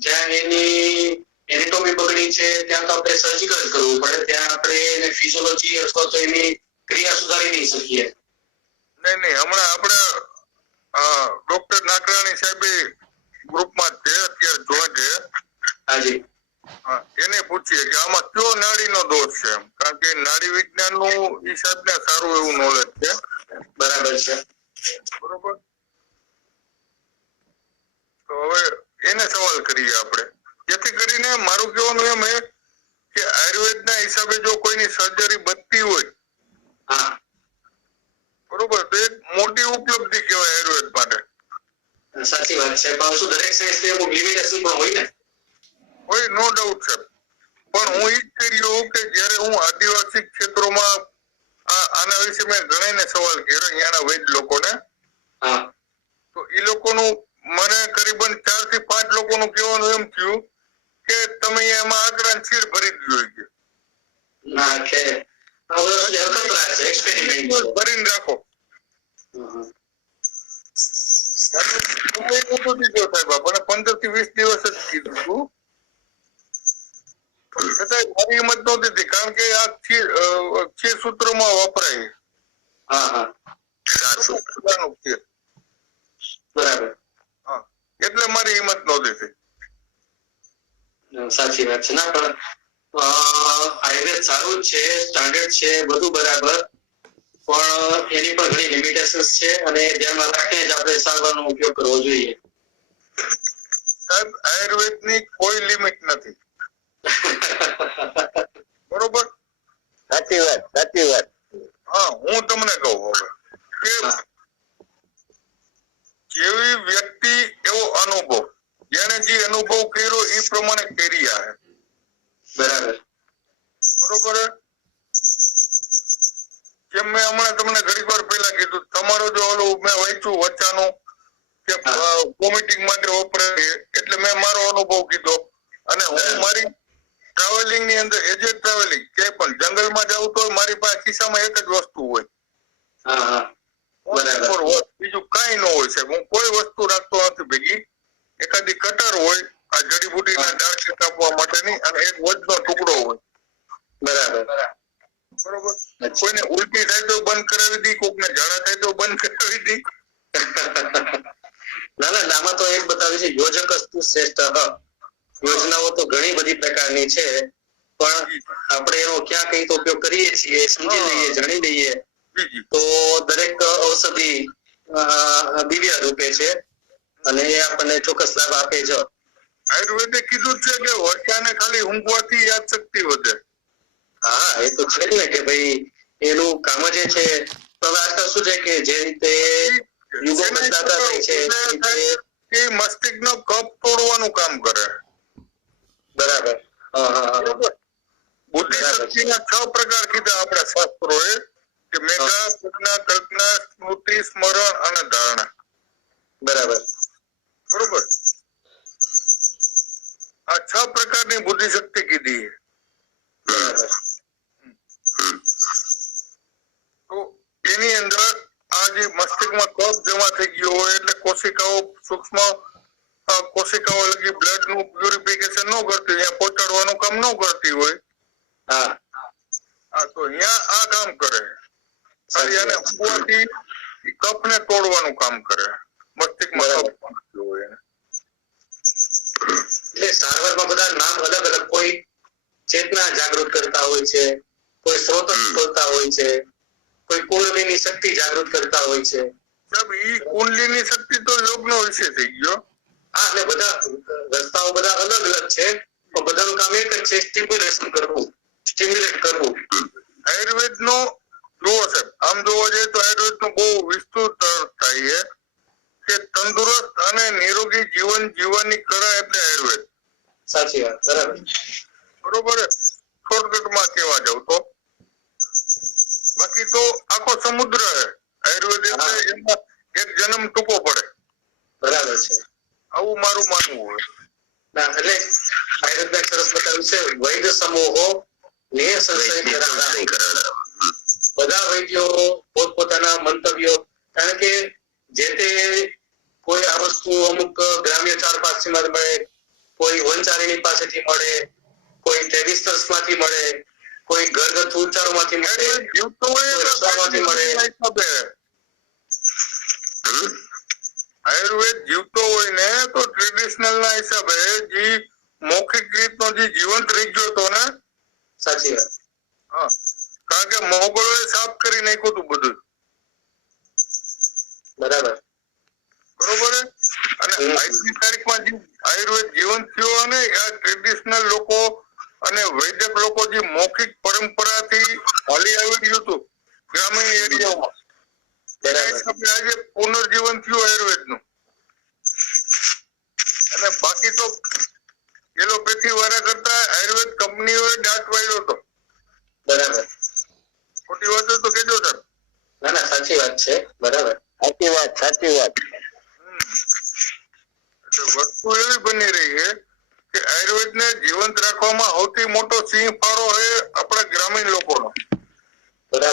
જ્યાં એની એનેટોમી બગડી છે, ત્યાં તો આપણે સર્જિકલ જ કરવું પડે. ત્યાં આપણે એને ફિઝિયોલોજી અથવા તો એની ક્રિયા સુધારી નહીં શકીએ. નહીં નહીં, હમણાં આપણે ડોક્ટર નાકરાણી સાહેબે ગ્રુપમાં છે અત્યારે જોવા છે. હાજી. હા, એને પૂછીએ કે આમાં કયો નાડીનો દોષ છે એમ, કારણ કે નાડી વિજ્ઞાનનું ઈ સાહેબને સારું એવું નોલેજ છે. બરાબર છે. બરોબર. તો હવે એને સવાલ કરીએ આપણે, જેથી કરીને મારું કહેવાનું એમ હે કે આયુર્વેદના હિસાબે જો કોઈની સર્જરી બચતી હોય, હા, બરોબર, તો એક મોટી ઉપલબ્ધિ કહેવાય આયુર્વેદ માટે. સાચી વાત છે. પણ શું દરેક સાયન્સની અમુક લિમિટેશન પણ હોય ને? હોય, નો ડાઉટ છે. પણ હું ઈ જ કર્યું કે જ્યારે હું આદિવાસી ક્ષેત્રોમાં આના વિશે મેં ઘણાને સવાલ કર્યો અહીંયાના વૈદ લોકોને. હા. તો એ લોકોનું મને કરીબન 4 થી 5 લોકોનું કહેવાનું એમ થયું કે તમે એમાં આંકડા ચીર ભરી દીધો કે ના, એટલે આ બધું શું છે, અખતરા છે, એક્સપેરિમેન્ટ છે. ભરીને રાખો. સમય નહોતો દીધો સાહેબ, આપણને 15 થી 20 દિવસ જ કીધું હતું. પણ છતાંય મારી હિંમત નહોતી થઈ, કારણ કે આ છે સૂત્રમાં વપરાય. હા હા સૂત્રનું છે. બરાબર, હા, એટલે મારી હિંમત નહોતી થઈ. સાચી વાત છે. ના પણ આયુર્વેદ સારું જ છે, સ્ટાન્ડર્ડ છે, બધું બરાબર, પણ એની પણ ઘણી લિમિટેશન્સ છે અને ધ્યાનમાં રાખીને જ આપણે સારવારનો ઉપયોગ કરવો જોઈએ. સાહેબ, આયુર્વેદની કોઈ લિમિટ નથી. બરોબર? સાચી વાત, સાચી વાત. હા, હું તમને કહું હવે કે જેવી વ્યક્તિ એવો અનુભવ, જેને જે અનુભવ કર્યો એ પ્રમાણે કરી આવે. બરાબર, બરોબર? જેમ મેં હમણાં તમને ઘડીક વાર પહેલા કીધું, તમારો જો ઓલું મેં વાંચ્યું વચ્ચાનું કે વોમિટિંગ માટે વપરાય, એટલે મેં મારો અનુભવ કીધો. અને હું મારી ટ્રાવેલિંગ ની અંદર એજ ટ્રાવેલિંગ કે પણ જંગલમાં જાઉં તો મારી પાસે ખિસ્સામાં એક જ વસ્તુ હોય. હા હા બરાબર, બીજું કઈ ન હોય સાહેબ. હું કોઈ વસ્તુ રાખતો નથી ભેગી. એકાદી કટર હોય આ જડીબુટીના ડાળખે કાપવા માટેની, અને એક વજનો ટુકડો હોય. બરાબર, બરોબર? કોઈને ઉલટી થાય તો બંધ કરાવી દી, કોકને ઝાડા થાય તો બંધ કરાવી દી. ના ના, આમાં તો એક બતાવે છે યોજક અસ્તુ શ્રેષ્ઠ. યોજનાઓ તો ઘણી બધી પ્રકારની છે, પણ આપણે એનો ક્યાં કઈ તો ઉપયોગ કરીએ છીએ, સમજી લઈએ, જાણી લઈએ, તો દરેક ઔષધિ દિવ્ય રૂપે છે અને એ આપણને ચોક્કસ લાભ આપે છે. આયુર્વેદે કીધું છે કે વર્ષાને ખાલી ઊંઘવાથી યાદ શક્તિ વધે. હા, એ તો છે જ ને કે ભાઈ એનું કામ જ છે. હવે આજકાલ શું છે કે જે રીતે યુગો બદલાતા જાય છે એ મસ્તિષ્કનો કફ તોડવાનું કામ કરે. બરાબર, બુદ્ધિ શક્તિના 6 પ્રકાર કીધા આપણા શાસ્ત્રોએ કે મેઘા, પ્રજ્ઞા, કલ્પના, સ્મૃતિ, સ્મરણ અને ધારણા. બરાબર, બરોબર? આ 6 પ્રકારની બુદ્ધિ શક્તિ કીધી. બરાબર, તો એની અંદર આ જે મસ્તિષ્કમાં કફ જમા થઈ ગયો હોય, એટલે કોશિકાઓ સૂક્ષ્મ કોશિકાઓ લગી બ્લડ નું પ્યુરિફિકેશન ન કરતી, અહીંયા પહોંચાડવાનું કામ ન કરતી હોય. હા તો અહીંયા આ કામ કરે. ખાલી એને ઊંઘવાથી કફને તોડવાનું કામ કરે. મસ્તિષ્કમાં કફ હોય એને. એટલે સારવારમાં બધા નામ અલગ અલગ, કોઈ ચેતના જાગૃત કરતા હોય છે, કોઈ સ્રોત ખોલતા હોય છે, કોઈ કુંડલીની શક્તિ જાગૃત કરતા હોય છે. સાહેબ, ઈ કુંડલીની શક્તિ તો યોગનો વિષય થઈ ગયો. હા, એટલે બધા રસ્તાઓ બધા અલગ અલગ છે, પણ બધાનું કામ એક જ છે, સ્ટિમ્યુલેશન કરવું, સ્ટિમ્યુલેટ કરવું. આયુર્વેદનો જોવો સાહેબ, આમ જોવા જઈએ તો આયુર્વેદનો બહુ વિસ્તૃત અર્થ થાય છે કે તંદુરસ્ત અને નિરોગી જીવન જીવવાની કળા એટલે આયુર્વેદ. સાચી વાત, બરાબર, બરોબર? શોર્ટકટમાં કહેવા જાવ તો, બાકી તો આખો સમુદ્ર છે આયુર્વેદ. એટલે એમાં એક જન્મ ટૂંકો પડે. બરાબર છે. આવું મારું માનવું હોય. ના, એટલે આયુર્વેદ સરસ બતાવ્યું છે, વૈદ્ય સમૂહો ને સંશય કરાવડા. બધા વૈદ્યો પોતપોતાના મંતવ્યો, કારણ કે જે તે કોઈ આ વસ્તુ અમુક ગ્રામ્ય ચાર પાસેથી મળે, કોઈ વનચારીણી પાસેથી મળે, કોઈ ટ્રેડિશનલ્સ માંથી મળે, કોઈ ઘરગથ્થુ ઉપચારોમાંથી મળે, રસોમાંથી મળે. આયુર્વેદ જીવતો હોય ને તો ટ્રેડિશનલ ના હિસાબે જે મૌખિક રીતનો જે જીવંત રહી ગયો હતો ને. સાચી વાત. હા, કારણ કે મોગલોએ સાફ કરી નાખ્યું હતું બધું. બરાબર, બરોબર? અને આજની તારીખમાં જે આયુર્વેદ જીવંત થયો અને આ ટ્રેડિશનલ લોકો અને વૈદક લોકો જે મૌખિક પરંપરાથી હાલી આવી રહ્યું હતું ગ્રામીણ એરિયામાં, એના હિસાબે આજે પુનર્જીવન થયું આયુર્વેદનું. અને બાકી તો એલોપેથી વાળા કરતા આયુર્વેદ કંપનીઓએ દાંત વાળ્યો હતો. બરાબર, ખોટી વાત હોય તો કેજો સર. ના ના, સાચી વાત છે, બરાબર, સાચી વાત, સાચી વાત. વસ્તુ એવી બની રહી છે કે આયુર્વેદને જીવંત રાખવામાં સૌથી મોટો સિંહ